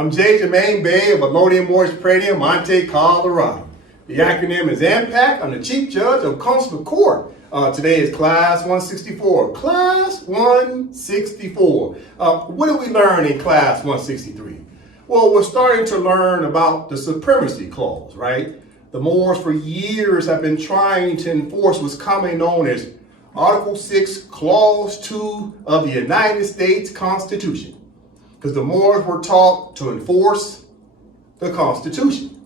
I'm Jay Jermaine Bay of Elodium Morris Pradium, Monte, Colorado. The acronym is AMPAC. I'm the Chief Judge of Consular Court. Today is Class 164. Class 164. What did we learn in Class 163? Well, we're starting to learn about the Supremacy Clause, right? The Moors for years have been trying to enforce what's commonly known as Article 6, Clause 2 of the United States Constitution. Because the Moors were taught to enforce the Constitution.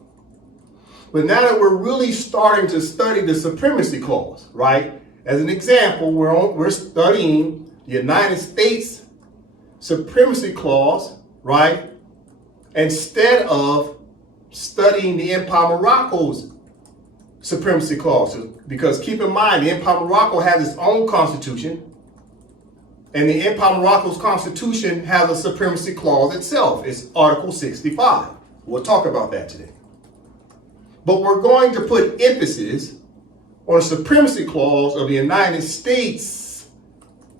But now that we're really starting to study the Supremacy Clause, right? As an example, we're studying the United States Supremacy Clause, right? Instead of studying the Empire of Morocco's Supremacy Clause. Because keep in mind, the Empire of Morocco has its own constitution, and the Empire of Morocco's constitution has a Supremacy Clause itself. It's Article 65. We'll talk about that today. But we're going to put emphasis on the Supremacy Clause of the United States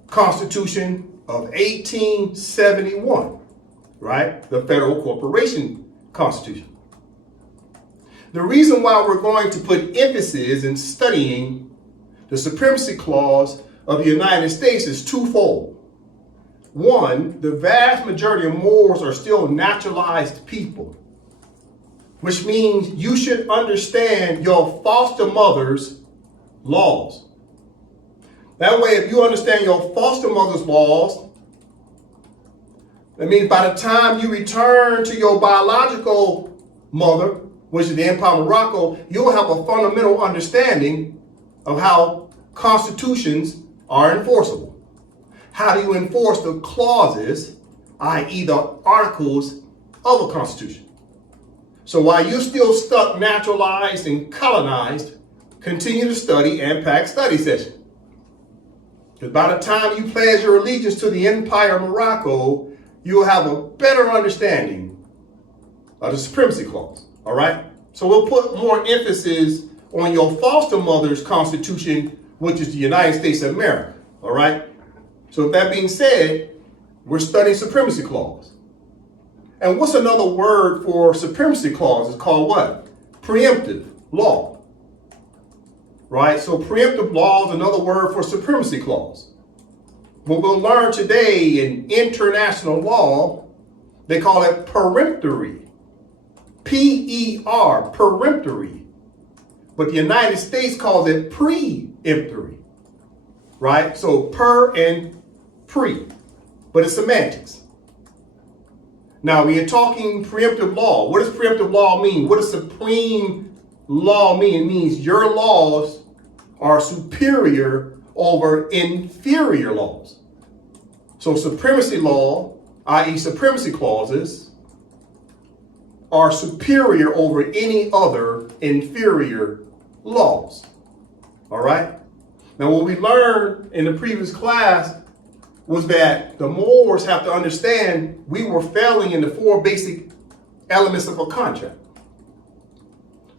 Constitution of 1871, right? The Federal Corporation Constitution. The reason why we're going to put emphasis in studying the Supremacy Clause of the United States is twofold. One, the vast majority of Moors are still naturalized people, which means you should understand your foster mother's laws. That way, if you understand your foster mother's laws, that means by the time you return to your biological mother, which is the Empire of Morocco, you'll have a fundamental understanding of how constitutions are enforceable. How do you enforce the clauses, i.e. the articles of a constitution? So while you're still stuck naturalized and colonized, continue to study AMPAC study session. Because by the time you pledge your allegiance to the Empire of Morocco, you'll have a better understanding of the Supremacy Clause, all right? So we'll put more emphasis on your foster mother's constitution, which is the United States of America, all right? So with that being said, we're studying Supremacy Clause. And what's another word for Supremacy Clause? It's called what? Preemptive law, right? So preemptive law is another word for Supremacy Clause. What we'll learn today in international law, they call it peremptory. P-E-R, peremptory. But the United States calls it preemptory, right? So per and pre, but it's semantics. Now, we are talking preemptive law. What does preemptive law mean? What does supreme law mean? It means your laws are superior over inferior laws. So supremacy law, i.e. supremacy clauses, are superior over any other inferior laws. All right? Now, what we learned in the previous class was that the Moors have to understand we were failing in the four basic elements of a contract.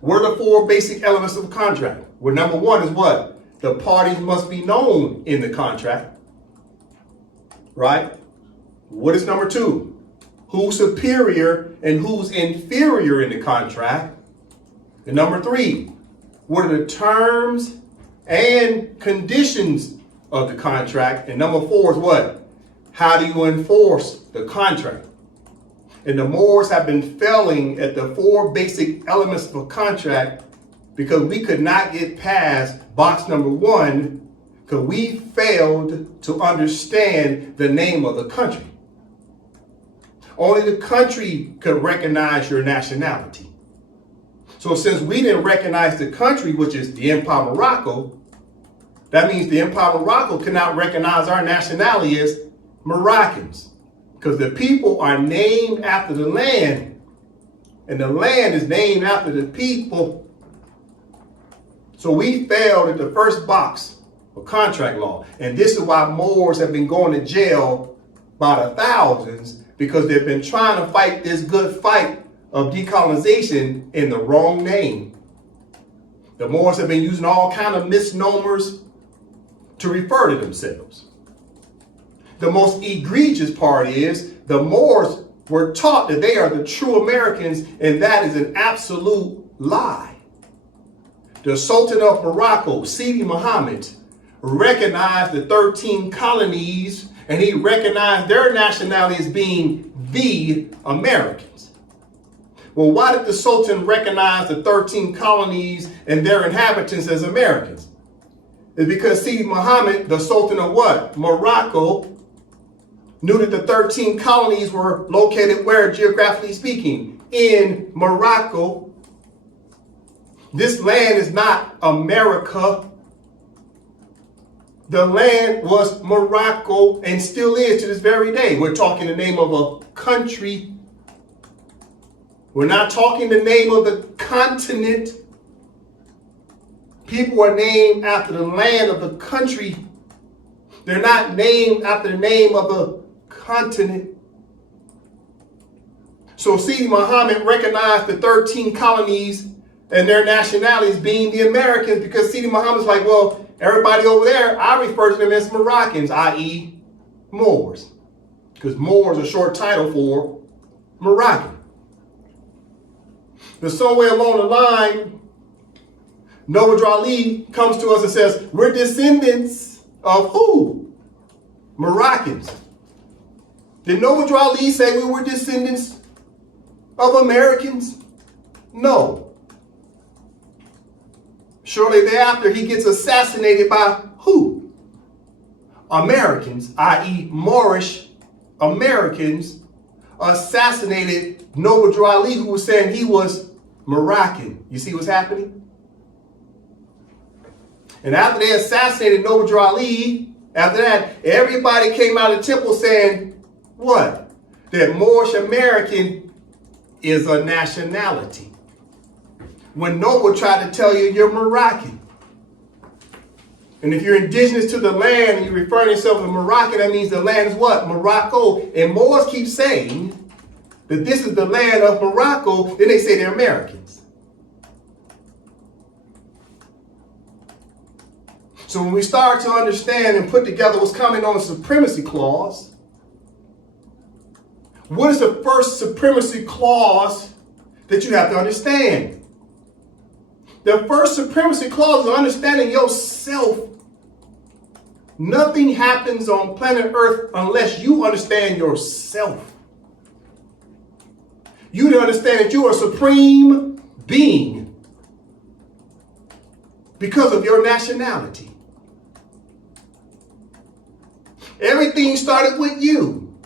What are the four basic elements of a contract? Well, number one is what? The parties must be known in the contract. Right? What is number two? Who's superior and who's inferior in the contract? And number three, what are the terms and conditions of the contract? And number four is what? How do you enforce the contract? And the Moors have been failing at the four basic elements of a contract because we could not get past box number one because we failed to understand the name of the country. Only the country could recognize your nationality. So since we didn't recognize the country, which is the Empire of Morocco, that means the Empire of Morocco cannot recognize our nationality as Moroccans, because the people are named after the land, and the land is named after the people. So we failed at the first box of contract law. And this is why Moors have been going to jail by the thousands, because they've been trying to fight this good fight of decolonization in the wrong name. The Moors have been using all kinds of misnomers to refer to themselves. The most egregious part is the Moors were taught that they are the true Americans, and that is an absolute lie. The Sultan of Morocco, Sidi Mohammed, recognized the 13 colonies, and he recognized their nationality as being the Americans. Well, why did the Sultan recognize the 13 colonies and their inhabitants as Americans? It's because Sidi Mohammed, the Sultan of what? Morocco, knew that the 13 colonies were located where, geographically speaking? In Morocco. This land is not America. The land was Morocco and still is to this very day. We're talking the name of a country. We're not talking the name of the continent. People are named after the land of the country. They're not named after the name of the continent. So Sidi Mohammed recognized the 13 colonies and their nationalities being the Americans, because Sidi Mohammed's like, well, everybody over there, I refer to them as Moroccans, i.e. Moors, because Moors is a short title for Moroccan. But somewhere along the line, Noble Drew Ali comes to us and says, we're descendants of who? Moroccans. Did Noble Drew Ali say we were descendants of Americans? No. Shortly thereafter, he gets assassinated by who? Americans, i.e. Moorish Americans, assassinated Noble Drew Ali, who was saying he was Moroccan. You see what's happening? And after they assassinated Noble Drew Ali, after that, everybody came out of the temple saying, what? That Moorish American is a nationality. When Noble tried to tell you you're Moroccan. And if you're indigenous to the land and you refer to yourself as Moroccan, that means the land is what? Morocco. And Moors keep saying that this is the land of Morocco, then they say they're Americans. So when we start to understand and put together what's coming on the Supremacy Clause, what is the first Supremacy Clause that you have to understand? The first Supremacy Clause is understanding yourself. Nothing happens on planet Earth unless you understand yourself. You to understand that you are a supreme being because of your nationality. Everything started with you.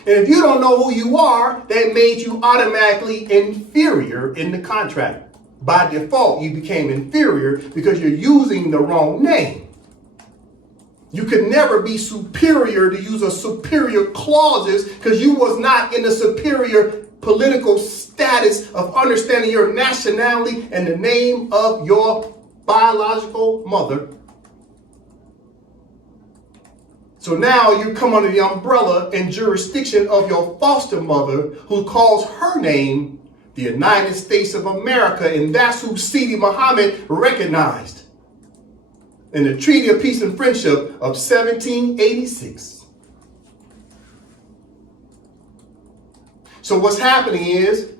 And if you don't know who you are, that made you automatically inferior in the contract. By default, you became inferior because you're using the wrong name. You could never be superior to use a superior clauses because you was not in the superior political status of understanding your nationality and the name of your biological mother. So now you come under the umbrella and jurisdiction of your foster mother, who calls her name the United States of America, and that's who Sidi Mohammed recognized in the Treaty of Peace and Friendship of 1786. So what's happening is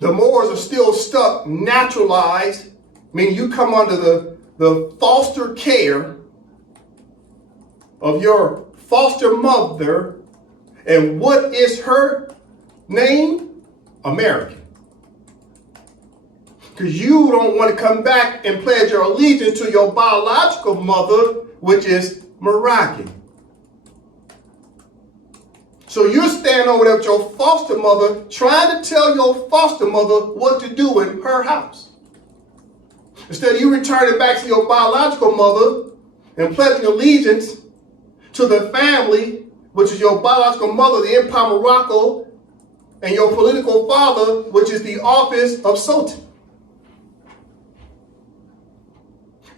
the Moors are still stuck, naturalized, meaning you come under the foster care of your foster mother, and what is her name? American. Because you don't want to come back and pledge your allegiance to your biological mother, which is Moroccan. So you're standing over there with your foster mother, trying to tell your foster mother what to do in her house. Instead of you returning back to your biological mother and pledging allegiance to the family, which is your biological mother, the Empire of Morocco, and your political father, which is the office of Sultan.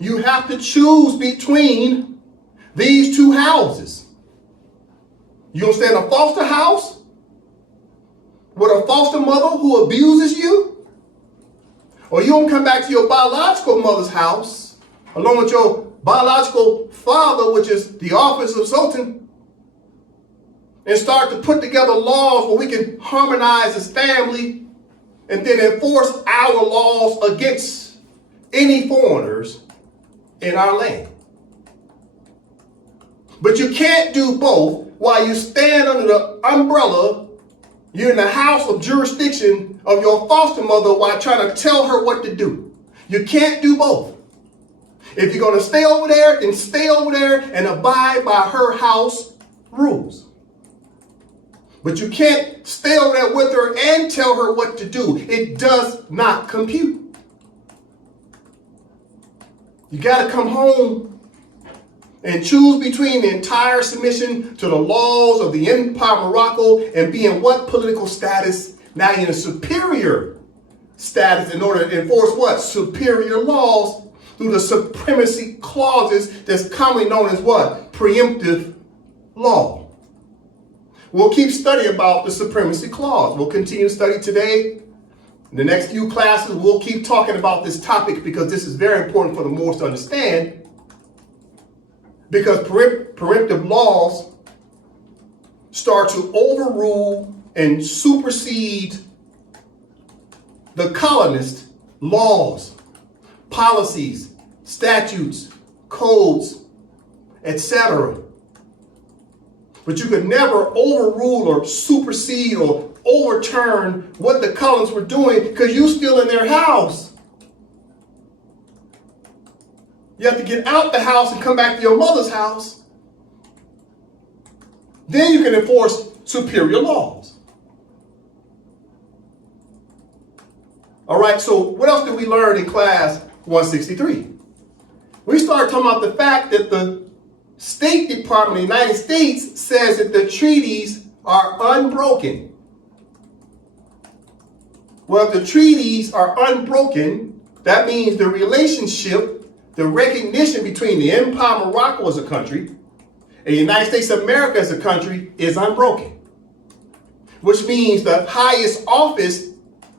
You have to choose between these two houses. You gonna stay in a foster house with a foster mother who abuses you? Or you gonna come back to your biological mother's house along with your biological father, which is the office of Sultan, and start to put together laws where we can harmonize as family and then enforce our laws against any foreigners in our land. But you can't do both while you stand under the umbrella. You're in the house of jurisdiction of your foster mother while trying to tell her what to do. You can't do both. If you're going to stay over there, then stay over there and abide by her house rules. But you can't stay over there with her and tell her what to do. It does not compute. You got to come home and choose between the entire submission to the laws of the Empire of Morocco and being what political status? Now you're in a superior status in order to enforce what? Superior laws through the supremacy clauses that's commonly known as what? Preemptive law. We'll keep studying about the supremacy clause. We'll continue to study today. In the next few classes, we'll keep talking about this topic because this is very important for the Moors to understand. Because preemptive laws start to overrule and supersede the colonist laws, policies, statutes, codes, etc. But you could never overrule or supersede or overturn what the colonists were doing because you're still in their house. You have to get out the house and come back to your mother's house. Then you can enforce superior laws. All right, so what else did we learn in class 163? We started talking about the fact that the State Department of the United States says that the treaties are unbroken. Well, if the treaties are unbroken, that means the relationship, the recognition between the Empire of Morocco as a country and the United States of America as a country is unbroken. Which means the highest office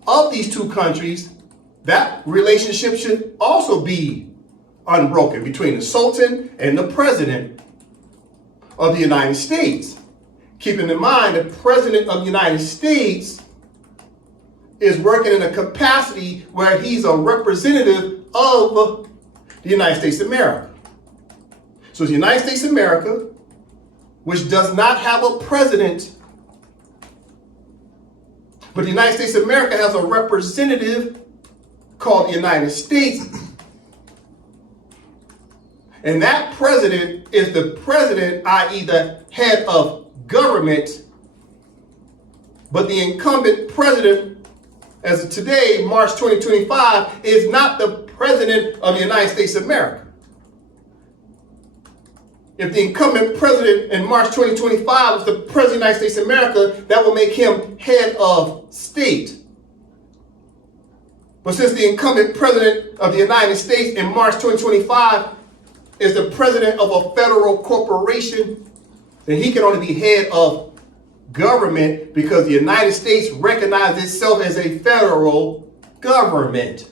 of these two countries, that relationship should also be unbroken between the Sultan and the President of the United States. Keeping in mind the President of the United States is working in a capacity where he's a representative of the United States of America. So the United States of America, which does not have a president, but the United States of America has a representative called the United States. And that president is the president, i.e. the head of government. But the incumbent president, as of today, March 2025, is not the president of the United States of America. If the incumbent president in March 2025 is the president of the United States of America, that will make him head of state. But since the incumbent president of the United States in March 2025 is the president of a federal corporation, then he can only be head of government because the United States recognizes itself as a federal government.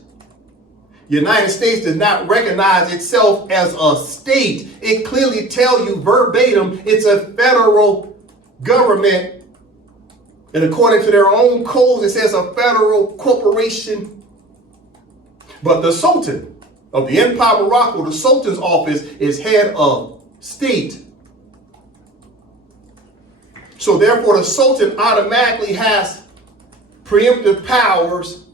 The United States does not recognize itself as a state. It clearly tells you verbatim it's a federal government. And according to their own codes, it says a federal corporation. But the Sultan of the Empire of Morocco, the Sultan's office, is head of state. So therefore, the Sultan automatically has preemptive powers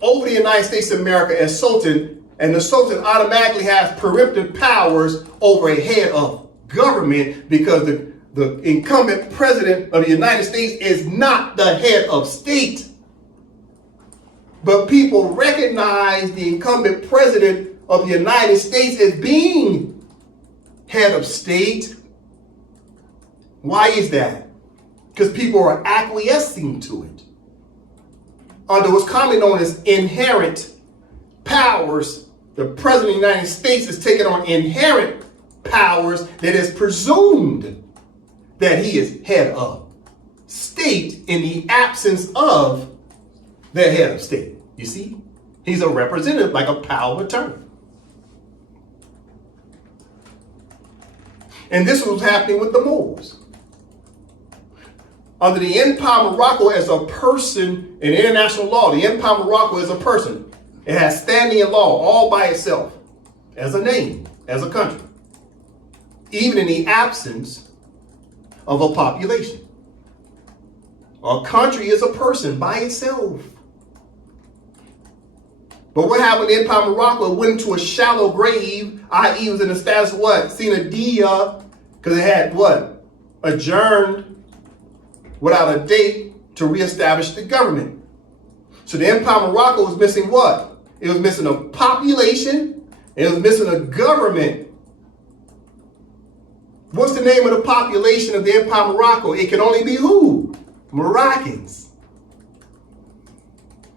over the United States of America as Sultan, and the Sultan automatically has preemptive powers over a head of government because the incumbent president of the United States is not the head of state. But people recognize the incumbent president of the United States as being head of state. Why is that? Because people are acquiescing to it. Under what's commonly known as inherent powers, the President of the United States is taking on inherent powers that is presumed that he is head of state in the absence of the head of state. You see? He's a representative, like a power of attorney. And this was happening with the Moors. under the Empire of Morocco as a person in international law. The Empire of Morocco is a person. It has standing in law all by itself, as a name, as a country, even in the absence of a population. A country is a person by itself. But what happened in the Empire of Morocco? It went into a shallow grave, i.e. it was in the status of what? Sine die, because it had what? Adjourned without a date to reestablish the government. So the Empire of Morocco was missing what? It was missing a population, and it was missing a government. What's the name of the population of the Empire of Morocco? It can only be who? Moroccans.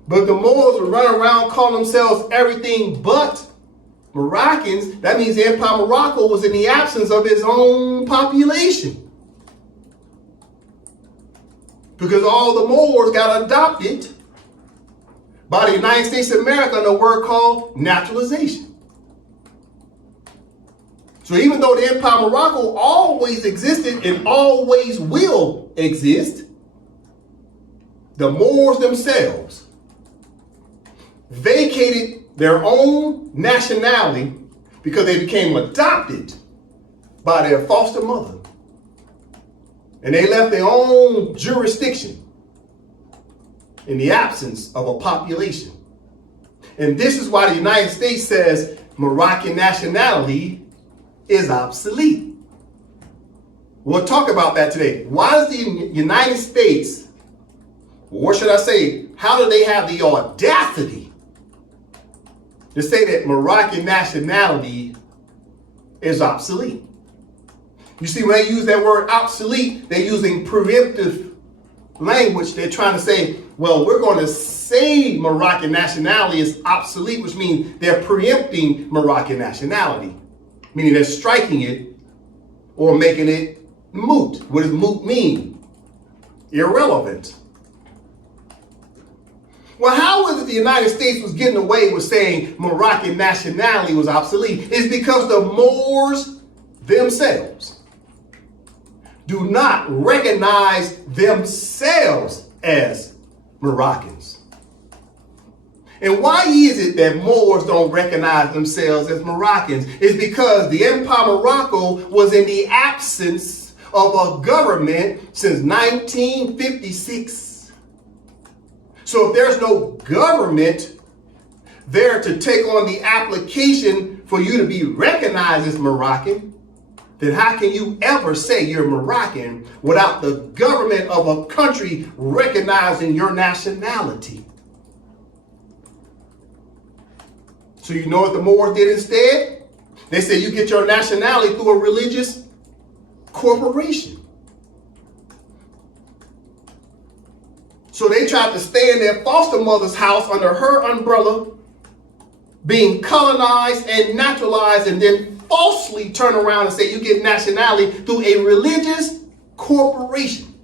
But the Moors would run around calling themselves everything but Moroccans. That means the Empire of Morocco was in the absence of its own population. Because all the Moors got adopted by the United States of America in a word called naturalization. So even though the Empire of Morocco always existed and always will exist, the Moors themselves vacated their own nationality because they became adopted by their foster mother. And they left their own jurisdiction in the absence of a population. And this is why the United States says Moroccan nationality is obsolete. We'll talk about that today. Why does the United States, or should I say, how do they have the audacity to say that Moroccan nationality is obsolete? You see, when they use that word obsolete, they're using preemptive language. They're trying to say, well, we're going to say Moroccan nationality is obsolete, which means they're preempting Moroccan nationality, meaning they're striking it or making it moot. What does moot mean? Irrelevant. Well, how is it the United States was getting away with saying Moroccan nationality was obsolete? It's because the Moors themselves do not recognize themselves as Moroccans. And why is it that Moors don't recognize themselves as Moroccans? It's because the Empire of Morocco was in the absence of a government since 1956. So if there's no government there to take on the application for you to be recognized as Moroccan, then how can you ever say you're Moroccan without the government of a country recognizing your nationality? So you know what the Moors did instead? They said you get your nationality through a religious corporation. So they tried to stay in their foster mother's house under her umbrella, being colonized and naturalized, and then falsely turn around and say you get nationality through a religious corporation.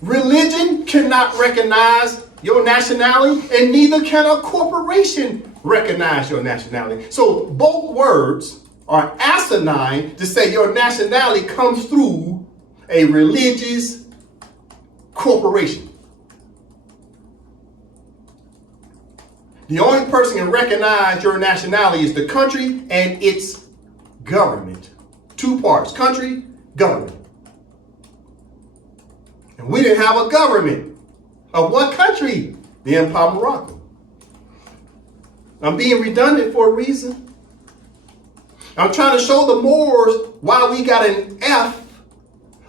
Religion cannot recognize your nationality, and neither can a corporation recognize your nationality. So both words are asinine to say your nationality comes through a religious corporation. The only person can recognize your nationality is the country and its government. Two parts, country, government. And we didn't have a government of what country? The Empire of Morocco. I'm being redundant for a reason. I'm trying to show the Moors why we got an F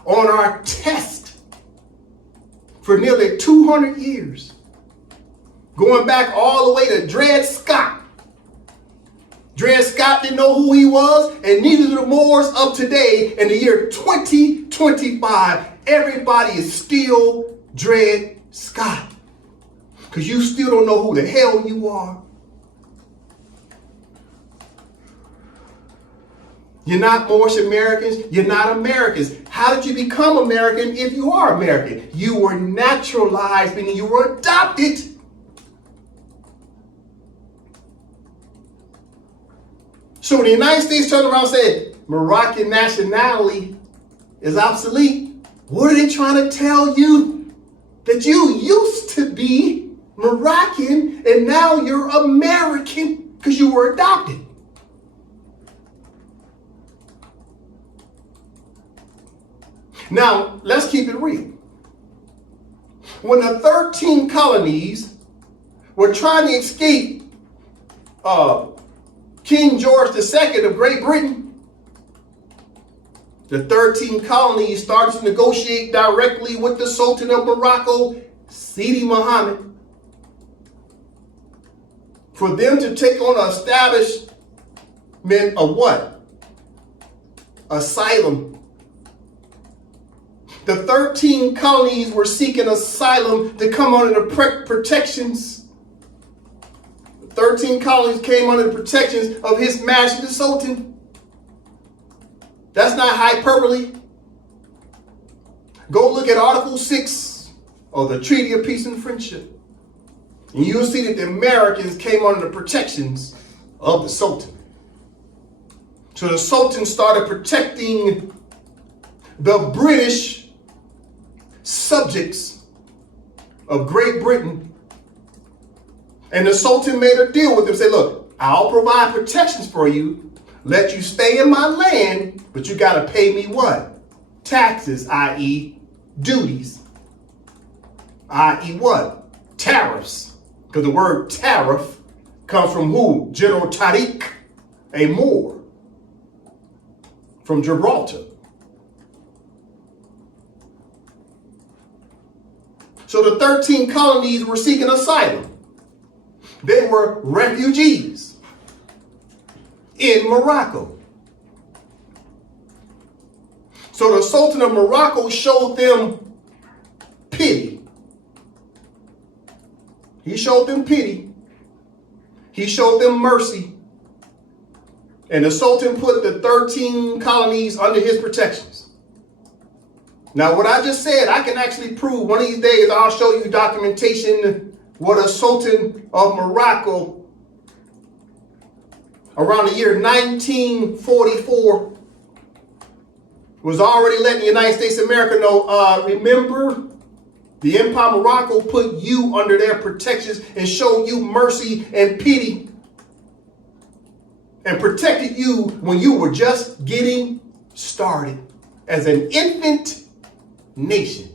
on our test for nearly 200 years. Going back all the way to Dred Scott. Dred Scott didn't know who he was, and neither do the Moors of today in the year 2025. Everybody is still Dred Scott. Because you still don't know who the hell you are. You're not Moorish Americans. You're not Americans. How did you become American if you are American? You were naturalized, meaning you were adopted. So when the United States turned around and said Moroccan nationality is obsolete, what are they trying to tell you? That you used to be Moroccan and now you're American because you were adopted. Now, let's keep it real. When the 13 colonies were trying to escape King George II of Great Britain, the 13 colonies started to negotiate directly with the Sultan of Morocco, Sidi Mohammed, for them to take on an establishment of what? Asylum. The 13 colonies were seeking asylum to come under the protections. The 13 colonies came under the protections of His Majesty the Sultan. That's not hyperbole. Go look at Article 6 of the Treaty of Peace and Friendship. And you'll see that the Americans came under the protections of the Sultan. So the Sultan started protecting the British subjects of Great Britain. And the Sultan made a deal with them. Say, look, I'll provide protections for you, let you stay in my land, but you got to pay me what? Taxes, i.e. duties, i.e. what? Tariffs. Because the word tariff comes from who? General Tariq, a Moor from Gibraltar. So the 13 colonies were seeking asylum. They were refugees in Morocco. So the Sultan of Morocco showed them pity. He showed them pity. He showed them mercy. And the Sultan put the 13 colonies under his protections. Now, what I just said, I can actually prove. One of these days, I'll show you documentation what a Sultan of Morocco around the year 1944 was already letting the United States of America know, remember, the Empire of Morocco put you under their protections and showed you mercy and pity and protected you when you were just getting started as an infant nation.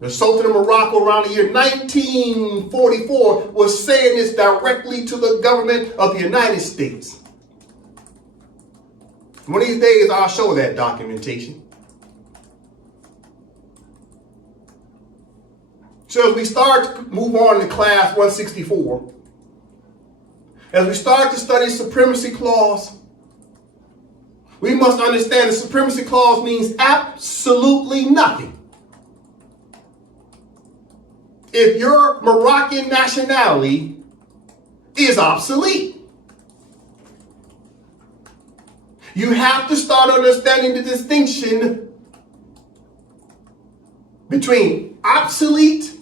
The Sultan of Morocco around the year 1944 was saying this directly to the government of the United States. One of these days, I'll show that documentation. So as we start to move on to class 164, as we start to study Supremacy Clause, we must understand the Supremacy Clause means absolutely nothing if your Moroccan nationality is obsolete. You have to start understanding the distinction between obsolete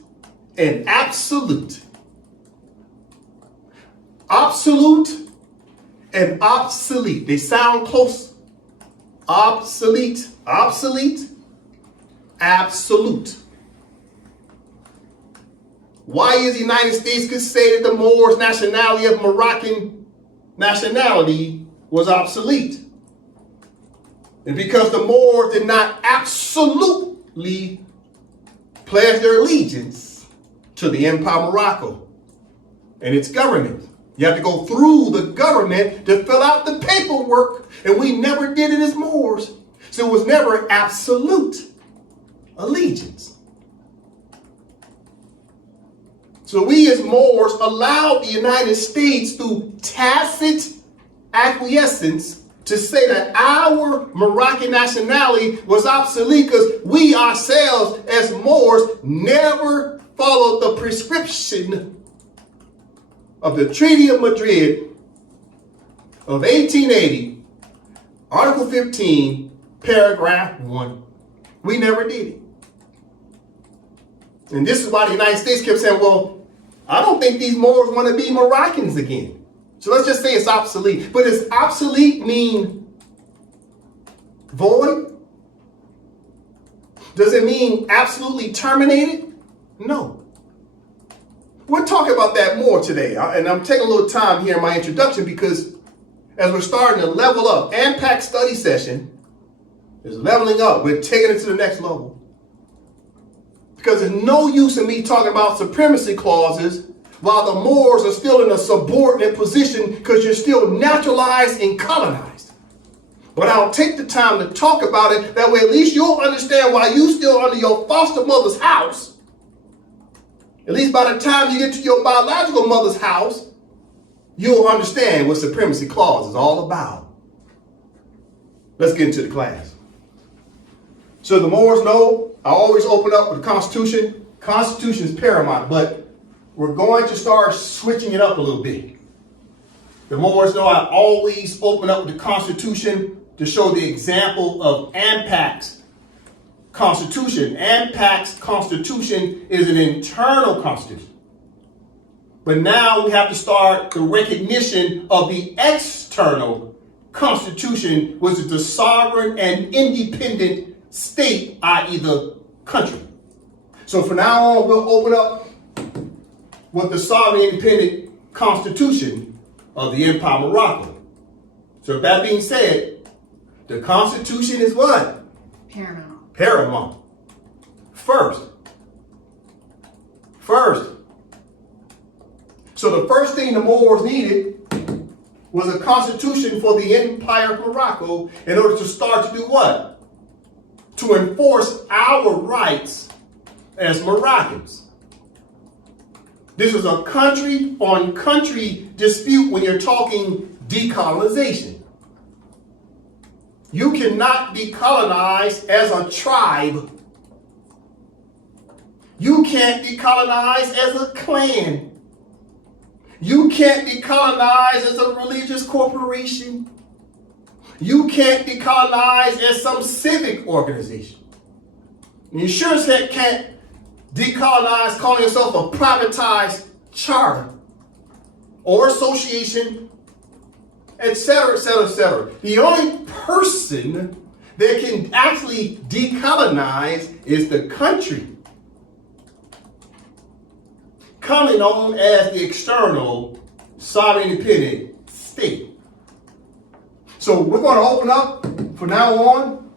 and absolute. Absolute and obsolete. They sound close. Obsolete, obsolete, absolute. Why is the United States considered the Moors' nationality of Moroccan nationality was obsolete? And because the Moors did not absolutely pledge their allegiance to the Empire of Morocco and its government. You have to go through the government to fill out the paperwork, and we never did it as Moors. So it was never absolute allegiance. So we as Moors allowed the United States through tacit acquiescence to say that our Moroccan nationality was obsolete because we ourselves as Moors never followed the prescription of the Treaty of Madrid of 1880, Article 15, Paragraph 1. We never did it. And this is why the United States kept saying, well, I don't think these Moors want to be Moroccans again. So let's just say it's obsolete. But does obsolete mean void? Does it mean absolutely terminated? No. We'll talk about that more today. And I'm taking a little time here in my introduction because as we're starting to level up, AMPAC study session is leveling up. We're taking it to the next level. Because there's no use in me talking about supremacy clauses while the Moors are still in a subordinate position because you're still naturalized and colonized. But I'll take the time to talk about it. That way at least you'll understand why you still under your foster mother's house. At least by the time you get to your biological mother's house, you'll understand what Supremacy Clause is all about. Let's get into the class. So the Moors know I always open up with the Constitution. Constitution is paramount, but we're going to start switching it up a little bit. The Moors know I always open up with the Constitution to show the example of AMPAC's Constitution. AMPAC's Constitution is an internal constitution. But now we have to start the recognition of the external constitution, which is the sovereign and independent state, i.e. the country. So from now on, we'll open up with the sovereign independent constitution of the Empire of Morocco. So with that being said, the Constitution is what? Paramount. Paramount. First. So the first thing the Moors needed was a constitution for the Empire of Morocco in order to start to do what? To enforce our rights as Moroccans. This is a country on country dispute when you're talking decolonization. You cannot decolonize as a tribe. You can't decolonize as a clan. You can't decolonize as a religious corporation. You can't decolonize as some civic organization. You sure as heck can't decolonize calling yourself a privatized charter or association, etc., etc., etc. The only person that can actually decolonize is the country, commonly known as the external sovereign independent state. So we're going to open up from now on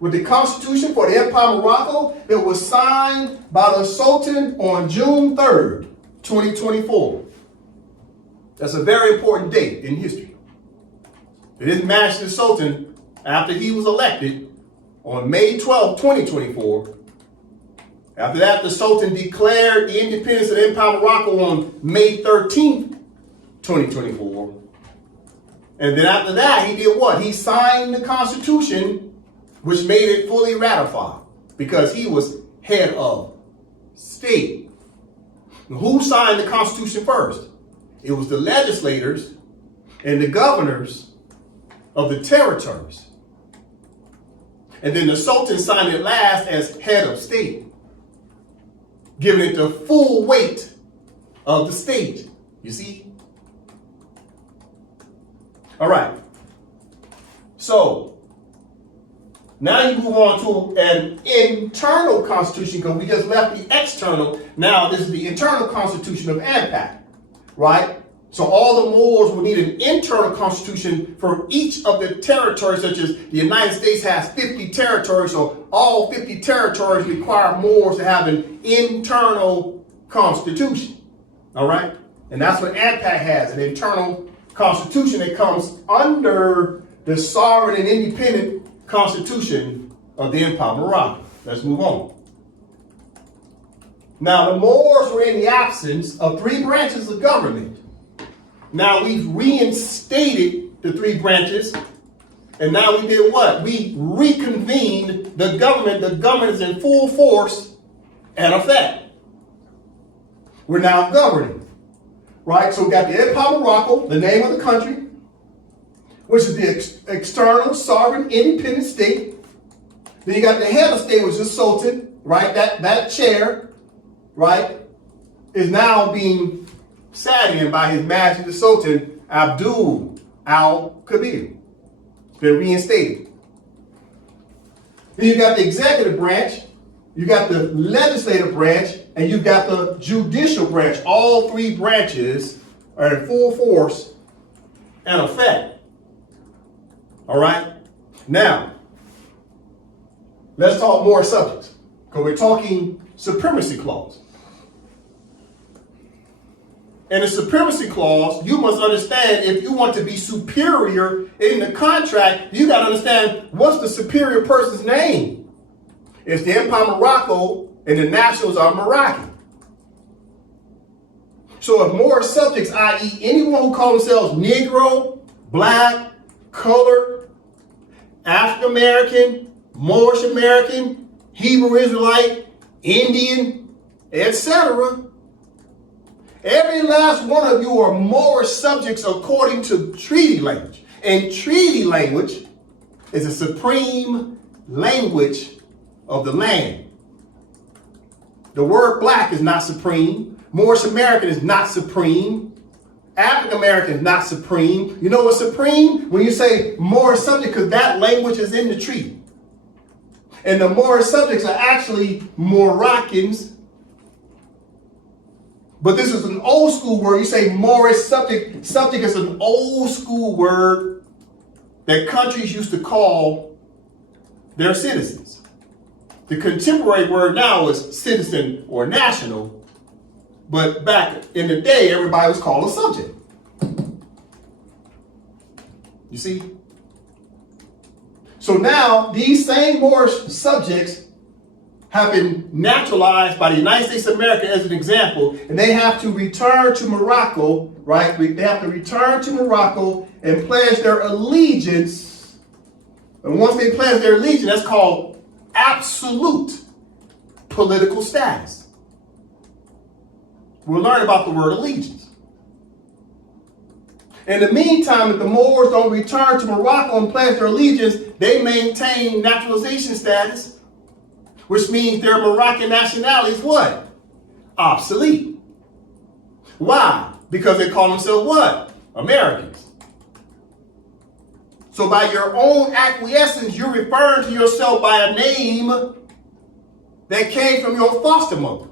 with the Constitution for the Empire of Morocco that was signed by the Sultan on June 3rd, 2024. That's a very important date in history. It didn't match the Sultan after he was elected on May 12, 2024. After that, the Sultan declared the independence of the Empire of Morocco on May 13th, 2024. And then after that, he did what? He signed the Constitution, which made it fully ratified because he was head of state. And who signed the Constitution first? It was the legislators and the governors of the territories. And then the Sultan signed it last as head of state, giving it the full weight of the state. You see? All right. So now you move on to an internal constitution because we just left the external. Now this is the internal constitution of AMPAC, right? So all the Moors will need an internal constitution for each of the territories, such as the United States has 50 territories. So all 50 territories require Moors to have an internal constitution. All right. And that's what AMPAC has, an internal constitution that comes under the sovereign and independent constitution of the Empire of Morocco. Let's move on. Now, the Moors were in the absence of three branches of government. Now we've reinstated the three branches, and now we did what? We reconvened the government. The government is in full force and effect. We're now governing, right? So we got the Empire of Morocco, the name of the country, which is the external sovereign independent state. Then you got the head of state, which is Sultan, right? That chair, right, is now being sat in by His Majesty the Sultan Abdul Al-Kabir. It's been reinstated. Then you got the executive branch, you got the legislative branch, and you got the judicial branch. All three branches are in full force and effect. All right? Now, let's talk more subjects, because we're talking Supremacy Clause. And the Supremacy Clause, you must understand, if you want to be superior in the contract, you got to understand what's the superior person's name. It's the Empire of Morocco, and the nationals are Moroccan. So if more subjects, i.e. anyone who calls themselves Negro, Black, Colored, African American, Moorish American, Hebrew Israelite, Indian, etc., every last one of you are Moorish subjects according to treaty language. And treaty language is a supreme language of the land. The word black is not supreme. Moorish American is not supreme. African American is not supreme. You know what's supreme? When you say Moorish subject, because that language is in the treaty. And the Moorish subjects are actually Moroccans. But this is an old school word. You say Moorish subject. Subject is an old school word that countries used to call their citizens. The contemporary word now is citizen or national. But back in the day, everybody was called a subject. You see? So now these same Moorish subjects have been naturalized by the United States of America as an example, and they have to return to Morocco, right? They have to return to Morocco and pledge their allegiance. And once they pledge their allegiance, that's called absolute political status. We'll learn about the word allegiance. In the meantime, if the Moors don't return to Morocco and pledge their allegiance, they maintain naturalization status, which means their Moroccan nationality is what? Obsolete. Why? Because they call themselves what? Americans. So by your own acquiescence, you're referring to yourself by a name that came from your foster mother.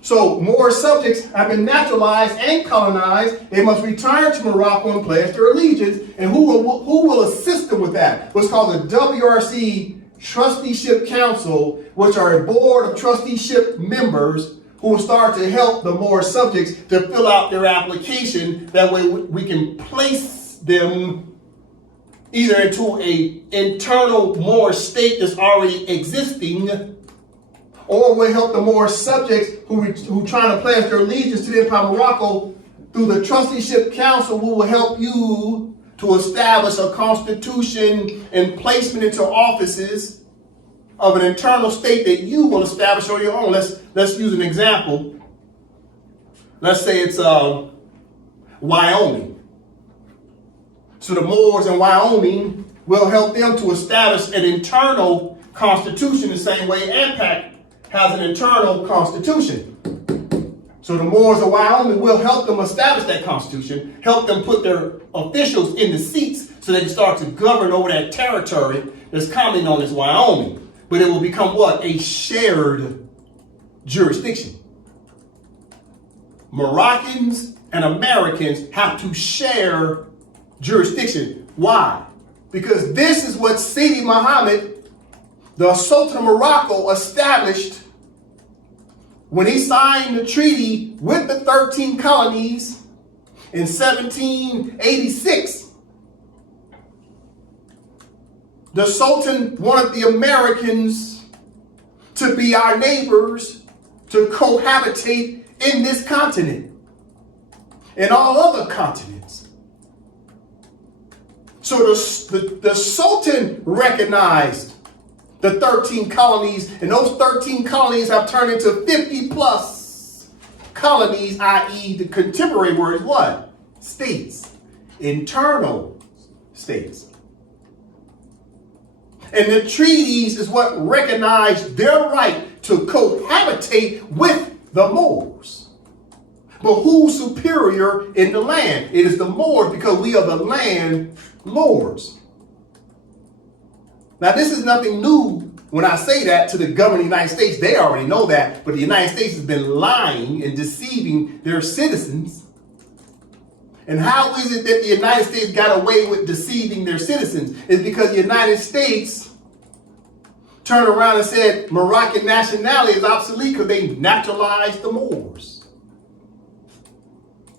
So more subjects have been naturalized and colonized. They must return to Morocco and pledge their allegiance. And who will assist them with that? What's called the WRC Trusteeship Council, which are a board of trusteeship members who will start to help the more subjects to fill out their application. That way we can place them either into a internal Moor state that's already existing, or will help the more subjects who trying to pledge their allegiance to the Empire of Morocco through the Trusteeship Council, who will help you to establish a constitution and placement into offices of an internal state that you will establish on your own. Let's use an example. Let's say it's Wyoming. So the Moors in Wyoming will help them to establish an internal constitution the same way AMPAC has an internal constitution. So the Moors of Wyoming will help them establish that constitution, help them put their officials in the seats so they can start to govern over that territory that's commonly known as Wyoming. But it will become what? A shared jurisdiction. Moroccans and Americans have to share jurisdiction. Why? Because this is what Sidi Muhammad, the Sultan of Morocco, established when he signed the treaty with the 13 colonies in 1786. The Sultan wanted the Americans to be our neighbors, to cohabitate in this continent and all other continents. So the Sultan recognized the 13 colonies, and those 13 colonies have turned into 50 plus colonies, i.e. the contemporary word is what? States. Internal states. And the treaties is what recognized their right to cohabitate with the Moors. But who's superior in the land? It is the Moors, because we are the land lords. Now, this is nothing new when I say that to the government of the United States. They already know that, but the United States has been lying and deceiving their citizens. And how is it that the United States got away with deceiving their citizens? It's because the United States turned around and said Moroccan nationality is obsolete because they naturalized the Moors.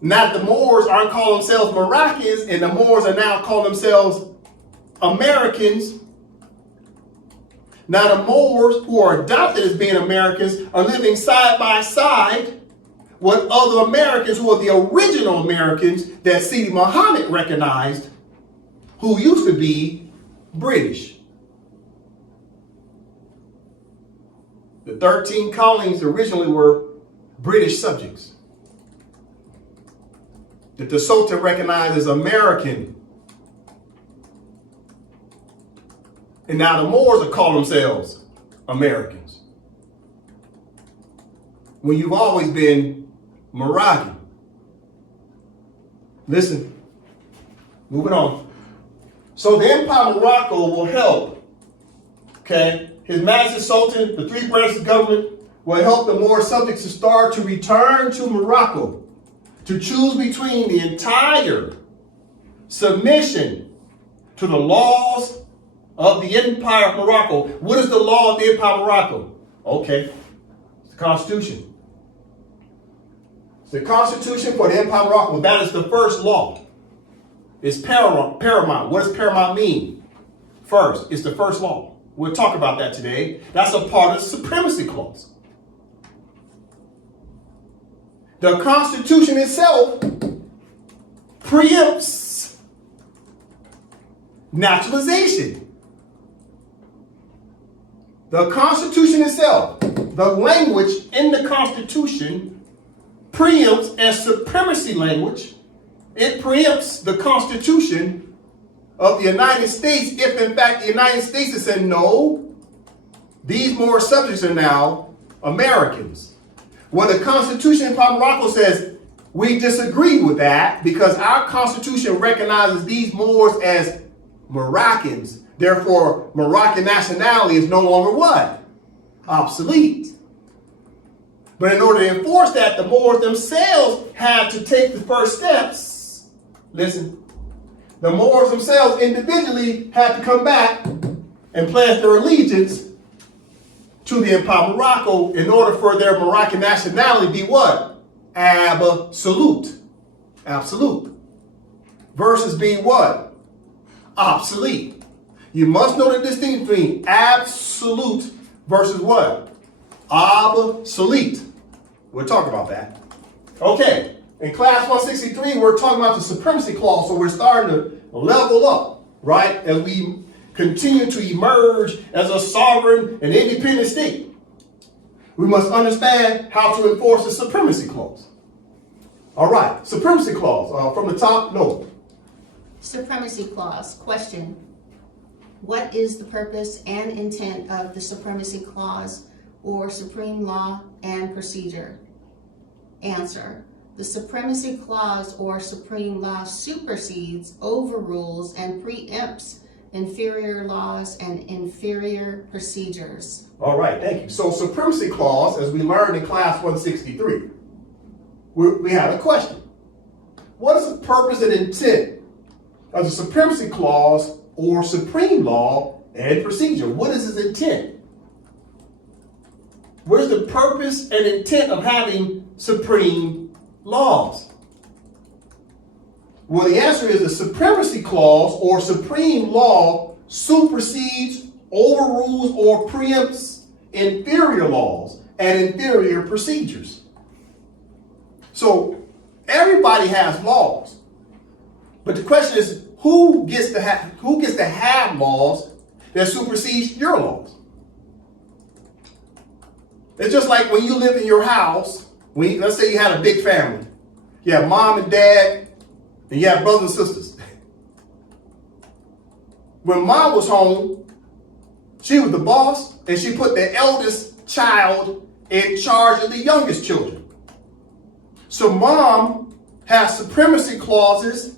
Now the Moors aren't calling themselves Moroccans, and the Moors are now calling themselves Americans. Now the Moors, who are adopted as being Americans, are living side by side with other Americans who are the original Americans that Sidi Muhammad recognized, who used to be British. The 13 colonies originally were British subjects that the Sultan recognized as American. And now the Moors are calling themselves Americans, when you've always been Moroccan. Listen, moving on. So the Empire of Morocco will help, okay? His Majesty Sultan, the three branches of government, will help the Moor subjects to start to return to Morocco, to choose between the entire submission to the laws of the Empire of Morocco. What is the law of the Empire of Morocco? Okay, it's the Constitution. It's the Constitution for the Empire of Morocco. That is the first law. It's paramount. What does paramount mean? First, it's the first law. We'll talk about that today. That's a part of the Supremacy Clause. The Constitution itself preempts naturalization. The Constitution itself, the language in the Constitution, preempts as supremacy language. It preempts the Constitution of the United States if, in fact, the United States has said, no, these Moor subjects are now Americans. Well, the Constitution of Morocco says, we disagree with that because our Constitution recognizes these Moors as Moroccans. Therefore, Moroccan nationality is no longer what? Obsolete. But in order to enforce that, the Moors themselves had to take the first steps. Listen, the Moors themselves individually had to come back and pledge their allegiance to the Empire of Morocco in order for their Moroccan nationality to be what? Absolute. Absolute. Versus being what? Obsolete. You must know the distinction between absolute versus what? Obsolete. We'll talk about that. Okay, in class 163, we're talking about the Supremacy Clause, so we're starting to level up, right? As we continue to emerge as a sovereign and independent state, we must understand how to enforce the Supremacy Clause. All right, Supremacy Clause, from the top, no. Supremacy Clause. Question. What is the purpose and intent of the Supremacy Clause or Supreme Law and Procedure? Answer. The Supremacy Clause or Supreme Law supersedes, overrules, and preempts inferior laws and inferior procedures. All right, thank you. So Supremacy Clause, as we learned in class 163, we have a question. What is the purpose and intent of the Supremacy Clause or Supreme Law and Procedure? What is its intent? What is the purpose and intent of having supreme laws? Well, the answer is the Supremacy Clause or Supreme Law supersedes, overrules, or preempts inferior laws and inferior procedures. So everybody has laws, but the question is, who gets to have laws that supersedes your laws? It's just like when you live in your house. Let's say you had a big family. You have mom and dad, and you have brothers and sisters. When mom was home, she was the boss, and she put the eldest child in charge of the youngest children. So mom has supremacy clauses.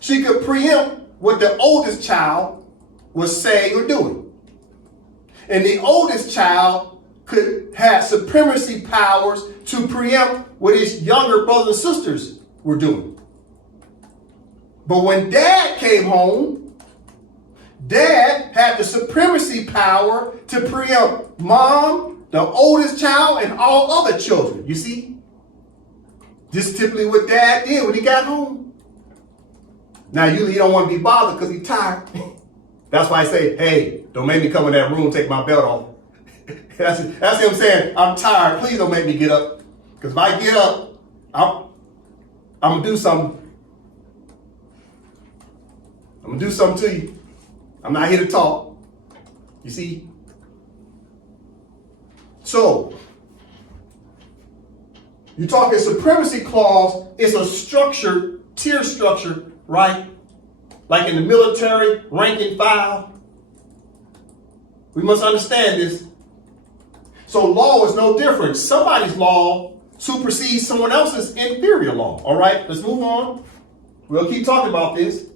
She could preempt what the oldest child was saying or doing. And the oldest child could have supremacy powers to preempt what his younger brothers and sisters were doing. But when dad came home, dad had the supremacy power to preempt mom, the oldest child, and all other children. You see? This is typically what dad did when he got home. Now, usually he don't want to be bothered because he's tired. That's why I say, hey, don't make me come in that room and take my belt off. That's him saying, I'm tired. Please don't make me get up. Because if I get up, I'm going to do something. I'm going to do something to you. I'm not here to talk. You see? So, you're talking supremacy clause is a structure, tier structure, right? Like in the military, rank and file. We must understand this. So law is no different. Somebody's law supersedes someone else's inferior law. All right, let's move on. We'll keep talking about this.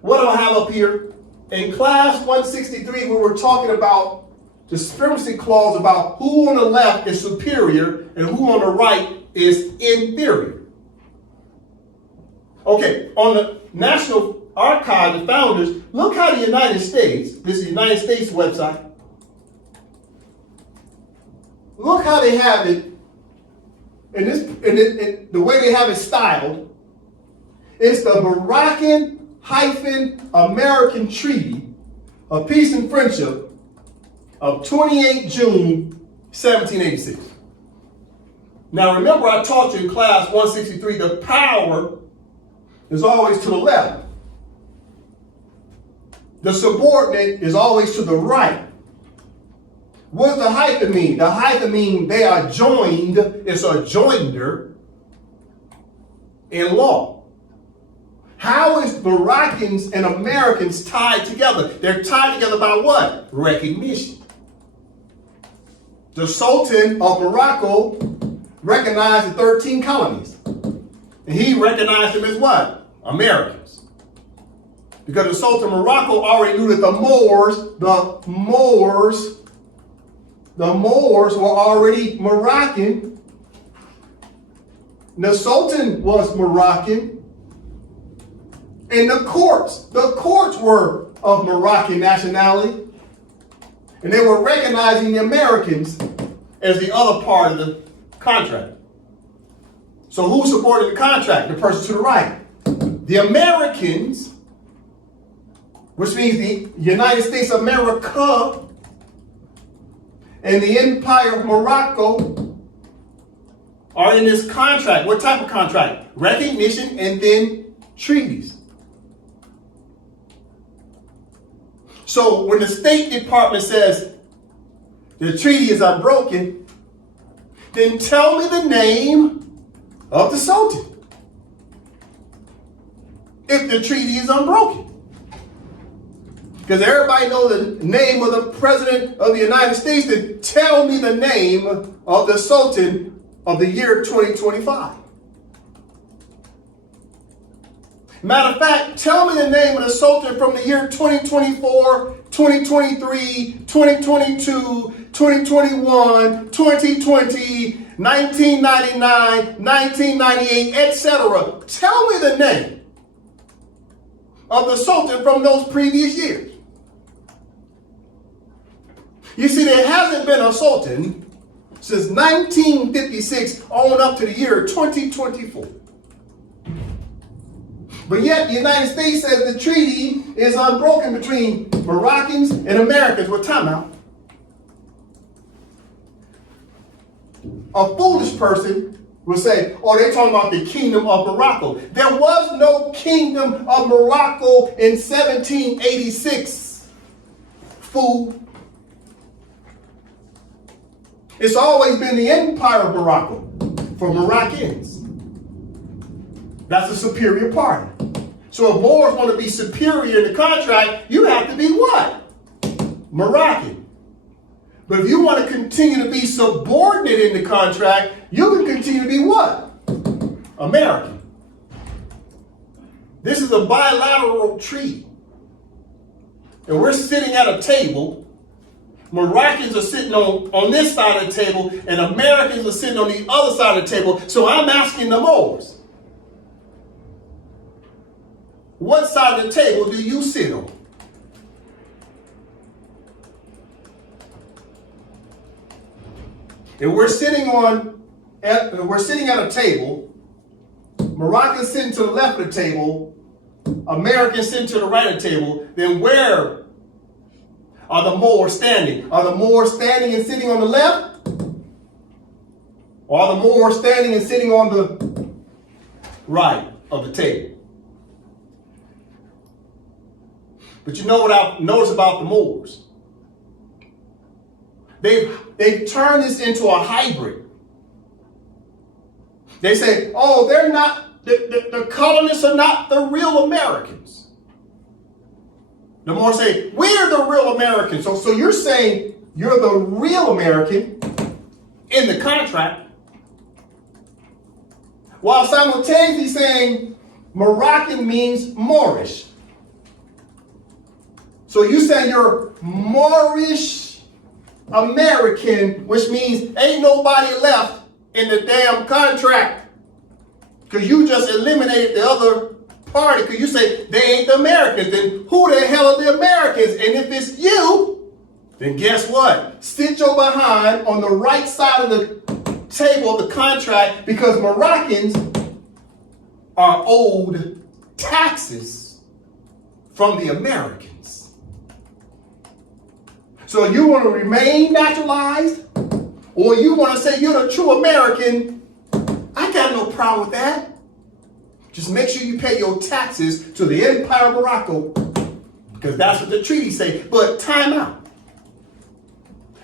What do I have up here? In class 163, we were talking about the supremacy clause about who on the left is superior and who on the right is inferior. Okay, on the National Archive, the founders, look how the United States, this is the United States website, look how they have it, in the way they have it styled. It's the Moroccan-American Treaty of Peace and Friendship of 28 June 1786. Now remember, I taught you in class 163, the power is always to the left. The subordinate is always to the right. What does the hyphen mean? The hyphen means they are joined. It's a joinder in law. How is Moroccans and Americans tied together? They're tied together by what? Recognition. The Sultan of Morocco recognized the 13 colonies. And he recognized them as what? Americans. Because the Sultan of Morocco already knew that the Moors were already Moroccan. The Sultan was Moroccan. And the courts were of Moroccan nationality. And they were recognizing the Americans as the other part of the contract. So who supported the contract? The person to the right. The Americans, which means the United States of America and the Empire of Morocco, are in this contract. What type of contract? Recognition and then treaties. So when the State Department says the treaty is unbroken, then tell me the name of the Sultan if the treaty is unbroken. Because everybody knows the name of the President of the United States, then tell me the name of the Sultan of the year 2025. Matter of fact, tell me the name of the Sultan from the year 2024, 2023, 2022, 2021, 2020, 1999, 1998, etc. Tell me the name of the Sultan from those previous years. You see, there hasn't been a Sultan since 1956 on up to the year 2024. But yet the United States says the treaty is unbroken between Moroccans and Americans. Well, time out. A foolish person will say, oh, they're talking about the Kingdom of Morocco. There was no Kingdom of Morocco in 1786, fool. It's always been the Empire of Morocco for Moroccans. That's a superior party. So if Moors want to be superior in the contract, you have to be what? Moroccan. But if you want to continue to be subordinate in the contract, you can continue to be what? American. This is a bilateral treaty. And we're sitting at a table Moroccans are sitting on this side of the table, and Americans are sitting on the other side of the table. So I'm asking the Moors, what side of the table do you sit on? If we're sitting at a table, Moroccans sitting to the left of the table, Americans sitting to the right of the table, then where are the Moors standing? Are the Moors standing and sitting on the left? Or are the Moors standing and sitting on the right of the table? But you know what I've noticed about the Moors? They've turned this into a hybrid. They say, oh, they're not, the colonists are not the real Americans. The Moors say, we're the real Americans. So you're saying you're the real American in the contract, while simultaneously saying Moroccan means Moorish. So you say you're Moorish American, which means ain't nobody left in the damn contract, because you just eliminated the other party, because you say they ain't the Americans. Then who the hell are the Americans? And if it's you, then guess what? Sit your behind on the right side of the table of the contract, because Moroccans are owed taxes from the Americans. So you want to remain naturalized, or you want to say you're the true American? I got no problem with that. Just make sure you pay your taxes to the Empire of Morocco, because that's what the treaties say. But time out.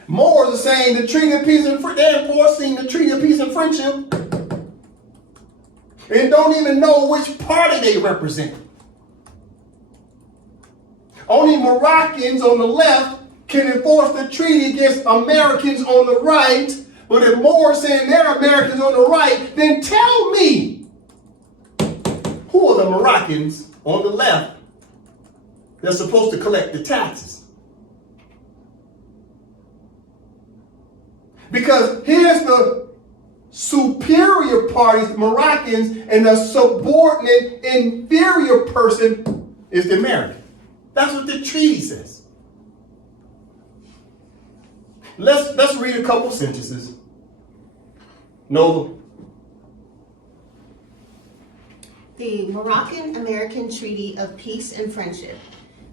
Moors are saying the Treaty of Peace and Friendship, they're enforcing the Treaty of Peace and Friendship, and don't even know which party they represent. Only Moroccans on the left can enforce the treaty against Americans on the right. But if Moors saying they're Americans on the right, then tell me, who are the Moroccans on the left that's supposed to collect the taxes? Because here's the superior parties, the Moroccans, and the subordinate inferior person is the American. That's what the treaty says. Let's read a couple sentences. Nova. The Moroccan-American Treaty of Peace and Friendship,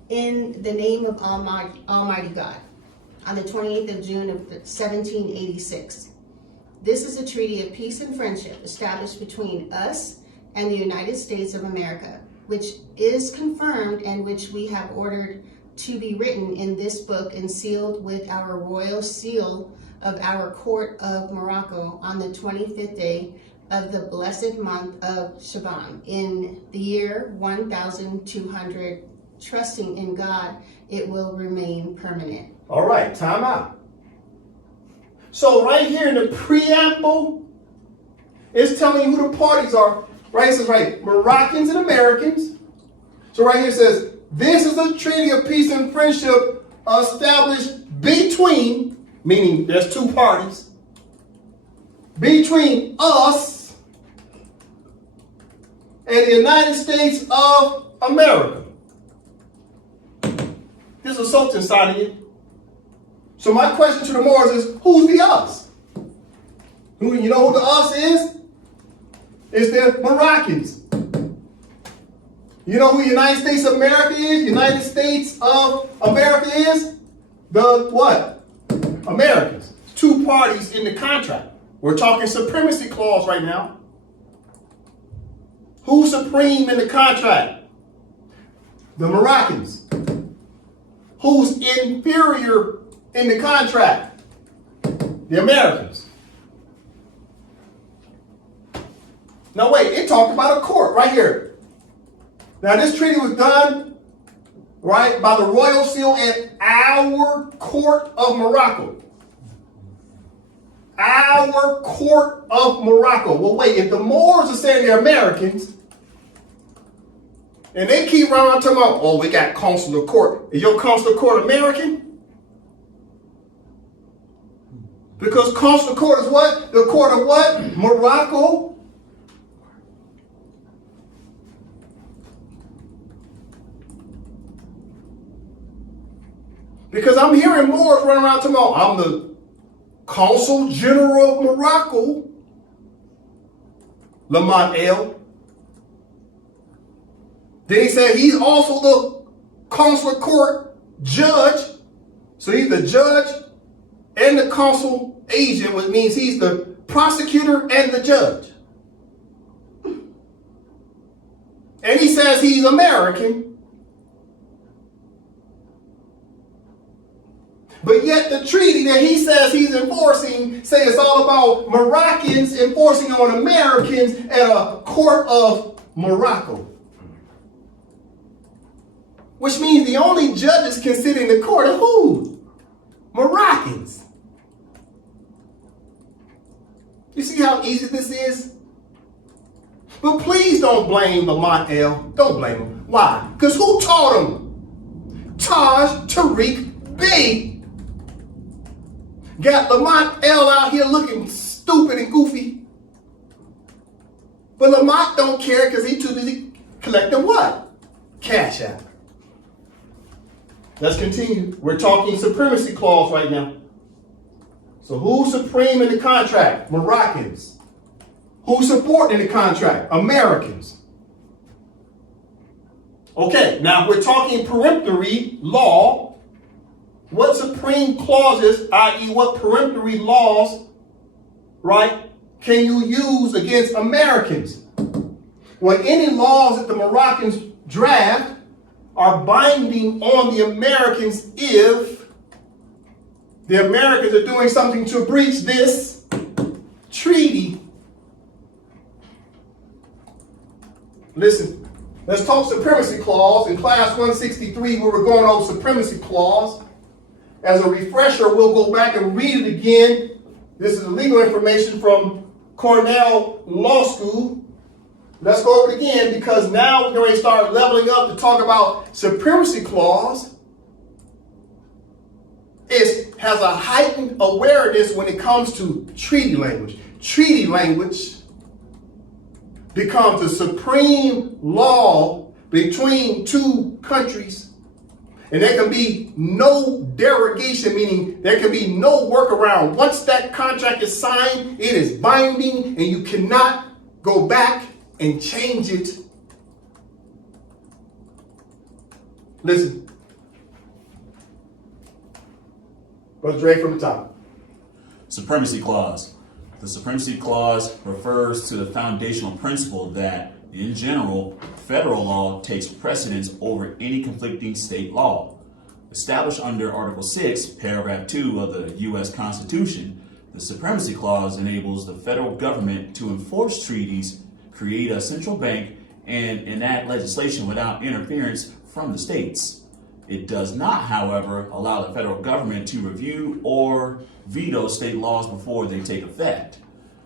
in the name of Almighty God, on the 28th of June of 1786. This is a treaty of peace and friendship established between us and the United States of America, which is confirmed and which we have ordered to be written in this book and sealed with our royal seal of our court of Morocco on the 25th day of the blessed month of Shaban in the year 1200, trusting in God, it will remain permanent. All right, time out. So right here in the preamble, it's telling you who the parties are. Right, it says right, Moroccans and Americans. So right here it says, this is a treaty of peace and friendship established between, meaning there's two parties, between us and the United States of America. There's a Sultan signing it. So my question to the Moors is, who's the us? You know who the us is? It's the Moroccans. You know who United States of America is? United States of America is? The what? Americans. Two parties in the contract. We're talking Supremacy Clause right now. Who's supreme in the contract? The Moroccans. Who's inferior in the contract? The Americans. Now wait, it talked about a court right here. Now this treaty was done, right, by the royal seal in our court of Morocco. Our court of Morocco. Well wait, if the Moors are saying they're Americans, and they keep around talking about, oh, we got consular court. Is your consular court American? Because consular court is what? The court of what? Morocco. Because I'm hearing Moors running around tomorrow. I'm the Consul General of Morocco, Lamont L. Then he said he's also the consular court judge. So he's the judge and the consul agent, which means he's the prosecutor and the judge. And he says he's American. But yet the treaty that he says he's enforcing say it's all about Moroccans enforcing on Americans at a court of Morocco. Which means the only judges can sit in the court are who? Moroccans. You see how easy this is? But please don't blame Lamont L. Don't blame him. Why? Because who taught him? Taj Tariq B. Got Lamont L out here looking stupid and goofy. But Lamont don't care because he too busy collecting what? Cash out. Let's continue. We're talking Supremacy Clause right now. So who's supreme in the contract? Moroccans. Who's supporting the contract? Americans. Okay, now we're talking peremptory law. What supreme clauses, i.e. what peremptory laws, right, can you use against Americans? Well, any laws that the Moroccans draft are binding on the Americans if the Americans are doing something to breach this treaty. Listen, let's talk Supremacy Clause. In class 163, we were going over Supremacy Clause. As a refresher, we'll go back and read it again. This is legal information from Cornell Law School. Let's go over it again because now we're going to start leveling up to talk about Supremacy Clause. It has a heightened awareness when it comes to treaty language. Treaty language becomes the supreme law between two countries. And there can be no derogation, meaning there can be no workaround. Once that contract is signed, it is binding and you cannot go back and change it. Listen. Brother Dre from the top. Supremacy Clause. The Supremacy Clause refers to the foundational principle that, in general, federal law takes precedence over any conflicting state law. Established under Article 6, Paragraph 2 of the U.S. Constitution, the Supremacy Clause enables the federal government to enforce treaties, create a central bank, and enact legislation without interference from the states. It does not, however, allow the federal government to review or veto state laws before they take effect.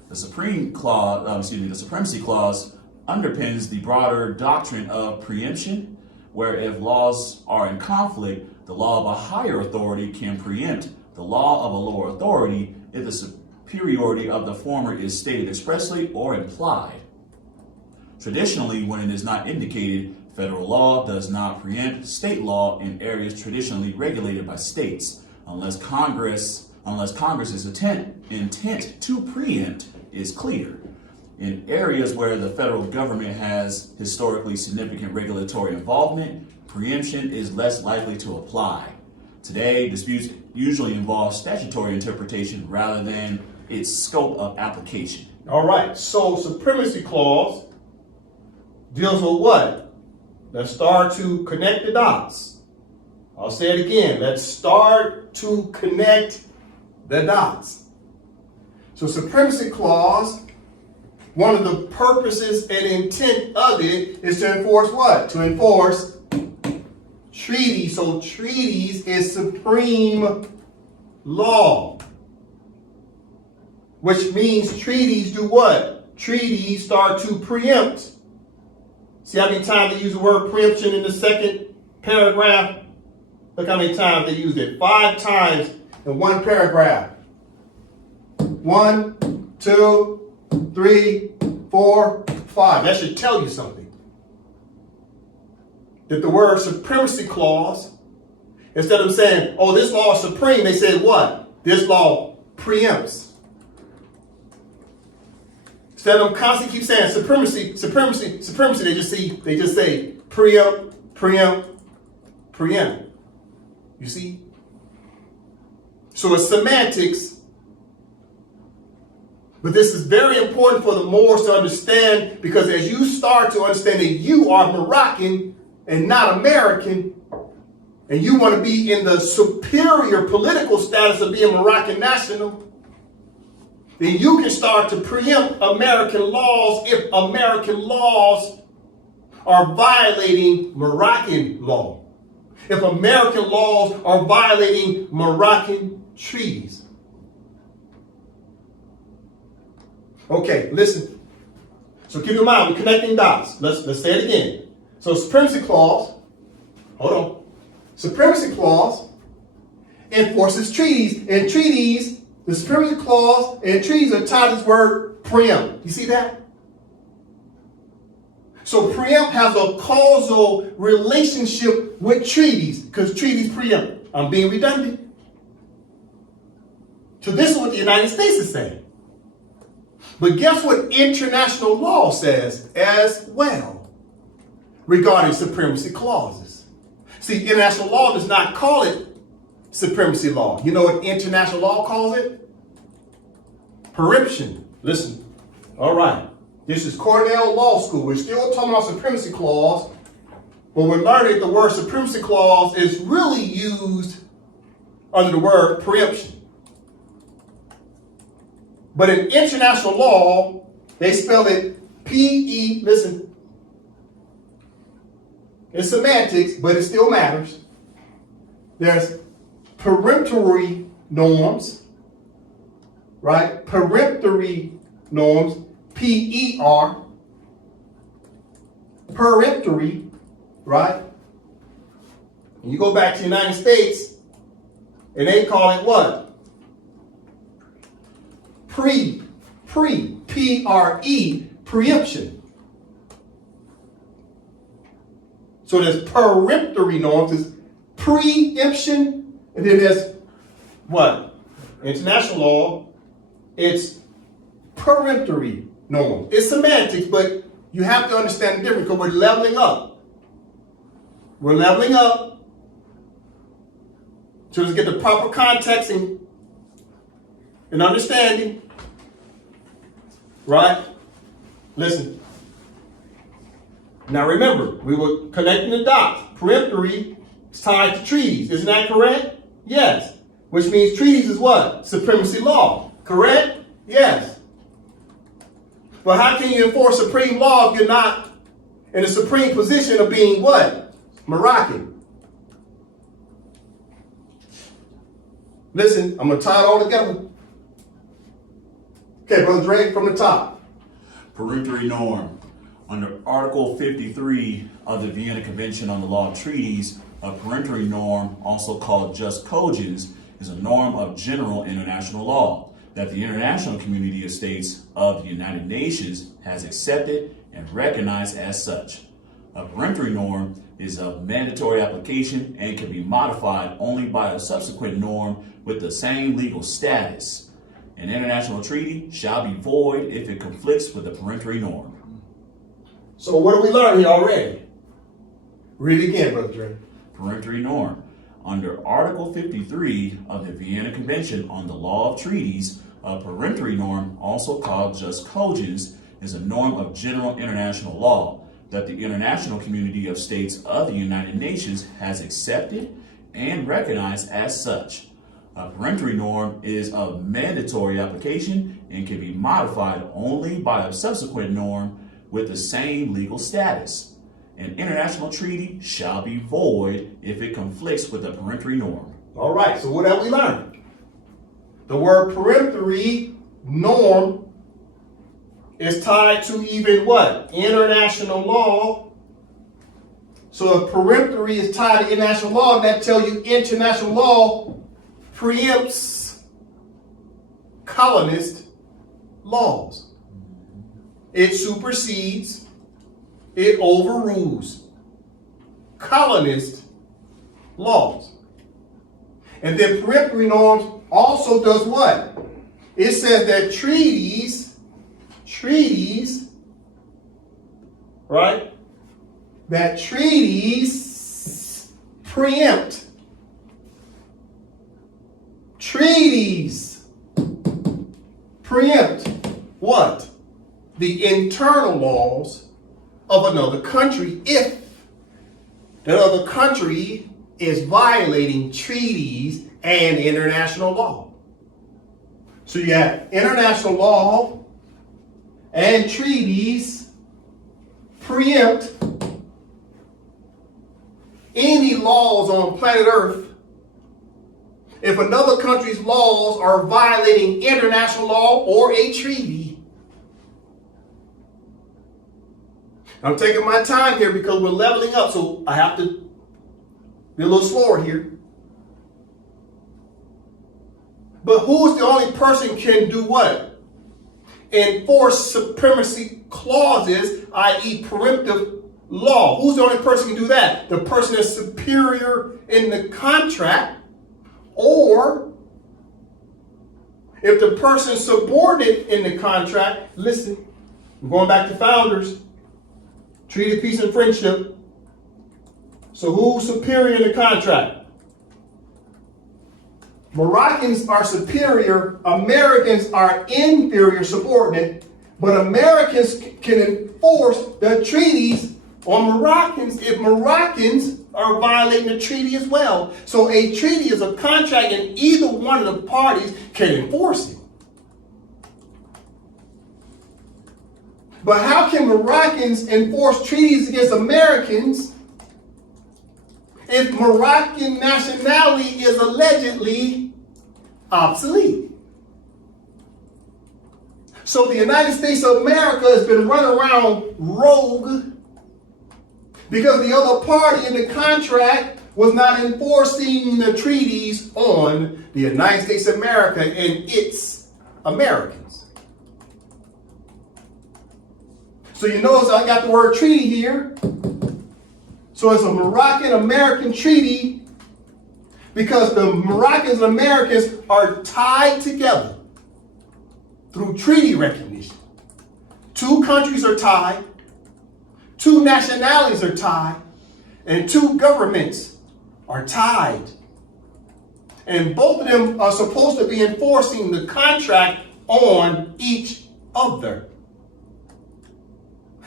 The Supremacy Clause underpins the broader doctrine of preemption, where if laws are in conflict, the law of a higher authority can preempt the law of a lower authority if the superiority of the former is stated expressly or implied. Traditionally, when it is not indicated, federal law does not preempt state law in areas traditionally regulated by states, unless Congress's intent to preempt is clear. In areas where the federal government has historically significant regulatory involvement, preemption is less likely to apply. Today, disputes usually involve statutory interpretation rather than its scope of application. All right, so Supremacy Clause deals with what? Let's start to connect the dots. I'll say it again. Let's start to connect the dots. So Supremacy Clause, one of the purposes and intent of it is to enforce what? To enforce treaties. So treaties is supreme law. Which means treaties do what? Treaties start to preempt. See how many times they use the word preemption in the second paragraph? Look how many times they used it. 5 times in one paragraph. 1, 2, 3, 4, 5. That should tell you something. That the word supremacy clause, instead of saying, oh, this law is supreme, they said what? This law preempts. Instead of them constantly keep saying supremacy, supremacy, supremacy, they just say preempt, preempt, preempt. You see? So it's semantics. But this is very important for the Moors to understand, because as you start to understand that you are Moroccan and not American, and you want to be in the superior political status of being Moroccan national, then you can start to preempt American laws if American laws are violating Moroccan law. If American laws are violating Moroccan treaties. Okay, listen. So keep in mind, we're connecting dots. Let's say it again. So Supremacy Clause, hold on. Supremacy Clause enforces treaties, and treaties, the Supremacy Clause and treaties are tied to this word preempt. You see that? So preempt has a causal relationship with treaties, because treaties preempt. I'm being redundant. So this is what the United States is saying. But guess what international law says as well regarding supremacy clauses? See, international law does not call it supremacy law. You know what international law calls it? Preemption. Listen. All right. This is Cornell Law School. We're still talking about supremacy clause, but we're learning the word supremacy clause is really used under the word preemption. But in international law, they spell it P-E, listen, it's semantics, but it still matters. There's peremptory norms, right? Peremptory norms, P-E-R, peremptory, right? And you go back to the United States, and they call it what? P-R-E, preemption. So there's peremptory norms, there's preemption, and then there's what? International law, it's peremptory norms. It's semantics, but you have to understand the difference because we're leveling up. We're leveling up. So let's get the proper context and understanding. Right? Listen. Now remember, we were connecting the dots. Peremptory is tied to treaties. Isn't that correct? Yes. Which means treaties is what? Supremacy law. Correct? Yes. But how can you enforce supreme law if you're not in a supreme position of being what? Moroccan. Listen, I'm going to tie it all together. Okay, Brother Drake, from the top. Peremptory norm. Under Article 53 of the Vienna Convention on the Law of Treaties, a peremptory norm, also called just cogens, is a norm of general international law that the international community of states of the United Nations has accepted and recognized as such. A peremptory norm is of mandatory application and can be modified only by a subsequent norm with the same legal status. An international treaty shall be void if it conflicts with the peremptory norm. So what do we learn here already? Read it again, Brother Dre. Peremptory norm. Under Article 53 of the Vienna Convention on the Law of Treaties, a peremptory norm, also called just cogens, is a norm of general international law that the international community of states of the United Nations has accepted and recognized as such. A peremptory norm is of mandatory application and can be modified only by a subsequent norm with the same legal status. An international treaty shall be void if it conflicts with the peremptory norm. All right, so what have we learned? The word peremptory norm is tied to even what? International law. So if peremptory is tied to international law, that tells you international law preempts colonist laws. It supersedes, it overrules colonist laws. And then peremptory norms also does what? It says that treaties, right? That treaties preempt. Treaties preempt what? The internal laws of another country if that other country is violating treaties and international law. So you have international law and treaties preempt any laws on planet Earth if another country's laws are violating international law or a treaty. I'm taking my time here because we're leveling up, so I have to be a little slower here. But who's the only person can do what? Enforce supremacy clauses, i.e. preemptive law. Who's the only person who can do that? The person that's superior in the contract, or if the person subordinate in the contract, listen, I'm going back to founders, treaty of peace and friendship. So who's superior in the contract? Moroccans are superior, Americans are inferior, subordinate, but Americans can enforce the treaties on Moroccans if Moroccans are violating the treaty as well. So a treaty is a contract and either one of the parties can enforce it. But how can Moroccans enforce treaties against Americans if Moroccan nationality is allegedly obsolete? So the United States of America has been running around rogue because the other party in the contract was not enforcing the treaties on the United States of America and its Americans. So you notice I got the word treaty here. So it's a Moroccan-American treaty because the Moroccans and Americans are tied together through treaty recognition. Two countries are tied, two nationalities are tied, and two governments are tied. And both of them are supposed to be enforcing the contract on each other.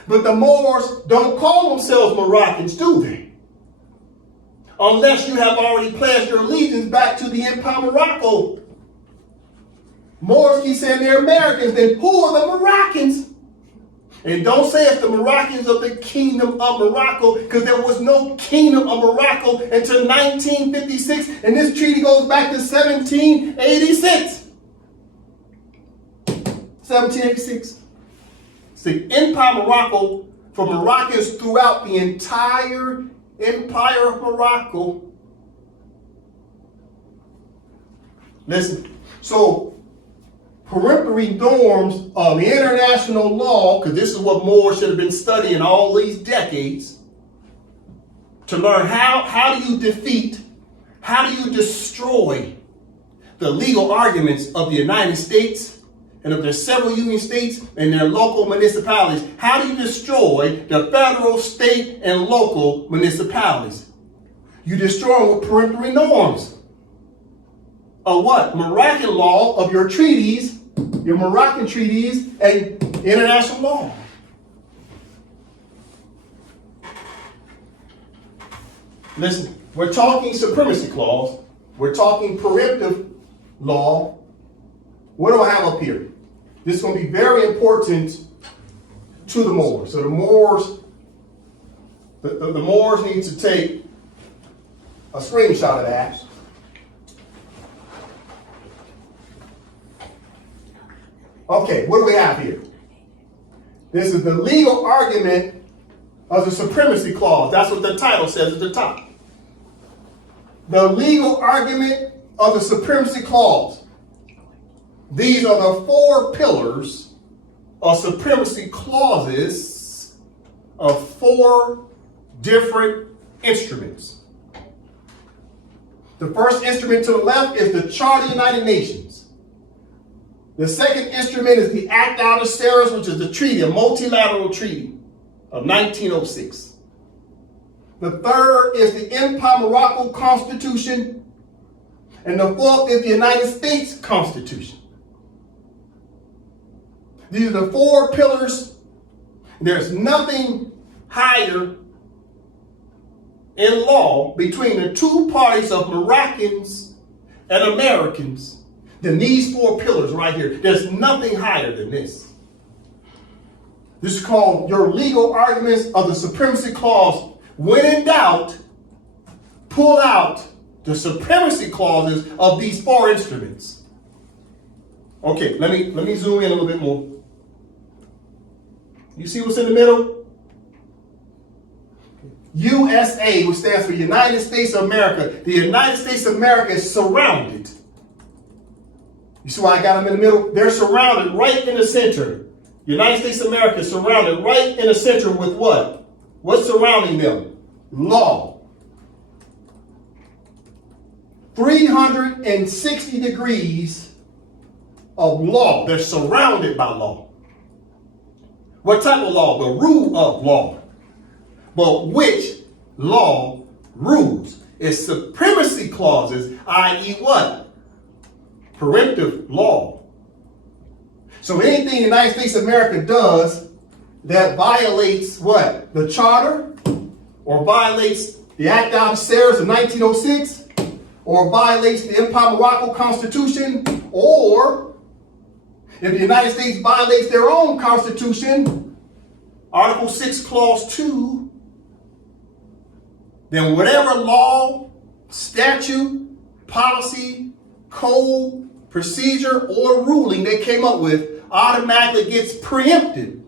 But the Moors don't call themselves Moroccans, do they? Unless you have already pledged your allegiance back to the Empire of Morocco. Moors keep saying they're Americans, then who are the Moroccans? And don't say it's the Moroccans of the Kingdom of Morocco, because there was no Kingdom of Morocco until 1956, and this treaty goes back to 1786. 1786. The Empire of Morocco for Moroccans throughout the entire Empire of Morocco. Listen, so peremptory norms of international law, because this is what Moore should have been studying all these decades, to learn how do you defeat, how do you destroy the legal arguments of the United States and of their several union states and their local municipalities. How do you destroy the federal, state, and local municipalities? You destroy them with peremptory norms of what? Moroccan law of your treaties, your Moroccan treaties, and international law. Listen, we're talking Supremacy Clause. We're talking preemptive law. What do I have up here? This is going to be very important to the Moors. So the Moors need to take a screenshot of that. Okay, what do we have here? This is the legal argument of the Supremacy Clause. That's what the title says at the top. The legal argument of the Supremacy Clause. These are the 4 pillars of supremacy clauses of 4 different instruments. The first instrument to the left is the Charter of the United Nations. The second instrument is the Act out of Ceres, which is the treaty, a multilateral treaty of 1906. The third is the AMPAC Moroccan Constitution. And the fourth is the United States Constitution. These are the 4 pillars. There's nothing higher in law between the 2 parties of Moroccans and Americans than these 4 pillars right here. There's nothing higher than this. This is called your legal arguments of the Supremacy Clause. When in doubt, pull out the supremacy clauses of these 4 instruments. Okay, let me zoom in a little bit more. You see what's in the middle? USA, which stands for United States of America. The United States of America is surrounded. You see why I got them in the middle? They're surrounded right in the center. United States of America is surrounded right in the center with what? What's surrounding them? Law. 360 degrees of law. They're surrounded by law. What type of law? The rule of law. But which law rules? It's supremacy clauses, i.e. what? Preemptive law. So anything the United States of America does that violates what? The Charter, or violates the Act out of Ceres of 1906, or violates the AMPAC Moroccan Constitution, or if the United States violates their own Constitution, Article 6, Clause 2, then whatever law, statute, policy, code, procedure, or ruling they came up with automatically gets preempted.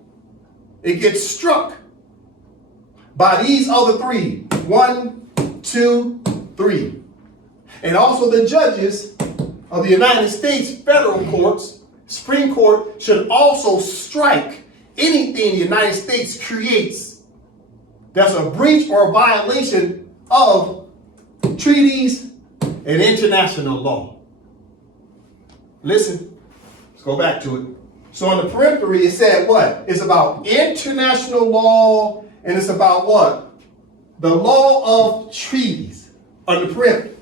It gets struck by these other 3. 1, 2, 3. And also the judges of the United States federal courts, Supreme Court, should also strike anything the United States creates that's a breach or a violation of treaties and international law. Listen, let's go back to it. So on the peremptory, it said what? It's about international law, and it's about what? The law of treaties on the peremptory.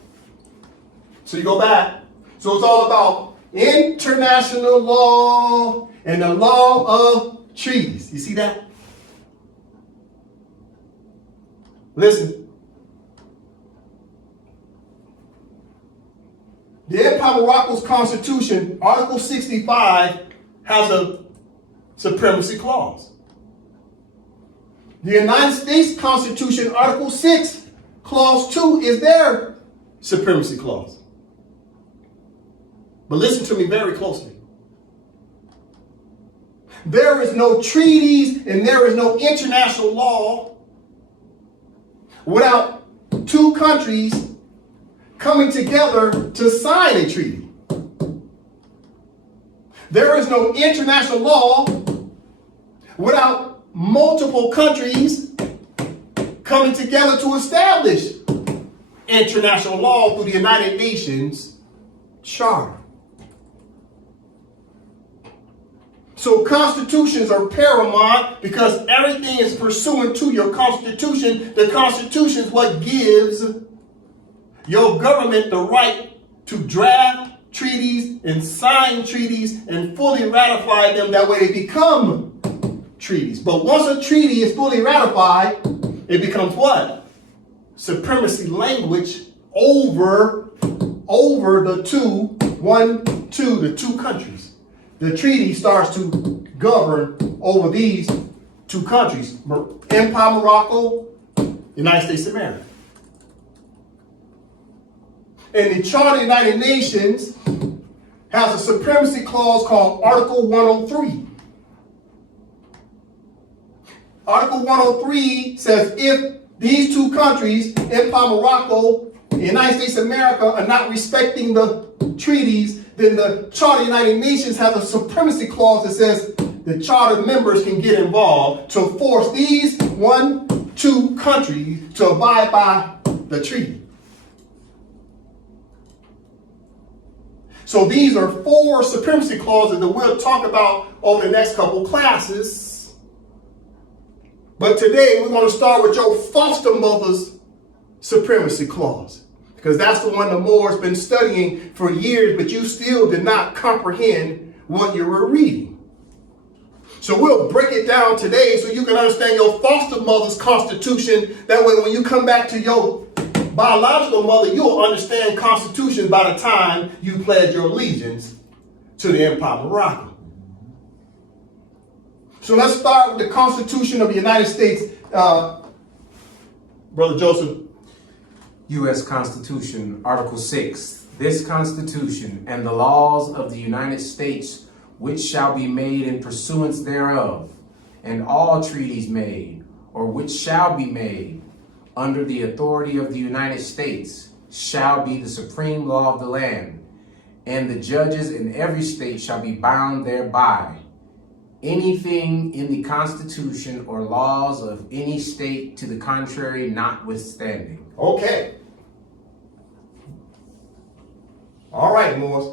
So you go back. So it's all about international law and the law of treaties. You see that? Listen. The AMPAC Moroccan's Constitution, Article 65, has a supremacy clause. The United States Constitution, Article 6, Clause 2, is their supremacy clause. But listen to me very closely. There is no treaties and there is no international law without 2 countries coming together to sign a treaty. There is no international law without multiple countries coming together to establish international law through the United Nations Charter. So constitutions are paramount because everything is pursuant to your constitution. The constitution is what gives your government the right to draft treaties and sign treaties and fully ratify them. That way they become treaties. But once a treaty is fully ratified, it becomes what? Supremacy language over the two countries. The treaty starts to govern over these 2 countries, AMPAC Morocco, United States of America. And the Charter of the United Nations has a supremacy clause called Article 103. Article 103 says if these 2 countries, AMPAC Morocco and the United States of America, are not respecting the treaties, then the Charter of the United Nations has a supremacy clause that says the charter members can get involved to force these 2 countries to abide by the treaty. So these are 4 supremacy clauses that we'll talk about over the next couple classes. But today we're going to start with your foster mother's supremacy clause, because that's the one the Moor's been studying for years, but you still did not comprehend what you were reading. So we'll break it down today so you can understand your foster mother's constitution. That way when you come back to your biological mother, you'll understand constitution by the time you pledge your allegiance to the Empire of Morocco. So let's start with the Constitution of the United States. Brother Joseph. U.S. Constitution, Article 6. This Constitution and the laws of the United States, which shall be made in pursuance thereof, and all treaties made, or which shall be made, under the authority of the United States, shall be the supreme law of the land, and the judges in every state shall be bound thereby. Anything in the Constitution or laws of any state to the contrary notwithstanding. Okay. All right, Morris.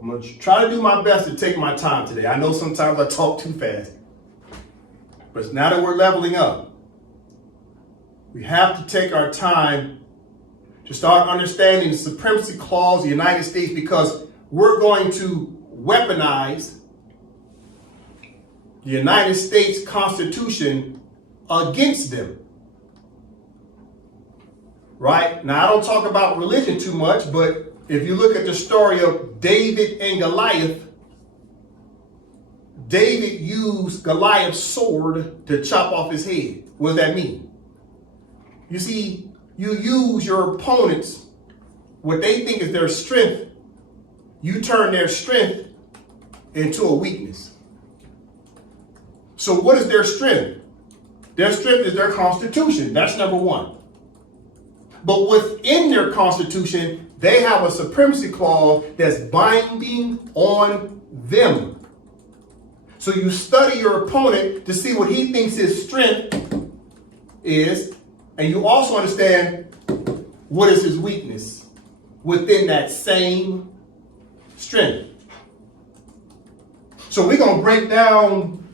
I'm going to try to do my best to take my time today. I know sometimes I talk too fast. But now that we're leveling up, we have to take our time to start understanding the Supremacy Clause of the United States, because we're going to weaponize the United States Constitution against them. Right? Now, I don't talk about religion too much, but if you look at the story of David and Goliath, David used Goliath's sword to chop off his head. What does that mean? You see, you use your opponents, what they think is their strength, you turn their strength into a weakness. So what is their strength? Their strength is their constitution. That's number one. But within their constitution, they have a supremacy clause that's binding on them. So you study your opponent to see what he thinks his strength is, and you also understand what is his weakness within that same strength. So we're going to break down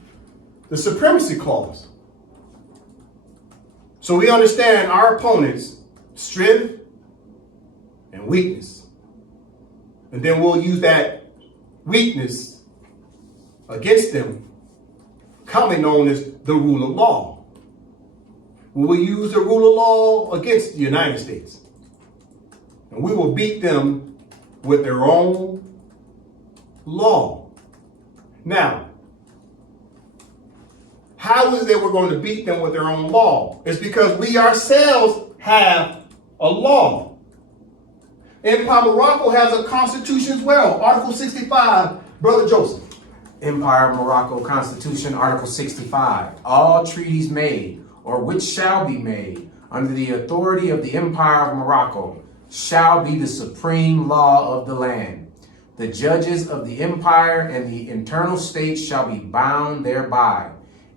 the supremacy clause, so we understand our opponent's strength and weakness. And then we'll use that weakness against them, commonly known as the rule of law. We will use the rule of law against the United States. And we will beat them with their own law. Now, how is it that we're going to beat them with their own law? It's because we ourselves have a law. Empire Morocco has a constitution as well. Article 65, Brother Joseph. Empire Morocco Constitution, Article 65. All treaties made, or which shall be made, under the authority of the Empire of Morocco, shall be the supreme law of the land. The judges of the empire and the internal states shall be bound thereby.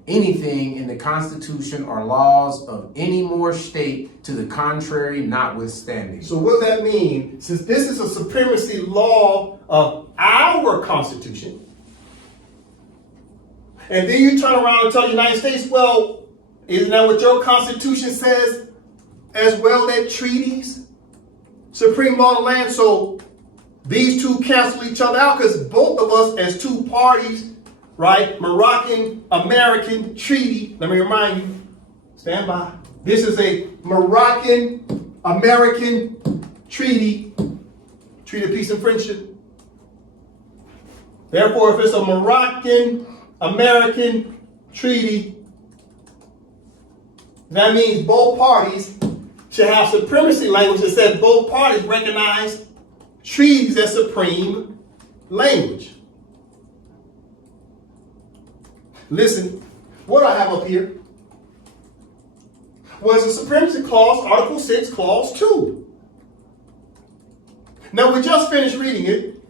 Anything in the Constitution or laws of any more state to the contrary notwithstanding. So what does that mean? Since this is a supremacy law of our Constitution, and then you turn around and tell the United States, well, isn't that what your Constitution says as well, that treaties, supreme law of the land? So these two cancel each other out, because both of us as two parties, right? Moroccan American treaty. Let me remind you, stand by. This is a Moroccan American treaty, treaty of peace and friendship. Therefore, if it's a Moroccan American treaty, that means both parties should have supremacy language that says both parties recognize treaties as supreme language. Listen, what do I have up here? Well, it's a Supremacy Clause, Article 6, Clause 2. Now, we just finished reading it.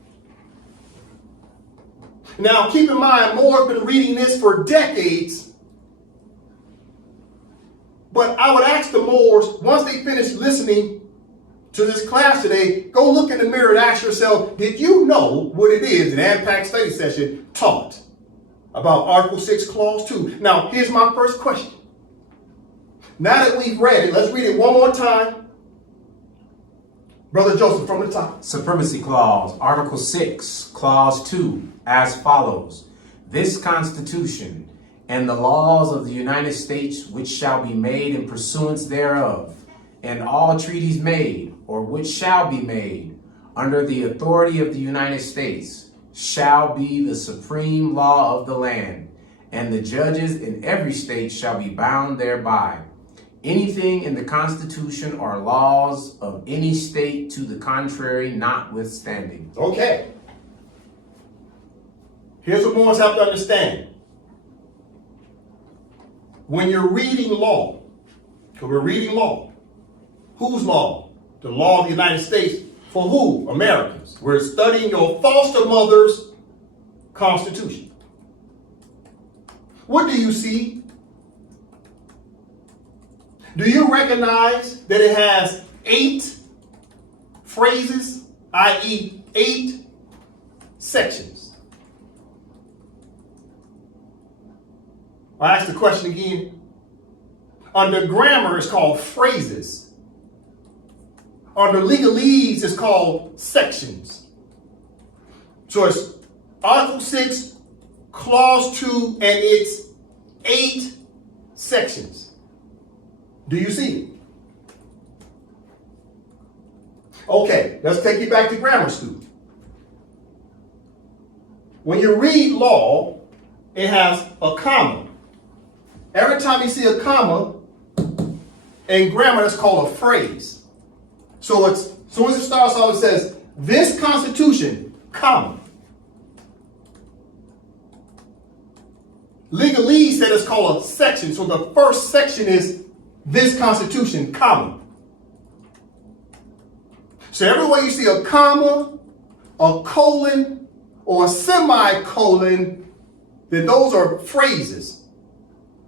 Now, keep in mind, Moore has been reading this for decades. But I would ask the Moors, once they finish listening to this class today, go look in the mirror and ask yourself, did you know what it is an AMPAC study session taught about Article 6, Clause 2? Now, here's my first question. Now that we've read it, let's read it one more time. Brother Joseph, from the top. Supremacy Clause, Article 6, Clause 2, as follows. This Constitution and the laws of the United States which shall be made in pursuance thereof, and all treaties made, or which shall be made, under the authority of the United States, shall be the supreme law of the land, and the judges in every state shall be bound thereby. Anything in the Constitution or laws of any state to the contrary notwithstanding. Okay. Here's what Moors have to understand. When you're reading law, because we're reading law, whose law? The law of the United States. For who? Americans. We're studying your foster mother's Constitution. What do you see? Do you recognize that it has 8 phrases, i.e. 8 sections? I ask the question again. Under grammar, it's called phrases. Under legalese, it's called sections. So it's Article 6, Clause 2, and it's 8 sections. Do you see it? Okay, let's take you back to grammar school. When you read law, it has a comma. Every time you see a comma in grammar, that's called a phrase. So it's, as soon as it starts off, it says, this Constitution, comma. Legalese said it's called a section. So the first section is this Constitution, comma. So everywhere you see a comma, a colon, or a semicolon, then those are phrases.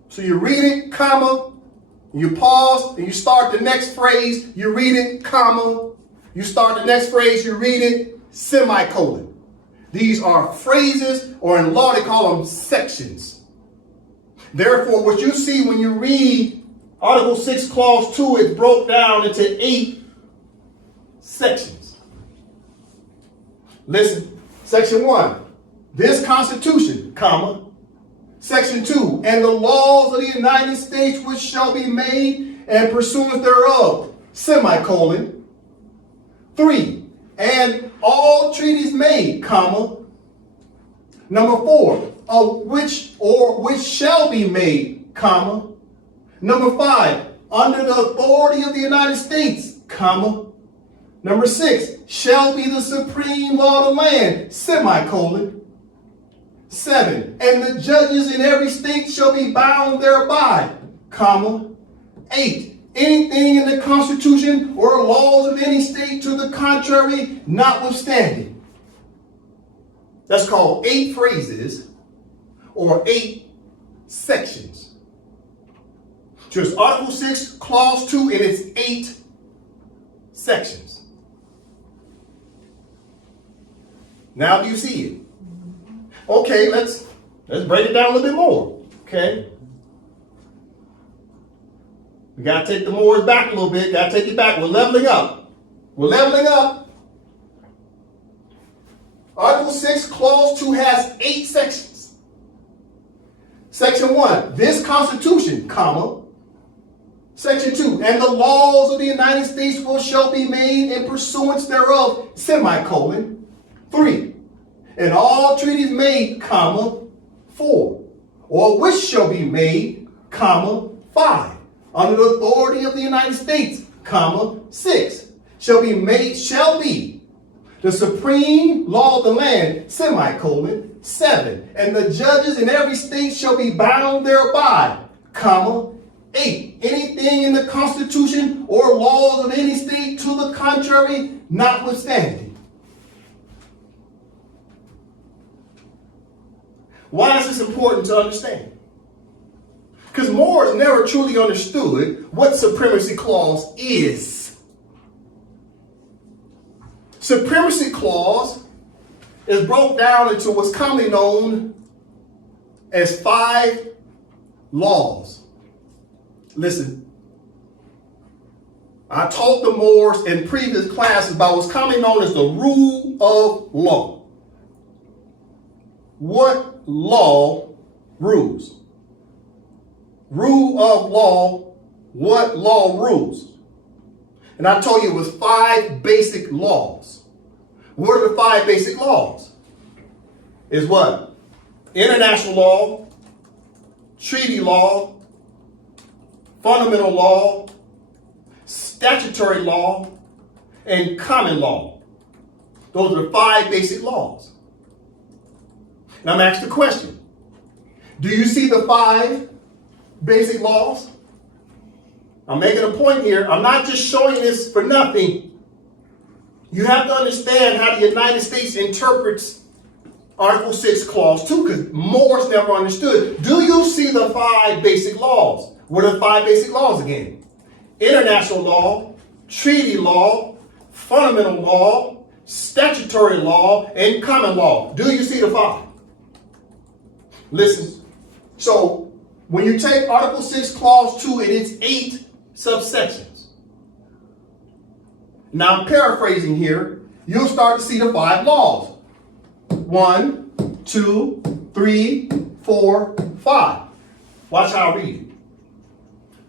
So you read it, comma, you pause, and you start the next phrase, you read it, comma, you start the next phrase, you read it, semicolon. These are phrases, or in law they call them sections. Therefore, what you see when you read Article 6, Clause 2, it broke down into 8 sections. Listen, Section 1, this Constitution, comma. Section 2, and the laws of the United States which shall be made and pursuance thereof, semicolon. 3, and all treaties made, comma. Number 4, of which shall be made, comma. Number 5, under the authority of the United States, comma. Number 6, shall be the supreme law of the land, semicolon. 7, and the judges in every state shall be bound thereby, comma. 8, anything in the Constitution or laws of any state to the contrary notwithstanding. That's called 8 phrases or 8 sections. So it's Article 6, Clause 2, and it's 8 sections. Now do you see it? Okay, let's break it down a little bit more. Okay. We got to take the Moors back a little bit. Got to take it back. We're leveling up. We're leveling up. Article 6, Clause 2 has 8 sections. Section 1, this Constitution, comma. Section 2, and the laws of the United States shall be made in pursuance thereof, semicolon. 3, and all treaties made, comma. 4, or which shall be made, comma. 5, under the authority of the United States, comma. 6, shall be the supreme law of the land, semicolon. 7, and the judges in every state shall be bound thereby, comma. 8. Anything in the Constitution or laws of any state to the contrary, notwithstanding. Why is this important to understand? Because Moors never truly understood what Supremacy Clause is. Supremacy Clause is broke down into what's commonly known as 5 laws. Listen, I taught the Moors in previous classes about what's commonly known as the rule of law. What law rules? Rule of law, what law rules? And I told you it was 5 basic laws. What are the 5 basic laws? Is what? International law, treaty law, fundamental law, statutory law, and common law. Those are the 5 basic laws. Now I'm asking the question. Do you see the 5 basic laws? I'm making a point here. I'm not just showing this for nothing. You have to understand how the United States interprets Article 6, Clause 2, because Moors never understood. Do you see the 5 basic laws? What are the 5 basic laws again? International law, treaty law, fundamental law, statutory law, and common law. Do you see the 5? Listen. So, when you take Article 6, Clause 2 and its 8 subsections, now I'm paraphrasing here, you'll start to see the 5 laws. 1, 2, 3, 4, 5. Watch how I read it.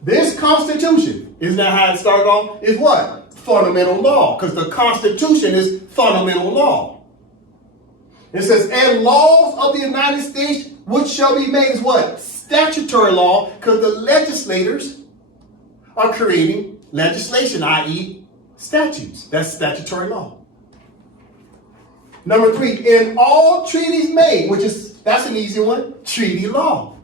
This Constitution, isn't that how it started off? Is what? Fundamental law, because the Constitution is fundamental law. It says, and laws of the United States which shall be made is what? Statutory law, because the legislators are creating legislation, i.e. statutes. That's statutory law. Number 3, in all treaties made, that's an easy one, treaty law.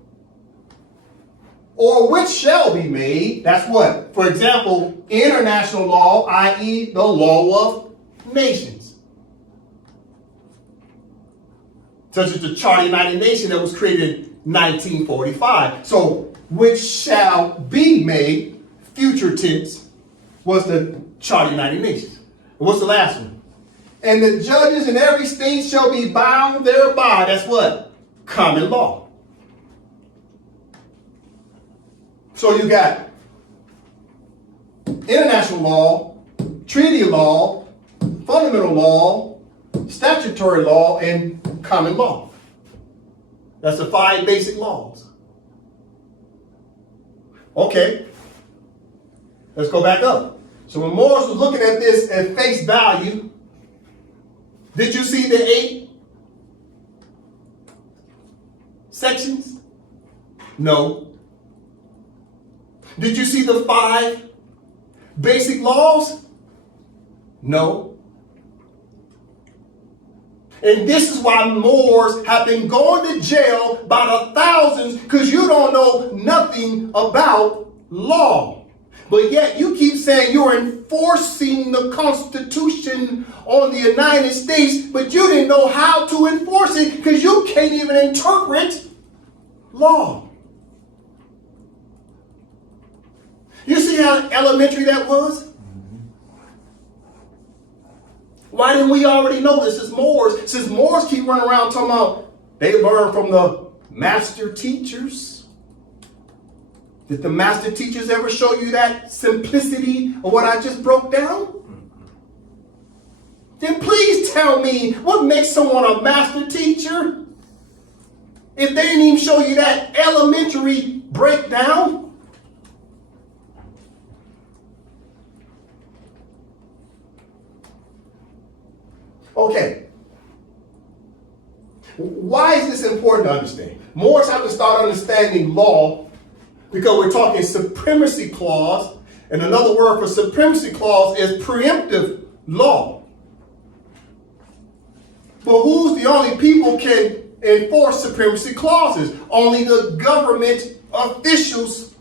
Or which shall be made, that's what? For example, international law, i.e. the law of nations. Such as the Charter of the United Nations that was created in 1945. So, which shall be made, future tense, was the Charter of the United Nations. And what's the last one? And the judges in every state shall be bound thereby. That's what? Common law. So you got international law, treaty law, fundamental law, statutory law, and common law. That's the 5 basic laws. Okay. Let's go back up. So when Morris was looking at this at face value, did you see the 8 sections? No. Did you see the 5 basic laws? No. And this is why Moors have been going to jail by the thousands, because you don't know nothing about law. But yet you keep saying you're enforcing the Constitution on the United States, but you didn't know how to enforce it because you can't even interpret law. You see how elementary that was? Why didn't we already know this as Moors? Since Moors keep running around talking about they learn from the master teachers. Did the master teachers ever show you that simplicity of what I just broke down? Then please tell me what makes someone a master teacher if they didn't even show you that elementary breakdown. Okay. Why is this important to understand? Moors have to start understanding law because we're talking Supremacy Clause, and another word for Supremacy Clause is preemptive law. But who's the only people can enforce Supremacy Clauses? Only the government officials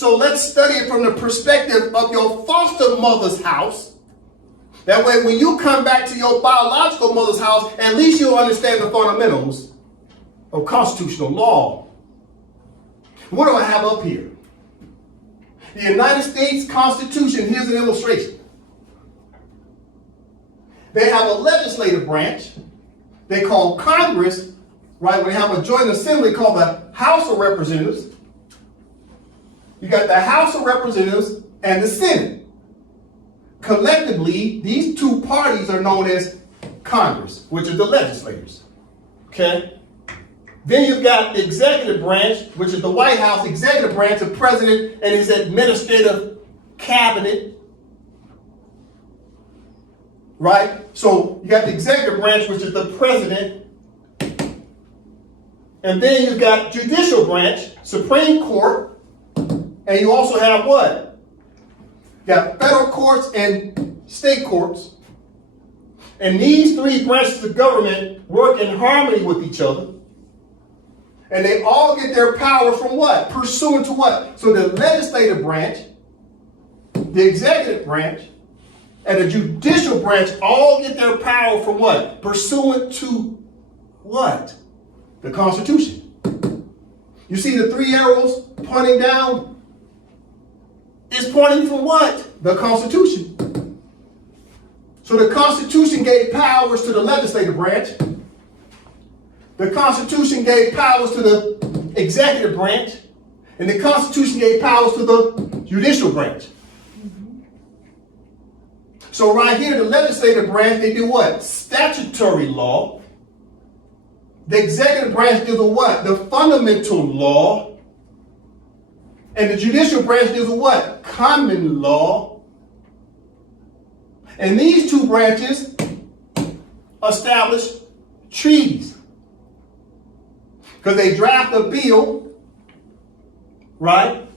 So let's study it from the perspective of your foster mother's house. That way, when you come back to your biological mother's house, at least you'll understand the fundamentals of constitutional law. What do I have up here? The United States Constitution, here's an illustration. They have a legislative branch they call Congress, right? We have a joint assembly called the House of Representatives. You got the House of Representatives and the Senate. Collectively, these two parties are known as Congress, which are the legislators. Okay? Then you've got the executive branch, which is the White House, executive branch, the president and his administrative cabinet. Right? So you got the executive branch, which is the president. And then you've got judicial branch, Supreme Court. And you also have what? You got federal courts and state courts. And these three branches of government work in harmony with each other. And they all get their power from what? Pursuant to what? So the legislative branch, the executive branch, and the judicial branch all get their power from what? Pursuant to what? The Constitution. You see the three arrows pointing down? It's pointing from what? The Constitution. So the Constitution gave powers to the legislative branch. The Constitution gave powers to the executive branch. And the Constitution gave powers to the judicial branch. So right here, the legislative branch, they do what? Statutory law. The executive branch deals with what? The fundamental law. And the judicial branch deals with what? Common law. And these two branches establish treaties. Because they draft a bill, right?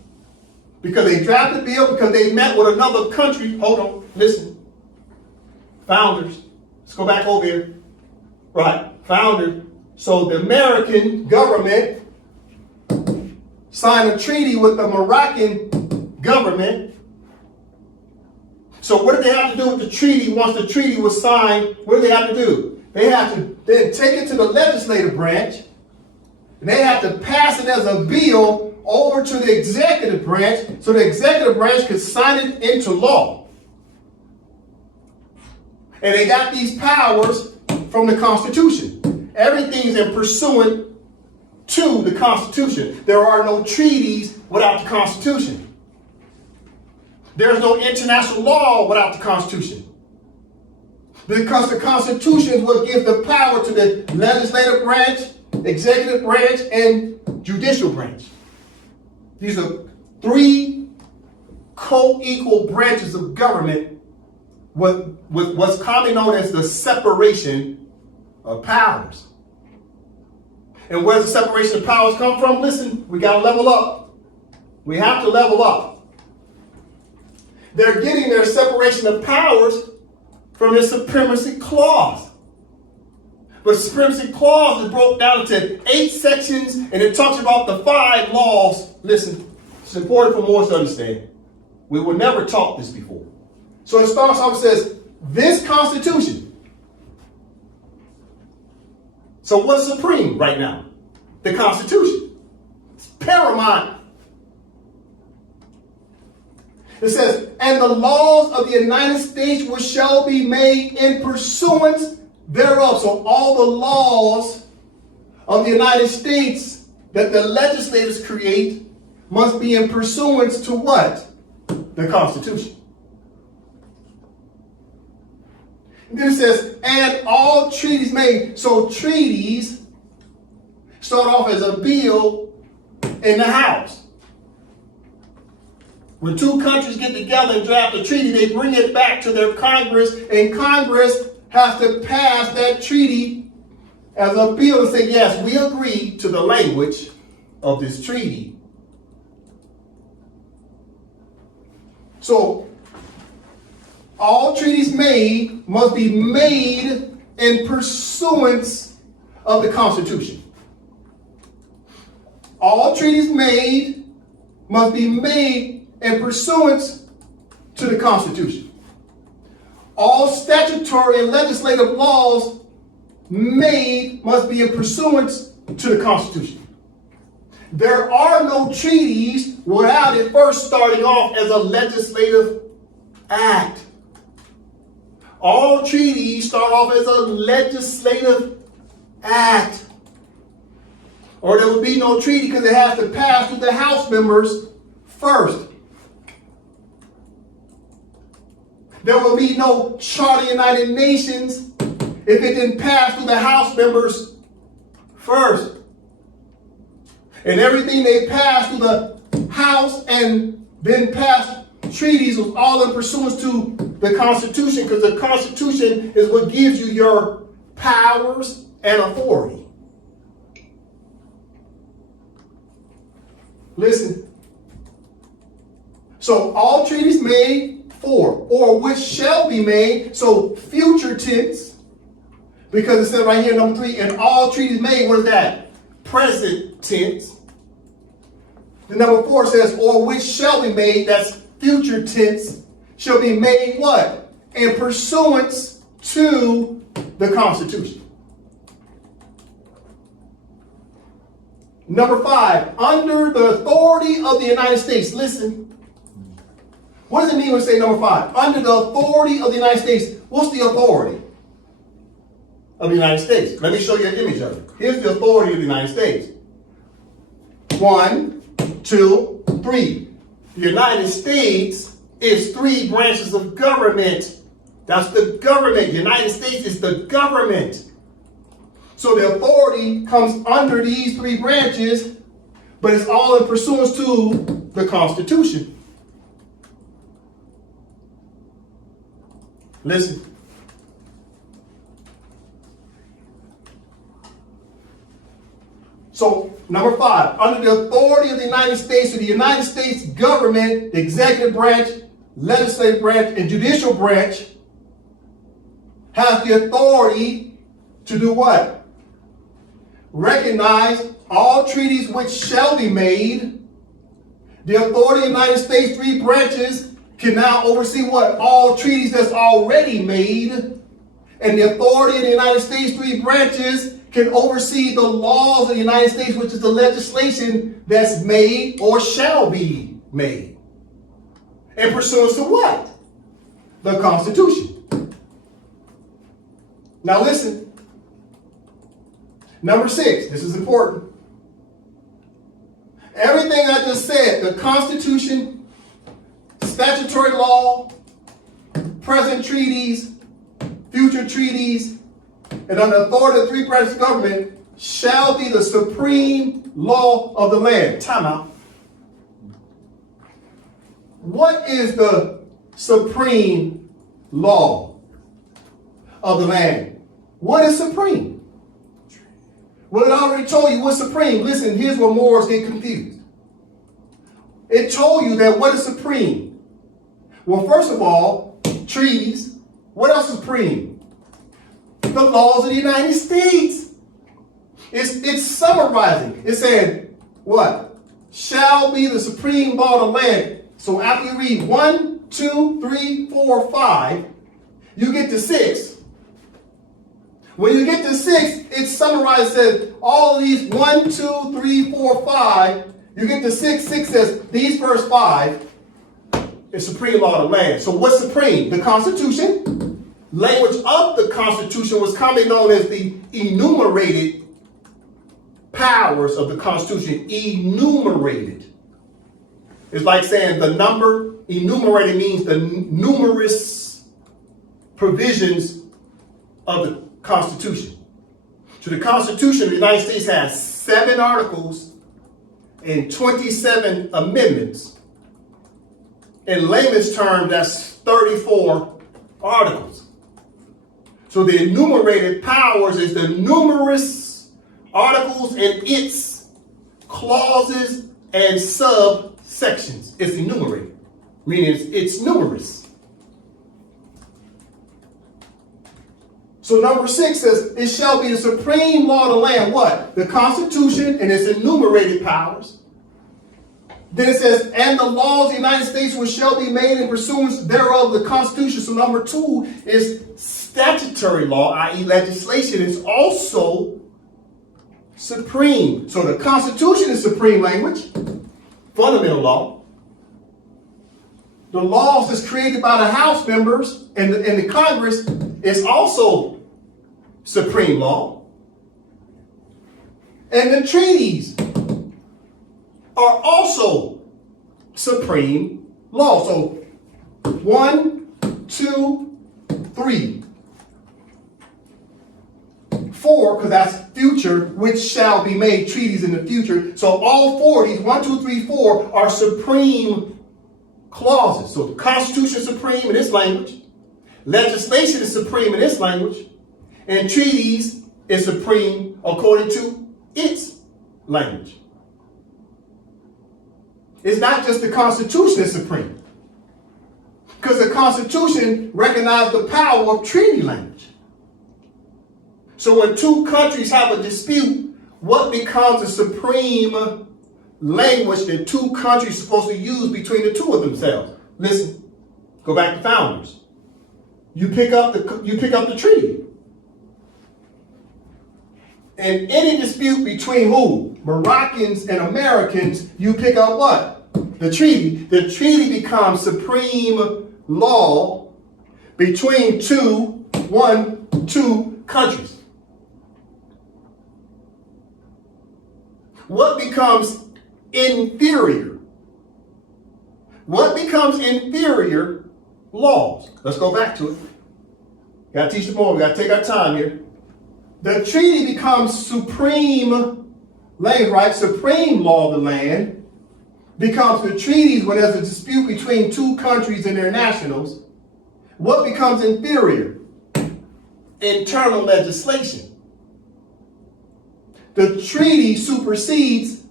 Because they draft a bill because they met with another country. Hold on, listen. Founders. Let's go back over here. Right, founders. So the American government signed a treaty with the Moroccan government. So what did they have to do with the treaty once the treaty was signed? What did they have to do? They have to then take it to the legislative branch. And they have to pass it as a bill over to the executive branch so the executive branch could sign it into law. And they got these powers from the Constitution. Everything's in pursuant to the Constitution. There are no treaties without the Constitution. There's no international law without the Constitution. Because the Constitution is what gives the power to the legislative branch, executive branch, and judicial branch. These are three co-equal branches of government with what's commonly known as the separation of powers. And where does the separation of powers come from? Listen, we got to level up. We have to level up. They're getting their separation of powers from the Supremacy Clause. But the Supremacy Clause is broke down into 8 sections, and it talks about the 5 laws. Listen, it's important for more to understand. We were never taught this before. So it starts off and says, this Constitution. So what's supreme right now? The Constitution. It's paramount. It says, and the laws of the United States which shall be made in pursuance thereof. So all the laws of the United States that the legislators create must be in pursuance to what? The Constitution. And then it says, and all treaties made. So treaties start off as a bill in the House. When 2 countries get together and draft a treaty, they bring it back to their Congress, and Congress has to pass that treaty as a bill and say, yes, we agree to the language of this treaty. So, all treaties made must be made in pursuance of the Constitution. All treaties made must be made in pursuance to the Constitution. All statutory and legislative laws made must be in pursuance to the Constitution. There are no treaties without it first starting off as a legislative act. All treaties start off as a legislative act. Or there will be no treaty because it has to pass through the House members first. There will be no Charter of the United Nations if it didn't pass through the House members first. And everything they passed through the House and then passed treaties was all in pursuance to the Constitution, because the Constitution is what gives you your powers and authority. Listen. So all treaties made for, or which shall be made, so future tense, because it said right here, number 3, and all treaties made, what is that? Present tense. The number 4 says, or which shall be made, that's future tense, shall be made what? In pursuance to the Constitution. Number 5, under the authority of the United States. Listen. What does it mean when we say number 5? Under the authority of the United States. What's the authority of the United States? Let me show you an image of it. Here's the authority of the United States. 1, 2, 3. The United States is 3 branches of government. That's the government. The United States is the government. So the authority comes under these 3 branches, but it's all in pursuance to the Constitution. Listen. So, number 5, under the authority of the United States, so the United States government, the executive branch, legislative branch, and judicial branch has the authority to do what? Recognize all treaties which shall be made. The authority of the United States, 3 branches, can now oversee what? All treaties that's already made. And the authority of the United States, 3 branches, can oversee the laws of the United States, which is the legislation that's made or shall be made. In pursuance to what? The Constitution. Now listen. Number 6, this is important. Everything I just said, the Constitution, statutory law, present treaties, future treaties, and under the authority of the 3 branches of government shall be the supreme law of the land. Time out. What is the supreme law of the land? What is supreme? Well, it already told you what's supreme. Listen, here's where Moors get confused. It told you that what is supreme? Well, first of all, treaties. What else is supreme? The laws of the United States. It's summarizing. It's saying, what? Shall be the supreme law of the land. So after you read 1, 2, 3, 4, 5, you get to 6. When you get to 6, it's summarized, says all of these 1, 2, 3, 4, 5. You get to 6. 6 says these first 5 is supreme law of the land. So what's supreme? The Constitution. Language of the Constitution was commonly known as the enumerated powers of the Constitution. Enumerated. It's like saying the number. Enumerated means the numerous provisions of the Constitution. So the Constitution of the United States has 7 articles and 27 amendments. In layman's terms, that's 34 articles. So the enumerated powers is the numerous articles and its clauses and subsections. It's enumerated, meaning it's numerous. So number 6 says, it shall be the supreme law of the land. What? The Constitution and its enumerated powers. Then it says, and the laws of the United States which shall be made in pursuance thereof the Constitution. So number 2 is statutory law, i.e. legislation, is also supreme. So the Constitution is supreme language, fundamental law. The laws that's created by the House members and the Congress is also supreme law. And the treaties are also supreme law. So 1, 2, 3, 4, because that's future, which shall be made, treaties in the future. So all 4 of these, 1, 2, 3, 4, are supreme clauses. So the Constitution is supreme in its language. Legislation is supreme in its language. And treaties is supreme according to its language. It's not just the Constitution is supreme. Because the Constitution recognizes the power of treaty language. So when 2 countries have a dispute, what becomes the supreme language that 2 countries are supposed to use between the 2 of themselves? Listen, go back to founders. You pick up the treaty. And any dispute between who? Moroccans and Americans, you pick up what? The treaty. The treaty becomes supreme law between 2 countries. What becomes inferior? What becomes inferior laws? Let's go back to it. Got to teach them more. We got to take our time here. The treaty becomes supreme language, right? Supreme law of the land becomes the treaties when there's a dispute between 2 countries and their nationals. What becomes inferior? Internal legislation. The treaty supersedes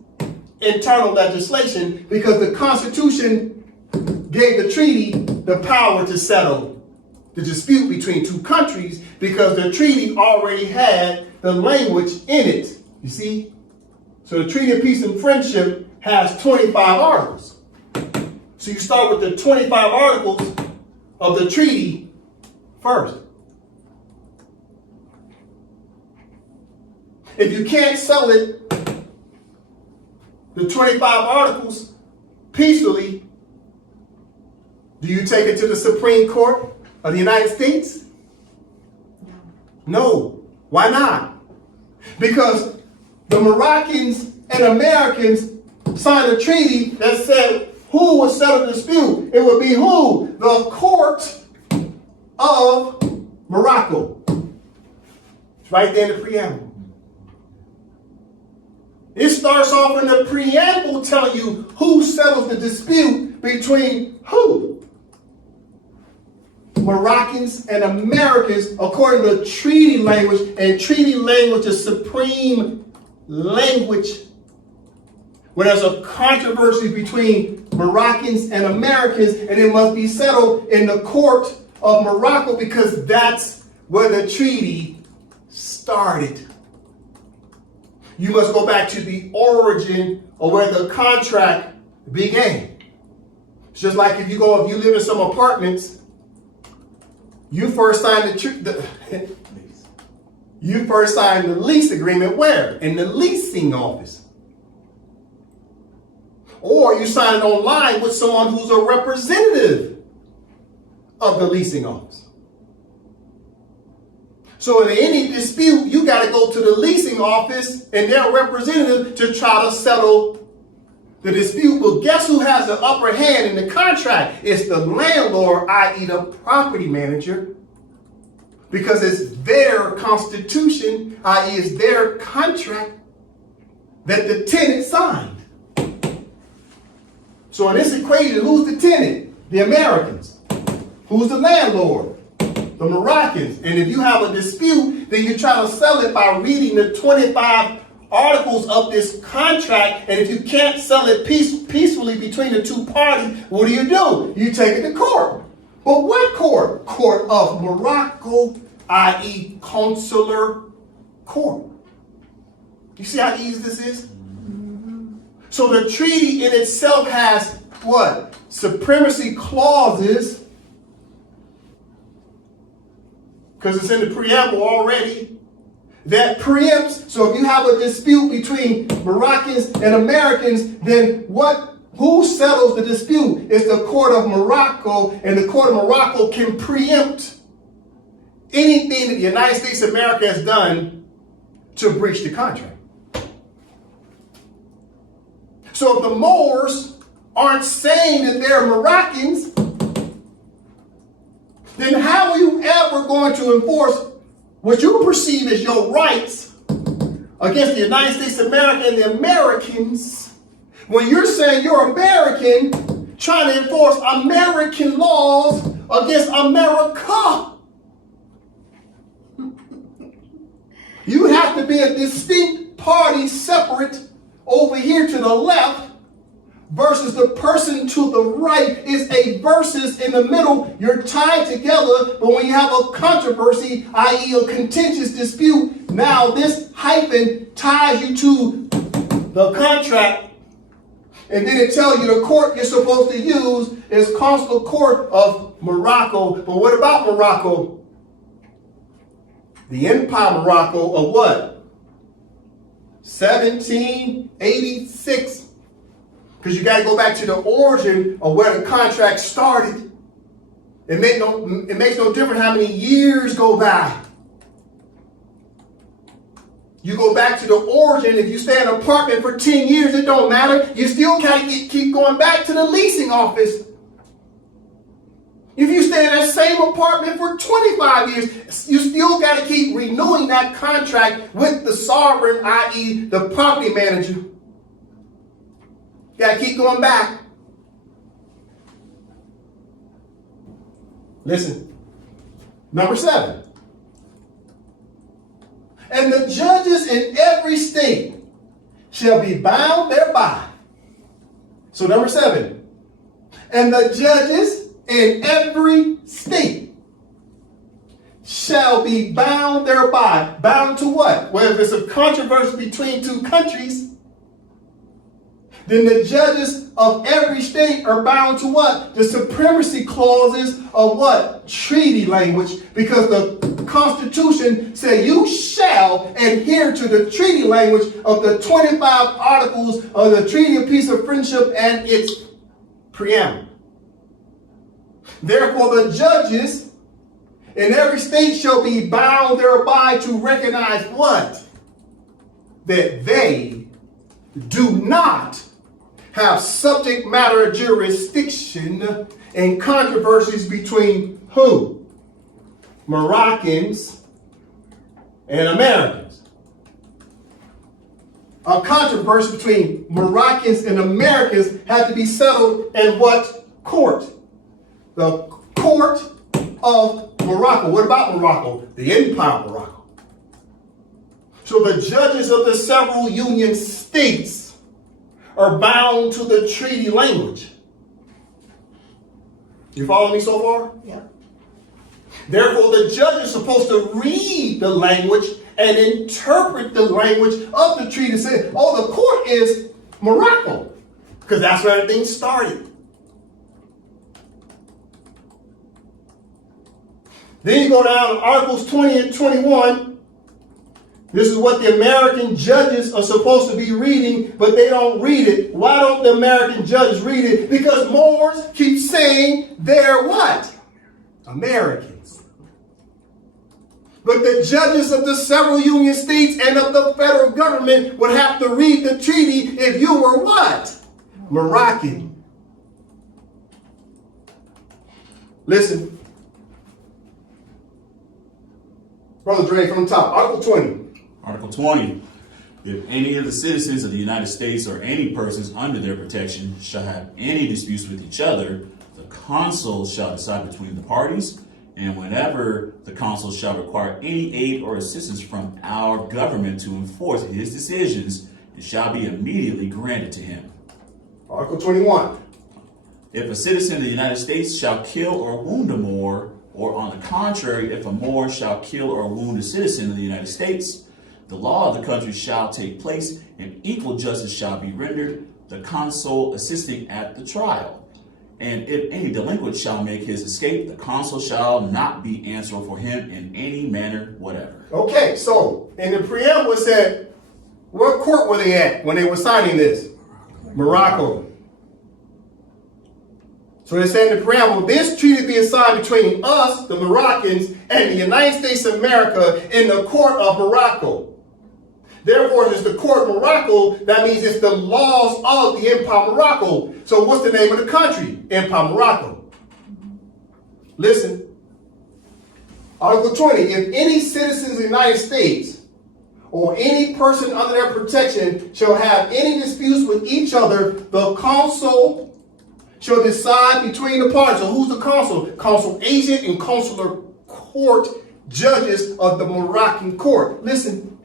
internal legislation because the Constitution gave the treaty the power to settle the dispute between 2 countries because the treaty already had the language in it. You see? So the Treaty of Peace and Friendship has 25 articles. So you start with the 25 articles of the treaty first. If you can't sell it, the 25 articles, peacefully, do you take it to the Supreme Court of the United States? No. Why not? Because the Moroccans and Americans signed a treaty that said who would settle the dispute. It would be who? The court of Morocco. It's right there in the preamble. It starts off in the preamble telling you who settles the dispute between who? Moroccans and Americans according to treaty language, and treaty language is supreme language. When there's a controversy between Moroccans and Americans, and it must be settled in the court of Morocco because that's where the treaty started. You must go back to the origin of where the contract began. It's just like if you live in some apartments, you first signed the lease agreement where? In the leasing office. Or you sign it online with someone who's a representative of the leasing office. So in any dispute, you got to go to the leasing office and their representative to try to settle the dispute. But guess who has the upper hand in the contract? It's the landlord, i.e. the property manager. Because it's their constitution, i.e. it's their contract that the tenant signed. So in this equation, who's the tenant? The Americans. Who's the landlord? The Moroccans. And if you have a dispute, then you try to sell it by reading the 25 articles of this contract. And if you can't sell it peacefully between the 2 parties, what do? You take it to court. But what court? Court of Morocco, i.e. consular court. You see how easy this is? So the treaty in itself has what? Supremacy clauses, because it's in the preamble already, that preempts. So if you have a dispute between Moroccans and Americans, then who settles the dispute? It's the court of Morocco, and the court of Morocco can preempt anything that the United States of America has done to breach the contract. So if the Moors aren't saying that they're Moroccans, then how are you ever going to enforce what you perceive as your rights against the United States of America and the Americans when you're saying you're American trying to enforce American laws against America? You have to be a distinct party separate over here to the left versus the person to the right is a versus in the middle. You're tied together, but when you have a controversy, i.e. a contentious dispute, now this hyphen ties you to the contract, and then it tells you the court you're supposed to use is Consular Court of Morocco. But what about Morocco? The Empire Morocco of what? 1786. Because you got to go back to the origin of where the contract started. It makes no difference how many years go by. You go back to the origin. If you stay in an apartment for 10 years, it don't matter. You still got to keep going back to the leasing office. If you stay in that same apartment for 25 years, you still got to keep renewing that contract with the sovereign, i.e. the property manager. You got to keep going back. Listen. Number 7. And the judges in every state shall be bound thereby. So number 7. And the judges in every state shall be bound thereby. Bound to what? Well, if it's a controversy between two countries, then the judges of every state are bound to what? The supremacy clauses of what? Treaty language. Because the Constitution said you shall adhere to the treaty language of the 25 articles of the Treaty of Peace of Friendship and its preamble. Therefore, the judges in every state shall be bound thereby to recognize what? That they do not have subject matter jurisdiction in controversies between who? Moroccans and Americans. A controversy between Moroccans and Americans had to be settled in what court? The court of Morocco. What about Morocco? The Empire Morocco. So the judges of the several union states are bound to the treaty language. You follow me so far? Yeah. Therefore, the judge is supposed to read the language and interpret the language of the treaty. Say, oh, the court is Morocco, because that's where everything started. Then you go down to Articles 20 and 21. This is what the American judges are supposed to be reading, but they don't read it. Why don't the American judges read it? Because Moors keep saying they're what? Americans. But the judges of the several union states and of the federal government would have to read the treaty if you were what? Moroccan. Listen. Brother Dre from the top. Article 20. Article 20. If any of the citizens of the United States or any persons under their protection shall have any disputes with each other, the consul shall decide between the parties, and whenever the consul shall require any aid or assistance from our government to enforce his decisions, it shall be immediately granted to him. Article 21. If a citizen of the United States shall kill or wound a Moor, or on the contrary, if a Moor shall kill or wound a citizen of the United States, the law of the country shall take place, and equal justice shall be rendered. the consul assisting at the trial. And if any delinquent shall make his escape, the consul shall not be answerable for him in any manner whatever. Okay, so in the preamble it said, what court were they at when they were signing this? Morocco. So it said in the preamble, this treaty being signed between us, the Moroccans, and the United States of America in the court of Morocco. Therefore, if it's the court of Morocco, that means it's the laws of the Empire of Morocco. So what's the name of the country? Empire of Morocco. Listen. Article 20, if any citizens of the United States or any person under their protection shall have any disputes with each other, the consul shall decide between the parties. So who's the consul? Consul agent and consular court judges of the Moroccan court. Listen.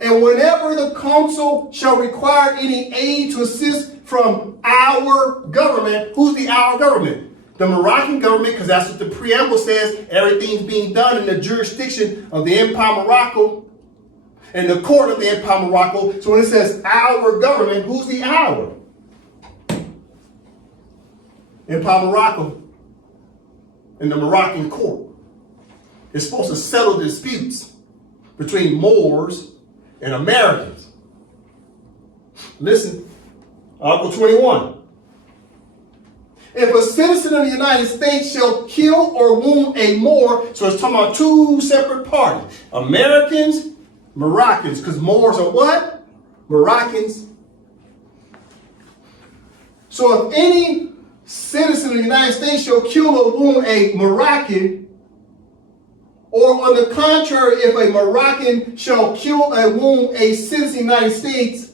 And whenever the consul shall require any aid to assist from our government, who's the our government? The Moroccan government, because that's what the preamble says. Everything's being done in the jurisdiction of the Empire of Morocco and the court of the Empire of Morocco. So when it says our government, who's the our? Empire of Morocco and the Moroccan court is supposed to settle disputes between Moors and Americans. Listen, Article 21. If a citizen of the United States shall kill or wound a Moor, so it's talking about two separate parties, Americans, Moroccans, because Moors are what? Moroccans. So if any citizen of the United States shall kill or wound a Moroccan, or on the contrary, if a Moroccan shall kill or wound a citizen of the United States,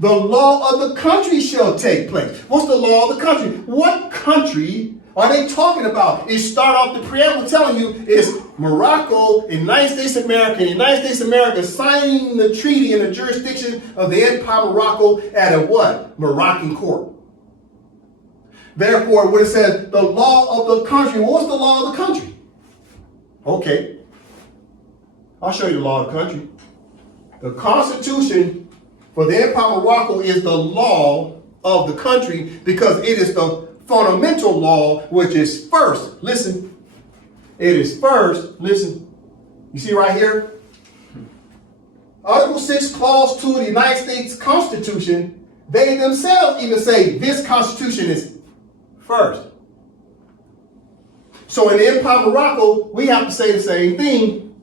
the law of the country shall take place. What's the law of the country? What country are they talking about? It start off the preamble telling you it's Morocco, United States of America, and United States of America signing the treaty in the jurisdiction of the Empire of Morocco at a what? Moroccan court. Therefore, when it says the law of the country, what's the law of the country? Okay, I'll show you the law of the country. The Constitution for the Empire of Morocco is the law of the country because it is the fundamental law, which is first. Listen, it is first. Listen, you see right here? Article 6, Clause 2 of the United States Constitution, they themselves even say this Constitution is first. So in the Empire of Morocco, we have to say the same thing.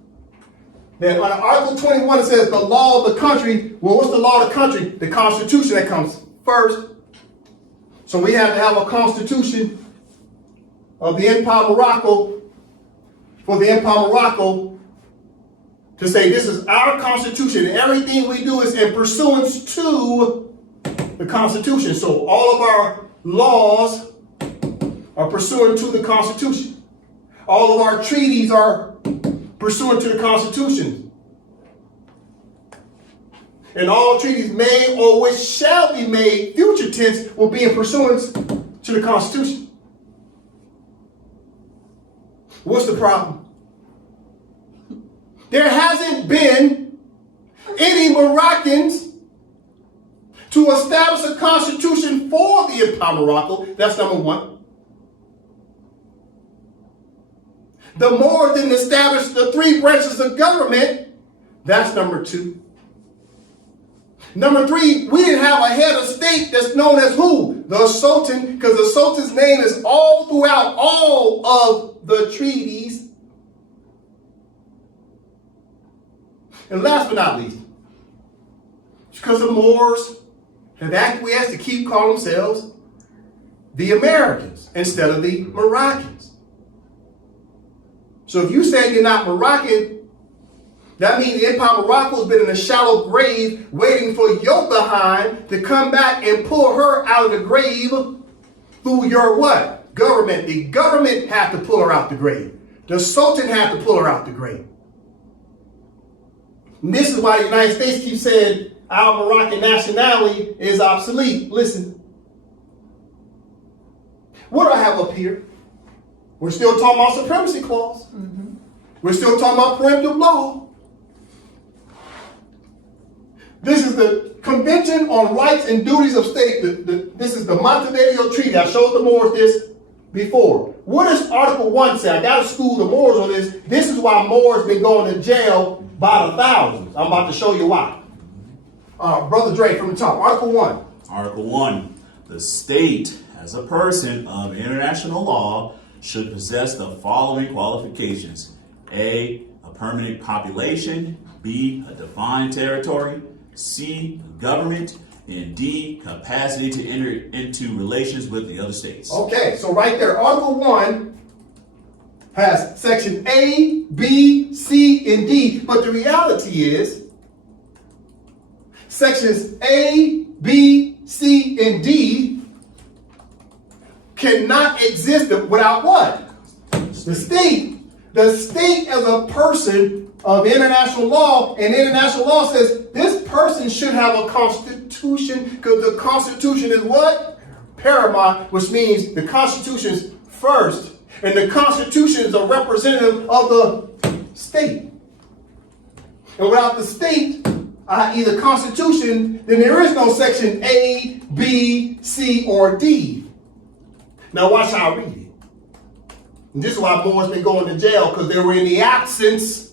That on Article 21, it says the law of the country. Well, what's the law of the country? The Constitution that comes first. So we have to have a Constitution of the Empire of Morocco for the Empire of Morocco to say this is our Constitution. And everything we do is in pursuance to the Constitution. So all of our laws are pursuant to the Constitution. All of our treaties are pursuant to the Constitution. And all treaties made or which shall be made, future tense, will be in pursuance to the Constitution. What's the problem? There hasn't been any Moroccans to establish a constitution for the Empire of Morocco. That's number one. The Moors didn't establish the three branches of government. That's number two. Number three, we didn't have a head of state that's known as who? The Sultan, because the Sultan's name is all throughout all of the treaties. And last but not least, because the Moors have acquiesced to keep calling themselves the Americans instead of the Moroccans. So if you say you're not Moroccan, that means the Empire of Morocco has been in a shallow grave waiting for your behind to come back and pull her out of the grave through your what? Government. The government had to pull her out the grave. The Sultan had to pull her out the grave. And this is why the United States keeps saying our Moroccan nationality is obsolete. Listen. What do I have up here? We're still talking about Supremacy Clause. We're still talking about preemptive law. This is the Convention on Rights and Duties of State. This is the Montevideo Treaty. I showed the Moors this before. What does Article 1 say? I got to school the Moors on this. This is why Moors been going to jail by the thousands. I'm about to show you why. Brother Dre from the top. Article 1. Article 1. The state, as a person of international law, should possess the following qualifications. A permanent population. B, a defined territory. C, government. And D, capacity to enter into relations with the other states. Okay, so right there, Article 1 has section A, B, C, and D. But the reality is, sections A, B, C, and D cannot exist without what? The state. The state as a person of international law, and international law says this person should have a constitution, because the Constitution is what? Paramount, which means the Constitution is first, and the Constitution is a representative of the state. And without the state, i.e. the Constitution, then there is no section A, B, C, or D. Now watch how I read it. And this is why Moors been going to jail, because they were in the absence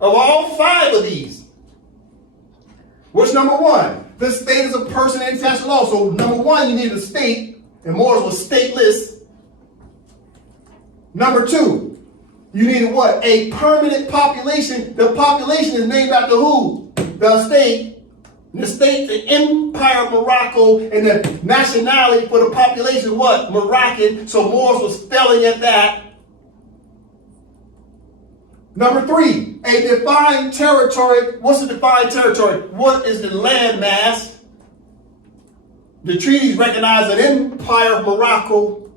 of all 5 of these. What's number 1? The state is a person in international law. So number 1, you need a state, and Moors was stateless. Number 2, you needed what? A permanent population. The population is named after who? The state. The state, the Empire of Morocco, and the nationality for the population, what? Moroccan. So Moors was failing at that. Number 3, a defined territory. What's a defined territory? What is the landmass? The treaties recognize an Empire of Morocco.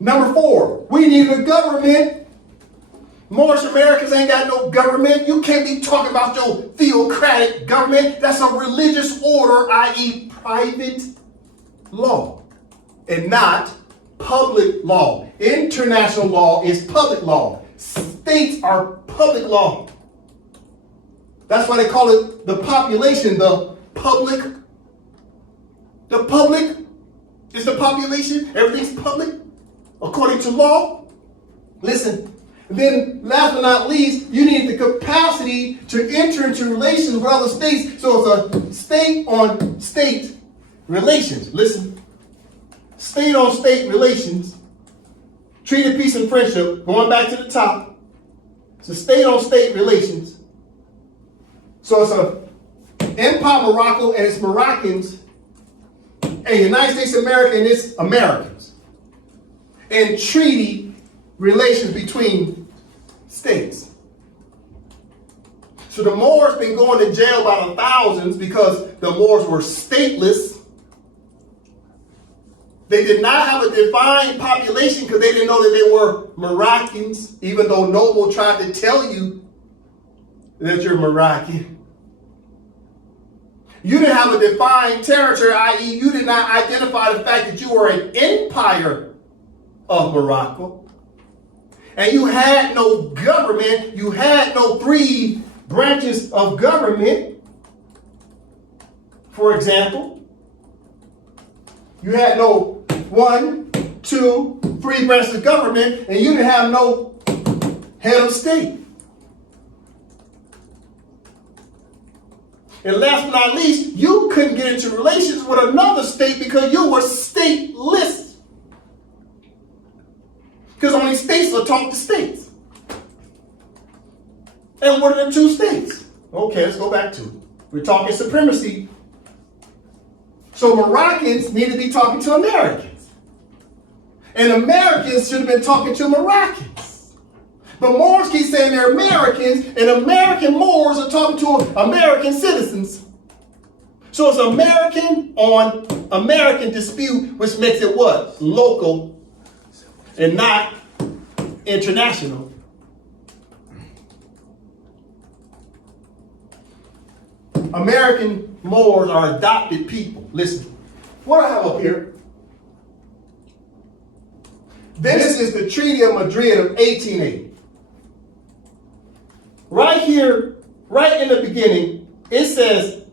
Number 4, we need a government. Moorish Americans ain't got no government. You can't be talking about your theocratic government. That's a religious order, i.e. private law, and not public law. International law is public law. States are public law. That's why they call it the population, the public. The public is the population. Everything's public according to law. Listen. And then, last but not least, you need the capacity to enter into relations with other states. So it's a state-on-state relations. Listen. State-on-state relations. Treaty, peace, and friendship. Going back to the top. It's a state-on-state relations. So it's a Empire Morocco and it's Moroccans. And United States of America and it's Americans. And treaty relations between states. So the Moors been going to jail by the thousands because the Moors were stateless. They did not have a defined population because they didn't know that they were Moroccans, even though Noble tried to tell you that you're Moroccan. You didn't have a defined territory, i.e. you did not identify the fact that you were an empire of Morocco. And you had no government. You had no 3 branches of government. For example, you had no 1, 2, 3 branches of government, and you didn't have no head of state. And last but not least, you couldn't get into relations with another state because you were stateless. Because only states will talk to states. And what are the 2 states? Okay, let's go back to it. We're talking supremacy. So Moroccans need to be talking to Americans. And Americans should have been talking to Moroccans. But Moors keep saying they're Americans, and American Moors are talking to American citizens. So it's American on American dispute, which makes it what? Local. And not international. American Moors are adopted people. Listen, what I have up here. This is the Treaty of Madrid of 1880. right here, right in the beginning, it says,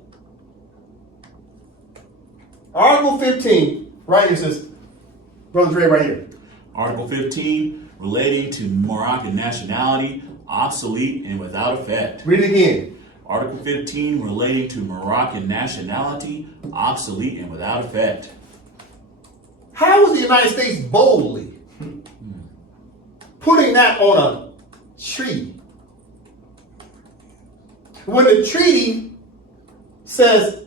Article 15, right here says, Brother Dre, right here. Article 15, relating to Moroccan nationality, obsolete and without effect. Read it again. Article 15, relating to Moroccan nationality, obsolete and without effect. How was the United States boldly putting that on a treaty? When the treaty says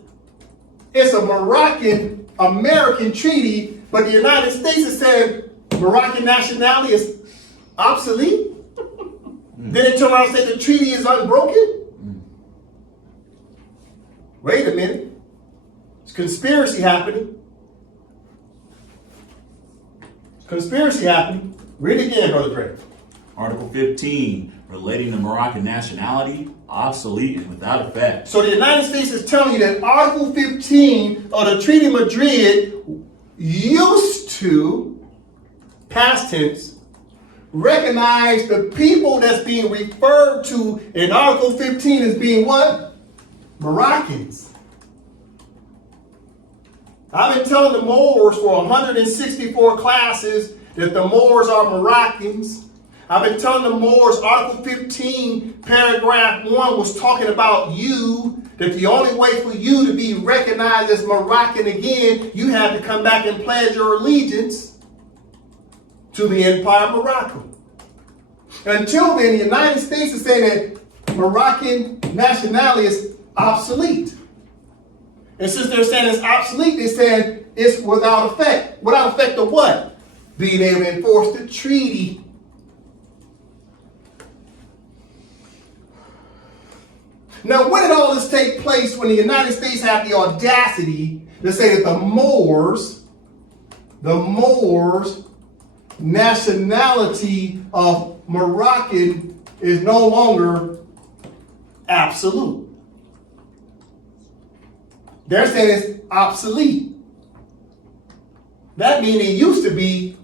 it's a Moroccan-American treaty, but the United States is saying Moroccan nationality is obsolete? Then it turn around and say the treaty is unbroken? Wait a minute. It's conspiracy happening. Conspiracy happening. Read it again, Brother Craig. Article 15, relating to Moroccan nationality, obsolete and without effect. So the United States is telling you that Article 15 of the Treaty of Madrid used to, past tense, recognize the people that's being referred to in Article 15 as being what? Moroccans. I've been telling the Moors for 164 classes that the Moors are Moroccans. I've been telling the Moors Article 15, paragraph 1 was talking about you, that the only way for you to be recognized as Moroccan again, you have to come back and pledge your allegiance to the Empire of Morocco. Until then, the United States is saying that Moroccan nationality is obsolete. And since they're saying it's obsolete, they're saying it's without effect. Without effect of what? Being able to enforce the treaty. Now, when did all this take place? When the United States had the audacity to say that the Moors, nationality of Moroccan is no longer absolute. They're saying it's obsolete. That means it used to be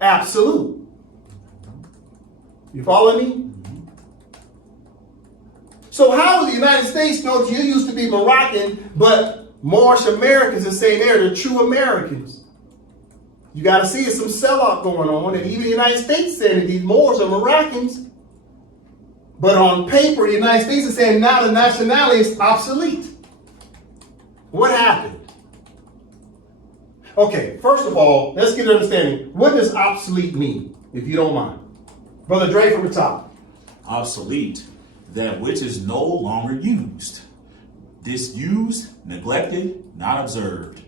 absolute. You follow me? So how would the United States know that you used to be Moroccan, but Moorish Americans are saying they're the true Americans? You got to see it's some sellout going on, and even the United States saying that these Moors are Moroccans. But on paper, the United States is saying now the nationality is obsolete. What happened? Okay, first of all, let's get an understanding. What does obsolete mean, if you don't mind? Brother Dre from the top. Obsolete, that which is no longer used. Disused, neglected, not observed.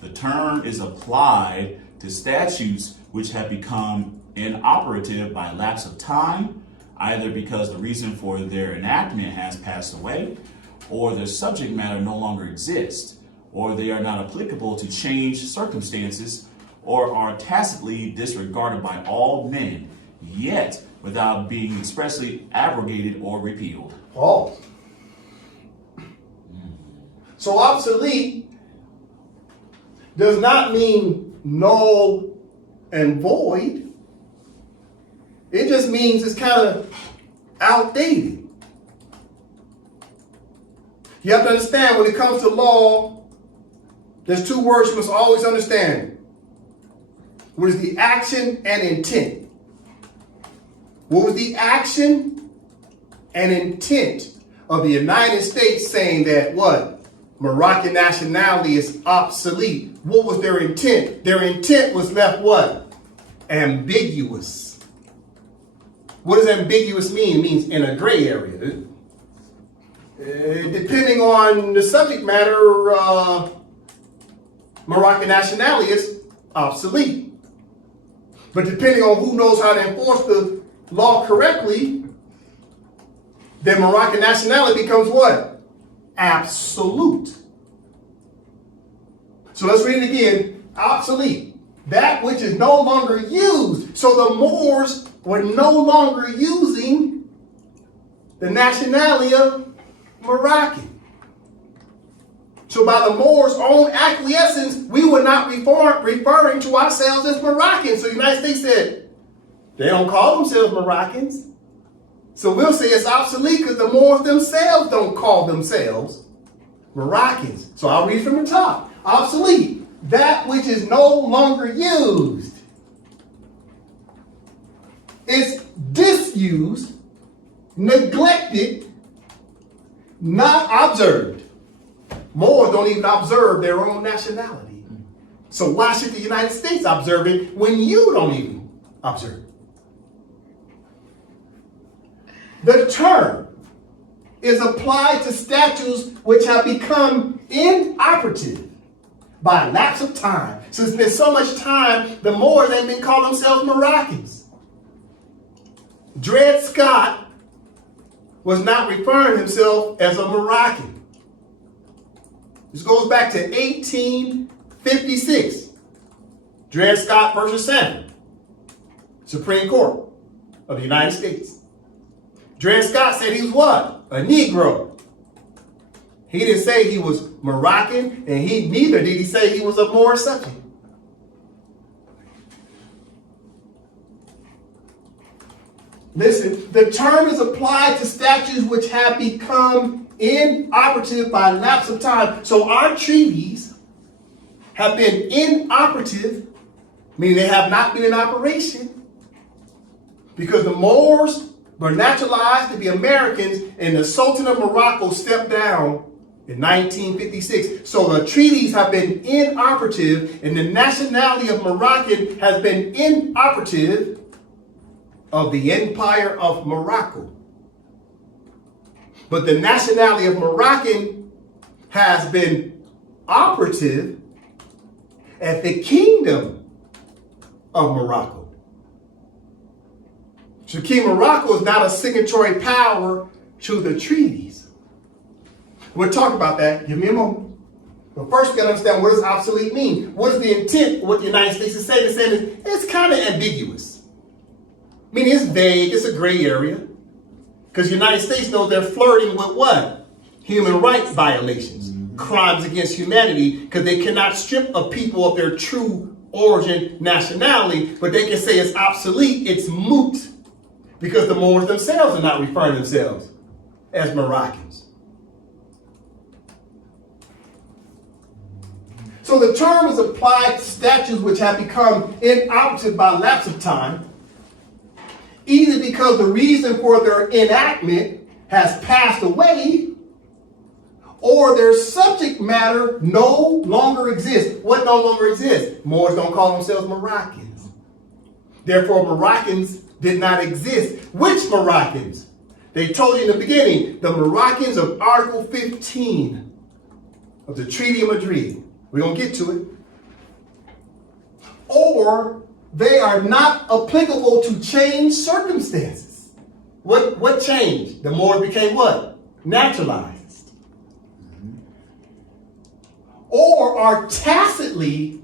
The term is applied to statutes which have become inoperative by lapse of time, either because the reason for their enactment has passed away, or their subject matter no longer exists, or they are not applicable to changed circumstances, or are tacitly disregarded by all men, yet without being expressly abrogated or repealed. Pause. So obsolete does not mean null and void. It just means it's kind of outdated. You have to understand when it comes to law, there's two words you must always understand. What is the action and intent? What was the action and intent of the United States saying that what? Moroccan nationality is obsolete. What was their intent? Their intent was left what? Ambiguous. What does ambiguous mean? It means in a gray area. Depending on the subject matter, Moroccan nationality is obsolete. But depending on who knows how to enforce the law correctly, then Moroccan nationality becomes what? Absolute. So let's read it again. Obsolete. That which is no longer used. So the Moors were no longer using the nationality of Moroccan. So by the Moors' own acquiescence, we were not referring to ourselves as Moroccans. So the United States said, they don't call themselves Moroccans. So we'll say it's obsolete because the Moors themselves don't call themselves Moroccans. So I'll read from the top. Obsolete, that which is no longer used. It's disused, neglected, not observed. Moors don't even observe their own nationality. So why should the United States observe it when you don't even observe it? The term is applied to statutes which have become inoperative by lapse of time. So it's been so much time, the Moors ain't been calling themselves Moroccans. Dred Scott was not referring himself as a Moroccan. This goes back to 1856. Dred Scott versus Sandford, Supreme Court of the United States. Dred Scott said he was what? A Negro. He didn't say he was Moroccan, and neither did he say he was a Moor subject. Listen, the term is applied to statutes which have become inoperative by lapse of time. So our treaties have been inoperative, meaning they have not been in operation, because the Moors were naturalized to be Americans, and the Sultan of Morocco stepped down in 1956. So the treaties have been inoperative, and the nationality of Moroccan has been inoperative of the Empire of Morocco. But the nationality of Moroccan has been operative at the Kingdom of Morocco. So King Morocco is not a signatory power to the treaties. We'll talk about that. Give me a moment. But first, we got to understand, what does obsolete mean? What is the intent of what the United States is saying? It's saying it's kind of ambiguous. I mean, it's vague. It's a gray area. Because the United States knows they're flirting with what? Human rights violations, crimes against humanity, because they cannot strip a people of their true origin nationality, but they can say it's obsolete, it's moot, because the Moors themselves are not referring to themselves as Moroccans. So the term is applied to statutes which have become inoperative by lapse of time, either because the reason for their enactment has passed away, or their subject matter no longer exists. What no longer exists? Moors don't call themselves Moroccans. Therefore, Moroccans did not exist. Which Moroccans? They told you in the beginning, the Moroccans of Article 15 of the Treaty of Madrid. We're going to get to it. Or they are not applicable to changed circumstances. What changed? The Moors became what? Naturalized. Or are tacitly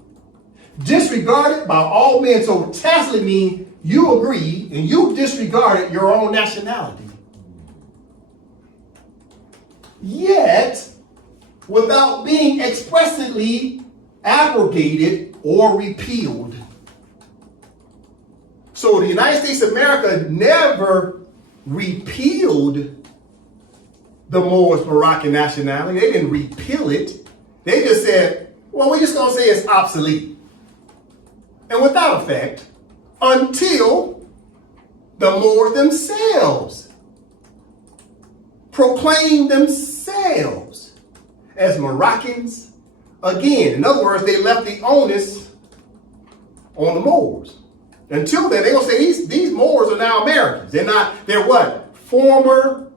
disregarded by all men. So tacitly means you agree and you disregarded your own nationality. Yet, without being expressly abrogated or repealed. So the United States of America never repealed the Moors' Moroccan nationality. They didn't repeal it. They just said, well, we're just going to say it's obsolete. And without effect, until the Moors themselves proclaimed themselves as Moroccans again. In other words, they left the onus on the Moors. Until then, they're going to say these Moors are now Americans. They're what? Former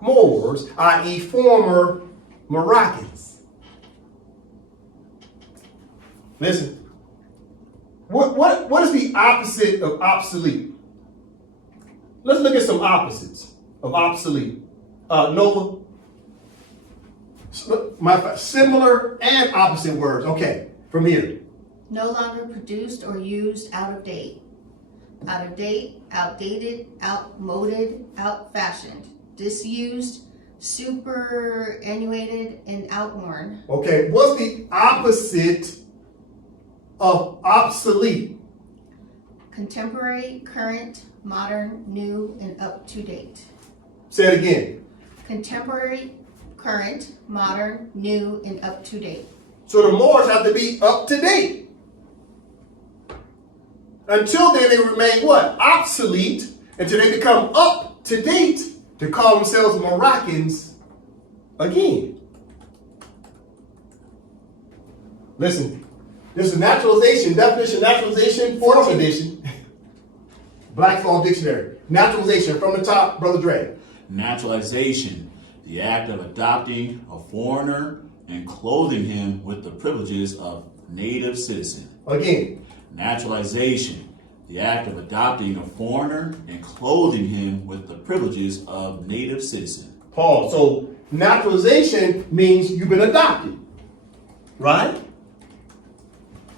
Moors, i.e. former Moroccans. Listen, what is the opposite of obsolete? Let's look at some opposites of obsolete. Nova. Similar and opposite words. Okay, from here. No longer produced or used, out of date. Out of date, outdated, outmoded, outfashioned. Disused, superannuated, and outworn. Okay, what's the opposite of obsolete? Contemporary, current, modern, new, and up to date. Say it again. Contemporary, current, modern, new, and up to date. So the Moors have to be up to date. Until then, they remain what? Obsolete, until they become up to date to call themselves Moroccans again. Listen, this is naturalization, definition, naturalization, fourth edition. Black's Law Dictionary. Naturalization from the top, Brother Dre. Naturalization, the act of adopting a foreigner and clothing him with the privileges of native citizen. Again. Naturalization, the act of adopting a foreigner and clothing him with the privileges of native citizen. Pause. So naturalization means you've been adopted. Right?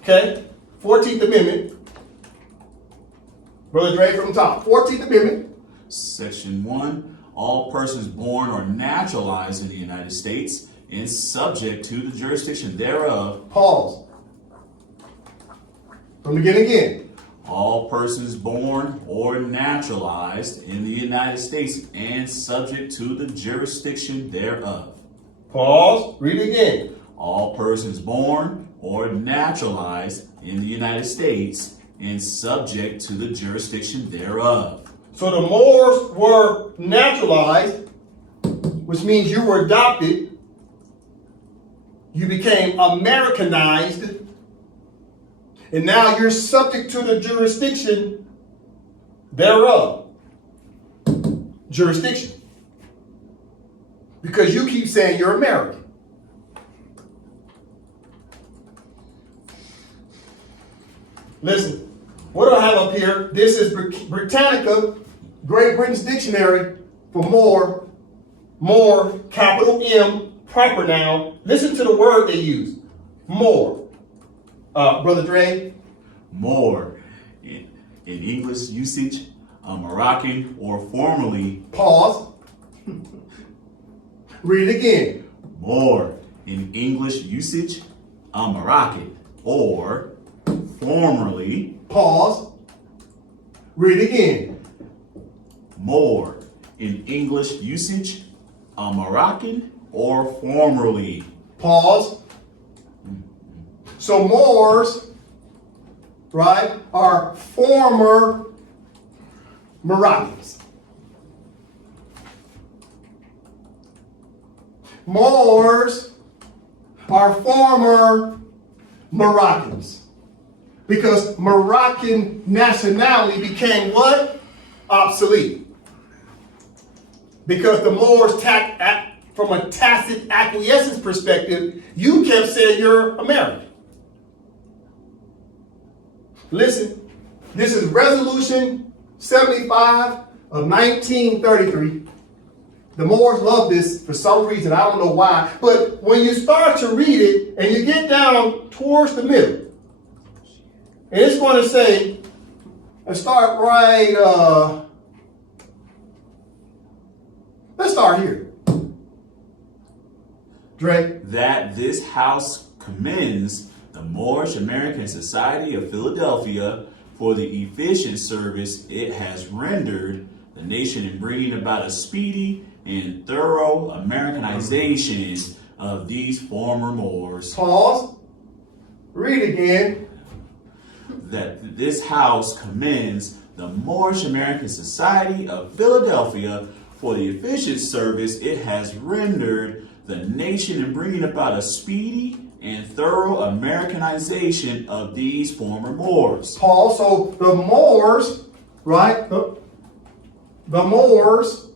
Okay. 14th Amendment. Brother Dre from the top. 14th Amendment. Section 1, all persons born or naturalized in the United States and subject to the jurisdiction thereof. Pause. From the beginning again. All persons born or naturalized in the United States and subject to the jurisdiction thereof. Pause. Read it again. All persons born or naturalized in the United States and subject to the jurisdiction thereof. So the Moors were naturalized, which means you were adopted. You became Americanized. And now you're subject to the jurisdiction thereof. Jurisdiction. Because you keep saying you're American. Listen, what do I have up here? This is Britannica, Great Britain's dictionary for more, capital M, proper noun. Listen to the word they use. More. Brother Dre? More. In English usage, a Moroccan or formerly. Pause. Read it again. More. In English usage, a Moroccan or formerly. Pause. Read it again. More. In English usage, a Moroccan or formerly. Pause. So Moors, right, are former Moroccans. Moors are former Moroccans. Because Moroccan nationality became what? Obsolete. Because the Moors, from a tacit acquiescence perspective, you kept saying you're American. Listen, this is Resolution 75 of 1933. The Moors love this for some reason. I don't know why. But when you start to read it and you get down towards the middle, and it's going to say, let's start right, let's start here. Dre. That this House commends the Moorish American Society of Philadelphia for the efficient service it has rendered the nation in bringing about a speedy and thorough Americanization of these former Moors. Pause. Read again. That this House commends the Moorish American Society of Philadelphia for the efficient service it has rendered the nation in bringing about a speedy and thorough Americanization of these former Moors. Pause. So the Moors, right? The Moors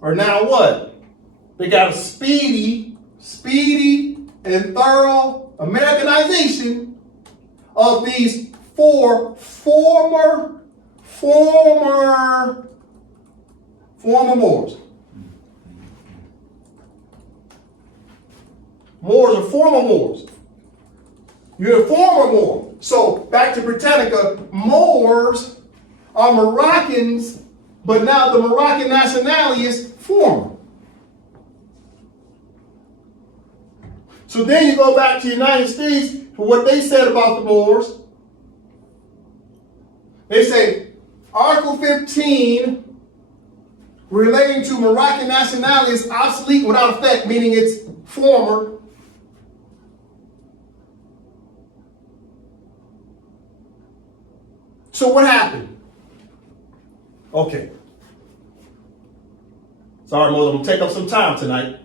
are now what? They got a speedy and thorough Americanization of these four former Moors. Moors are former Moors. You're a former Moor. So back to Britannica, Moors are Moroccans, but now the Moroccan nationality is former. So then you go back to the United States for what they said about the Moors. They say Article 15 relating to Moroccan nationality is obsolete without effect, meaning it's former. So what happened? Okay. Sorry, Moses, I'm going to take up some time tonight.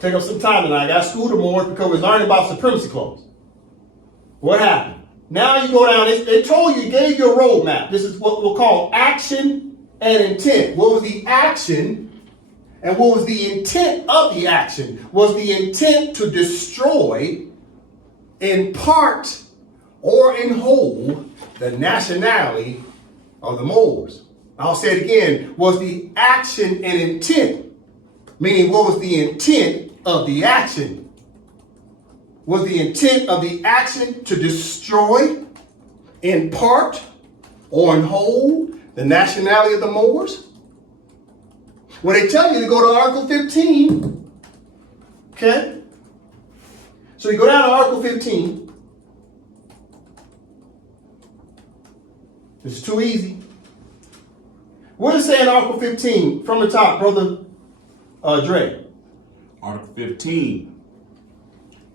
I got school tomorrow because we're learning about Supremacy Clause. What happened? Now you go down, they told you, gave you a roadmap. This is what we'll call action and intent. What was the action and what was the intent of the action? Was the intent to destroy in part or in whole the nationality of the Moors? I'll say it again. Was the action and intent, meaning what was the intent of the action? Was the intent of the action to destroy in part or in whole the nationality of the Moors? Well, they tell you to go to Article 15. Okay? So you go down to Article 15. This is too easy. What does it say in Article 15 from the top, Brother Dre? Article 15.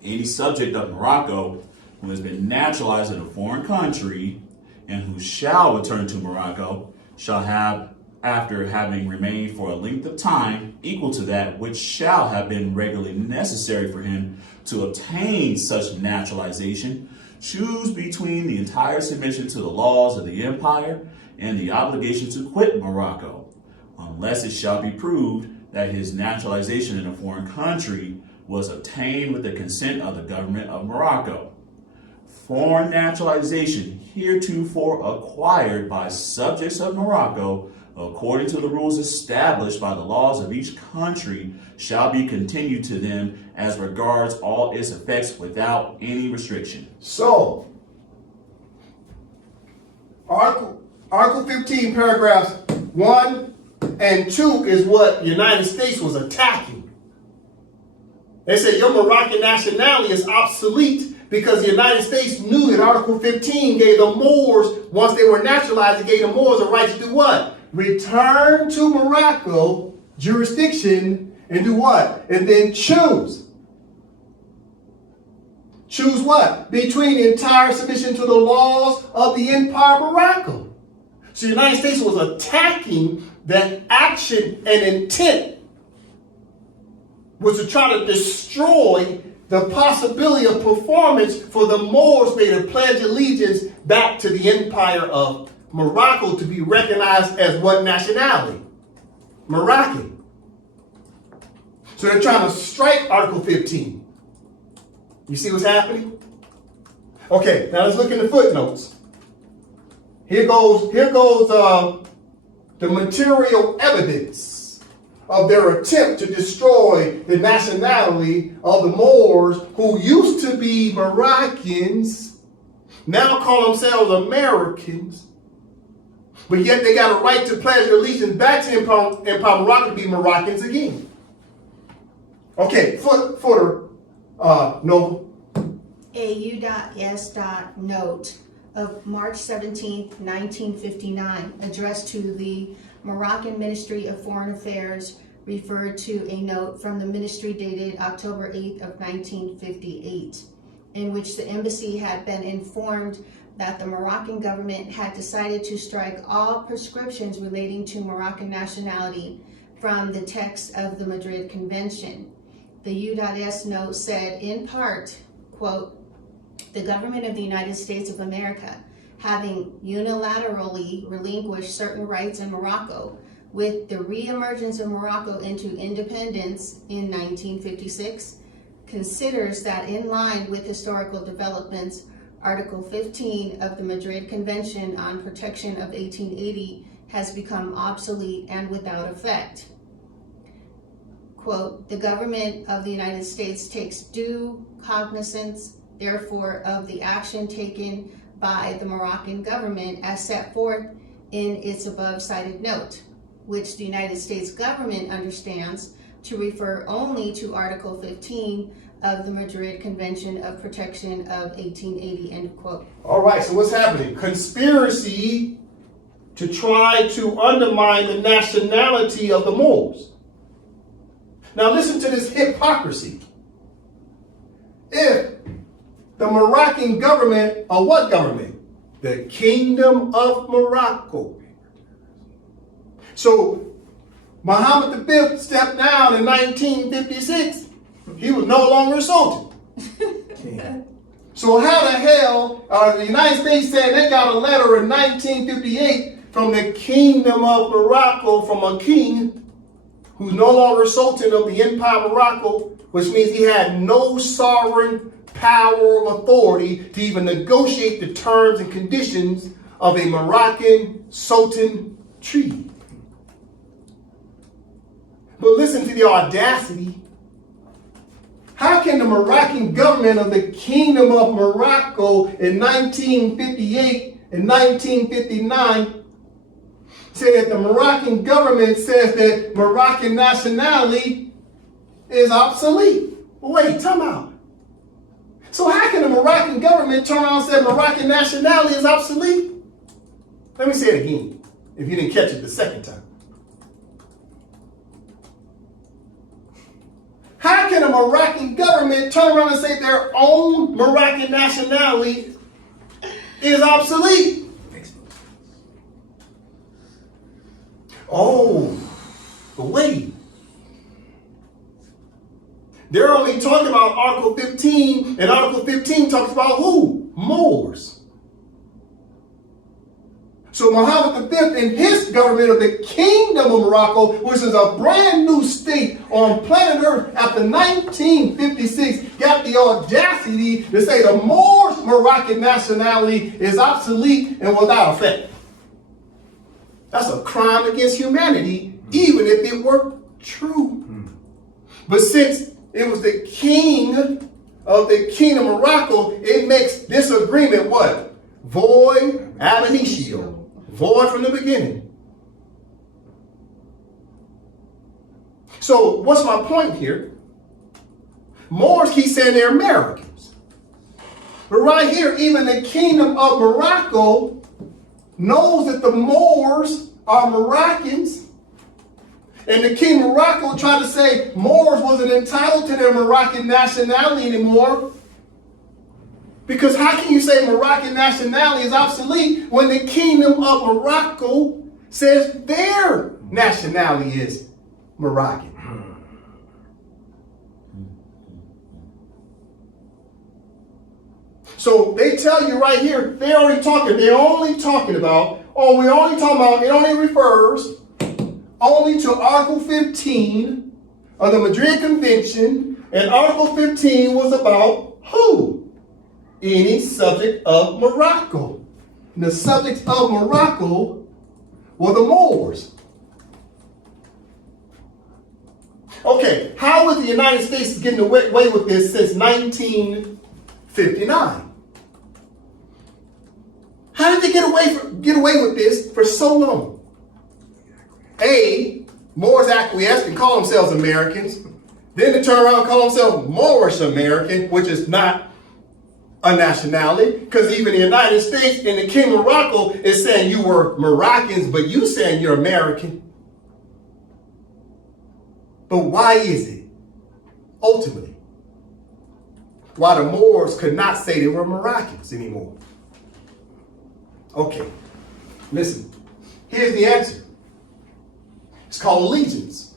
Any subject of Morocco who has been naturalized in a foreign country and who shall return to Morocco shall have, after having remained for a length of time equal to that which shall have been regularly necessary for him to obtain such naturalization, choose between the entire submission to the laws of the empire and the obligation to quit Morocco, unless it shall be proved that his naturalization in a foreign country was obtained with the consent of the government of Morocco. Foreign naturalization heretofore acquired by subjects of Morocco, according to the rules established by the laws of each country, shall be continued to them as regards all its effects without any restriction. So, Article 15, paragraphs 1 and 2 is what the United States was attacking. They said your Moroccan nationality is obsolete because the United States knew that Article 15 gave the Moors, once they were naturalized, it gave the Moors a right to do what? Return to Morocco jurisdiction and do what? And then choose. Choose what? Between the entire submission to the laws of the Empire of Morocco. So the United States was attacking that action and intent was to try to destroy the possibility of performance for the Moors made a pledge allegiance back to the Empire of Morocco to be recognized as what nationality? Moroccan. So they're trying to strike Article 15. You see what's happening? Okay, now let's look in the footnotes. Here goes the material evidence of their attempt to destroy the nationality of the Moors, who used to be Moroccans, now call themselves Americans, but yet they got a right to pledge their allegiance back to Empire Morocco to be Moroccans again. Okay, footer, Nova. A U.S. note of March 17, 1959, addressed to the Moroccan Ministry of Foreign Affairs, referred to a note from the ministry dated October 8th of 1958, in which the embassy had been informed that the Moroccan government had decided to strike all prescriptions relating to Moroccan nationality from the text of the Madrid Convention. The U.S. note said, in part, quote, the government of the United States of America, having unilaterally relinquished certain rights in Morocco, with the re-emergence of Morocco into independence in 1956, considers that in line with historical developments, Article 15 of the Madrid Convention on Protection of 1880 has become obsolete and without effect. Quote, the government of the United States takes due cognizance, therefore, of the action taken by the Moroccan government as set forth in its above cited note, which the United States government understands to refer only to Article 15 of the Madrid Convention of Protection of 1880, end quote. All right, so what's happening? Conspiracy to try to undermine the nationality of the Moors. Now listen to this hypocrisy. If the Moroccan government, or what government? The Kingdom of Morocco. So Muhammad V stepped down in 1956. He was no longer a sultan. So how the hell are the United States saying they got a letter in 1958 from the Kingdom of Morocco from a king who's no longer sultan of the Empire of Morocco, which means he had no sovereign power or authority to even negotiate the terms and conditions of a Moroccan sultan treaty. But listen to the audacity. How can the Moroccan government of the Kingdom of Morocco in 1958 and 1959 say that the Moroccan government says that Moroccan nationality is obsolete? Wait, time out. So how can the Moroccan government turn around and say Moroccan nationality is obsolete? Let me say it again, if you didn't catch it the second time. How can a Moroccan government turn around and say their own Moroccan nationality is obsolete? Oh, but wait. They're only talking about Article 15, and Article 15 talks about who? Moors. So Muhammad V and his government of the Kingdom of Morocco, which is a brand new state on planet Earth after 1956, got the audacity to say the Moors' Moroccan nationality is obsolete and without effect. That's a crime against humanity, even if it were true. But since it was the king of the Kingdom of Morocco, it makes this agreement what? Void ab initio. Void from the beginning. So what's my point here? Moors keep saying they're Americans. But right here, even the Kingdom of Morocco knows that the Moors are Moroccans. And the King of Morocco tried to say Moors wasn't entitled to their Moroccan nationality anymore. Because how can you say Moroccan nationality is obsolete when the Kingdom of Morocco says their nationality is Moroccan? So they tell you right here, they're only talking about, it only refers only to Article 15 of the Madrid Convention, and Article 15 was about who? Any subject of Morocco. And the subjects of Morocco were the Moors. Okay, how is the United States getting away with this since 1959? How did they get away with this for so long? Moors acquiesced and call themselves Americans. Then they turn around and call themselves Moorish American, which is not a nationality, because even the United States and the King of Morocco is saying you were Moroccans, but you saying you're American. But why is it, ultimately, why the Moors could not say they were Moroccans anymore? Okay, listen, here's the answer. It's called allegiance.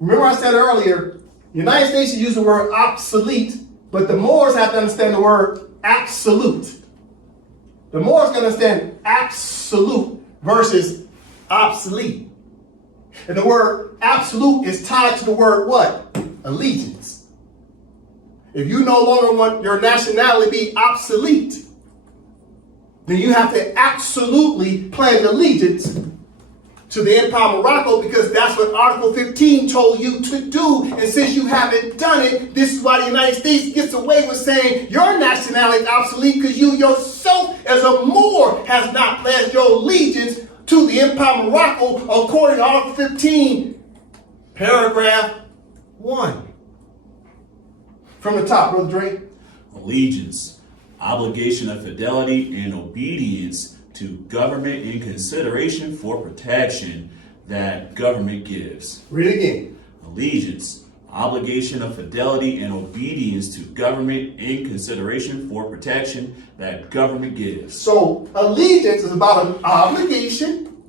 Remember I said earlier, the United States use the word obsolete, but the Moors have to understand the word absolute. The Moors can understand absolute versus obsolete. And the word absolute is tied to the word what? Allegiance. If you no longer want your nationality to be obsolete, then you have to absolutely pledge allegiance to the Empire of Morocco, because that's what Article 15 told you to do. And since you haven't done it, this is why the United States gets away with saying your nationality is obsolete, because you yourself as a Moor has not pledged your allegiance to the Empire of Morocco according to Article 15, paragraph 1. From the top, Brother Dre. Allegiance, obligation of fidelity and obedience to government in consideration for protection that government gives. Read it again. Allegiance, obligation of fidelity and obedience to government in consideration for protection that government gives. So allegiance is about an obligation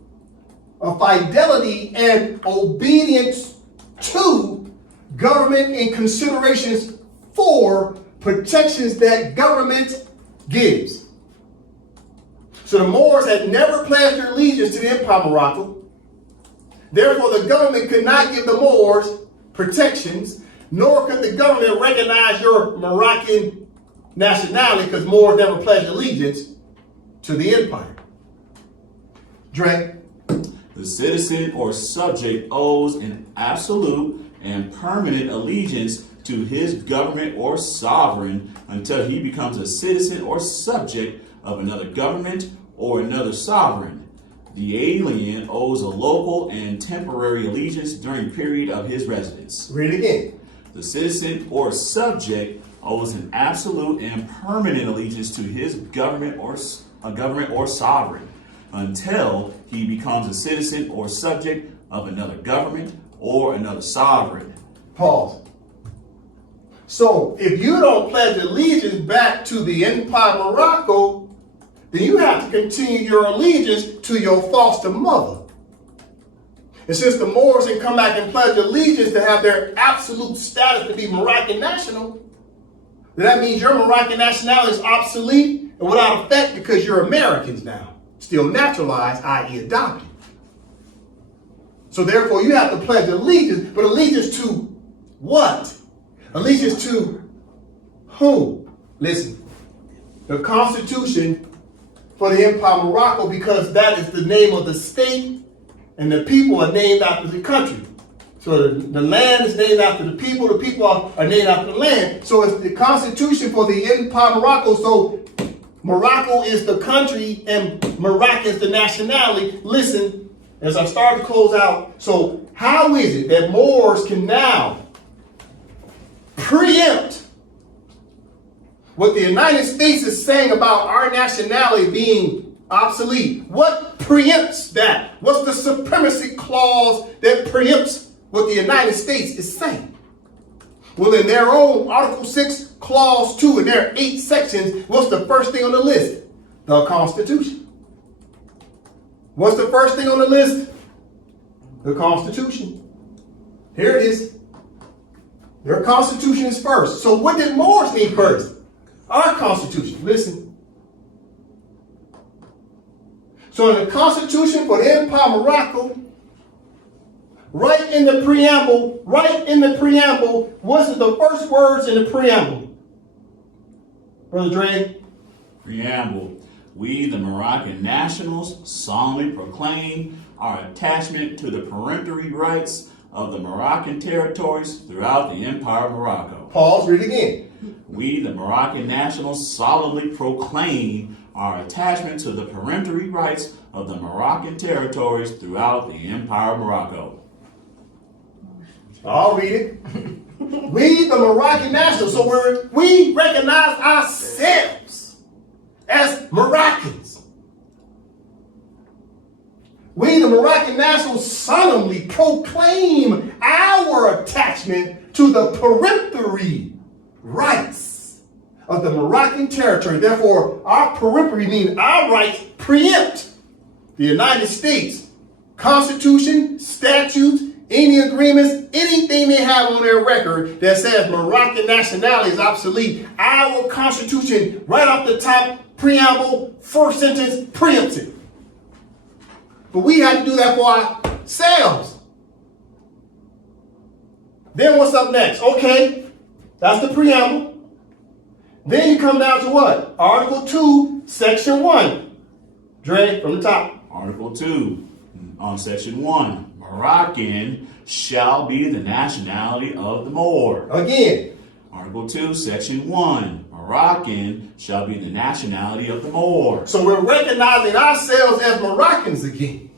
of fidelity and obedience to government in considerations for protections that government gives. So the Moors had never pledged their allegiance to the Empire of Morocco. Therefore, the government could not give the Moors protections, nor could the government recognize your Moroccan nationality because Moors never pledged allegiance to the empire. Dre. The citizen or subject owes an absolute and permanent allegiance to his government or sovereign until he becomes a citizen or subject of another government or another sovereign. The alien owes a local and temporary allegiance during the period of his residence. Read it again. The citizen or subject owes an absolute and permanent allegiance to his government or sovereign until he becomes a citizen or subject of another government or another sovereign. Pause. So if you don't pledge allegiance back to the Empire of Morocco, then you have to continue your allegiance to your foster mother. And since the Moors can come back and pledge allegiance to have their absolute status to be Moroccan national, then that means your Moroccan nationality is obsolete and without effect because you're Americans now, still naturalized, i.e. adopted. So therefore you have to pledge allegiance, but allegiance to what? Allegiance to whom? Listen, the Constitution for the Empire of Morocco, because that is the name of the state and the people are named after the country. So the land is named after the people are named after the land. So it's the Constitution for the Empire of Morocco. So Morocco is the country and Morocco is the nationality. Listen, as I start to close out, so how is it that Moors can now preempt what the United States is saying about our nationality being obsolete? What preempts that? What's the Supremacy Clause that preempts what the United States is saying? Well, in their own Article 6, Clause 2, in their 8 sections, what's the first thing on the list? The Constitution. What's the first thing on the list? The Constitution. Here it is. Their Constitution is first. So what did Moors need first? Our Constitution. Listen. So in the Constitution for the Empire of Morocco, right in the preamble, what's the first words in the preamble? Brother Dre? Preamble. We, the Moroccan nationals, solemnly proclaim our attachment to the peremptory rights of the Moroccan territories throughout the Empire of Morocco. Pause, read again. We, the Moroccan nationals, solemnly proclaim our attachment to the peremptory rights of the Moroccan territories throughout the Empire of Morocco. I'll read it. We, the Moroccan nationals, so we recognize ourselves as Moroccans. We, the Moroccan nationals, solemnly proclaim our attachment to the peremptory rights of the Moroccan territory. Therefore, our peremptory means our rights preempt the United States Constitution, statutes, any agreements, anything they have on their record that says Moroccan nationality is obsolete. Our Constitution, right off the top, preamble, first sentence, preempts it. But we have to do that for ourselves. Then what's up next? Okay, that's the preamble. Then you come down to what? Article 2, Section 1. Dre, from the top. Article 2, on Section 1. Moroccan shall be the nationality of the Moor. Again. Article 2, Section 1. Moroccan shall be the nationality of the Moor. So we're recognizing ourselves as Moroccans again.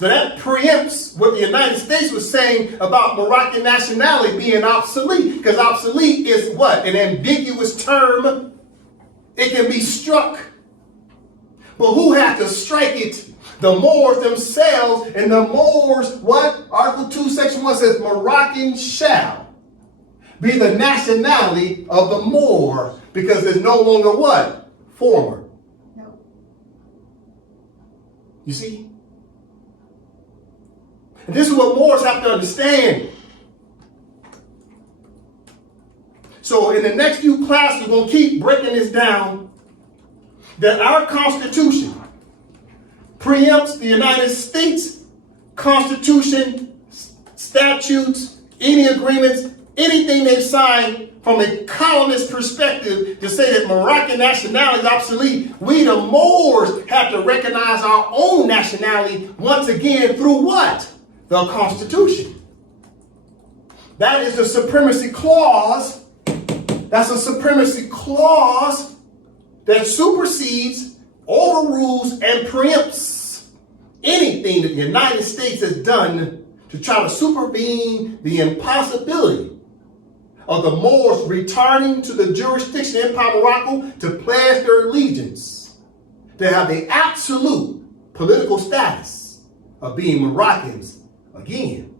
So that preempts what the United States was saying about Moroccan nationality being obsolete. Because obsolete is what? An ambiguous term. It can be struck. But who had to strike it? The Moors themselves. And the Moors, what? Article 2, Section 1 says, Moroccan shall be the nationality of the Moor. Because there's no longer what? Former. No. You see? And this is what Moors have to understand. So in the next few classes, we're going to keep breaking this down. That our Constitution preempts the United States Constitution, statutes, any agreements, anything they've signed from a colonist perspective to say that Moroccan nationality is obsolete. We, the Moors, have to recognize our own nationality once again through what? The Constitution. That is the Supremacy Clause. That's a Supremacy Clause that supersedes, overrules, and preempts anything that the United States has done to try to supervene the impossibility of the Moors returning to the jurisdiction in Morocco to pledge their allegiance, to have the absolute political status of being Moroccans again.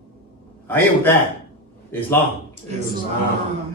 I end with that. Islam. Islam.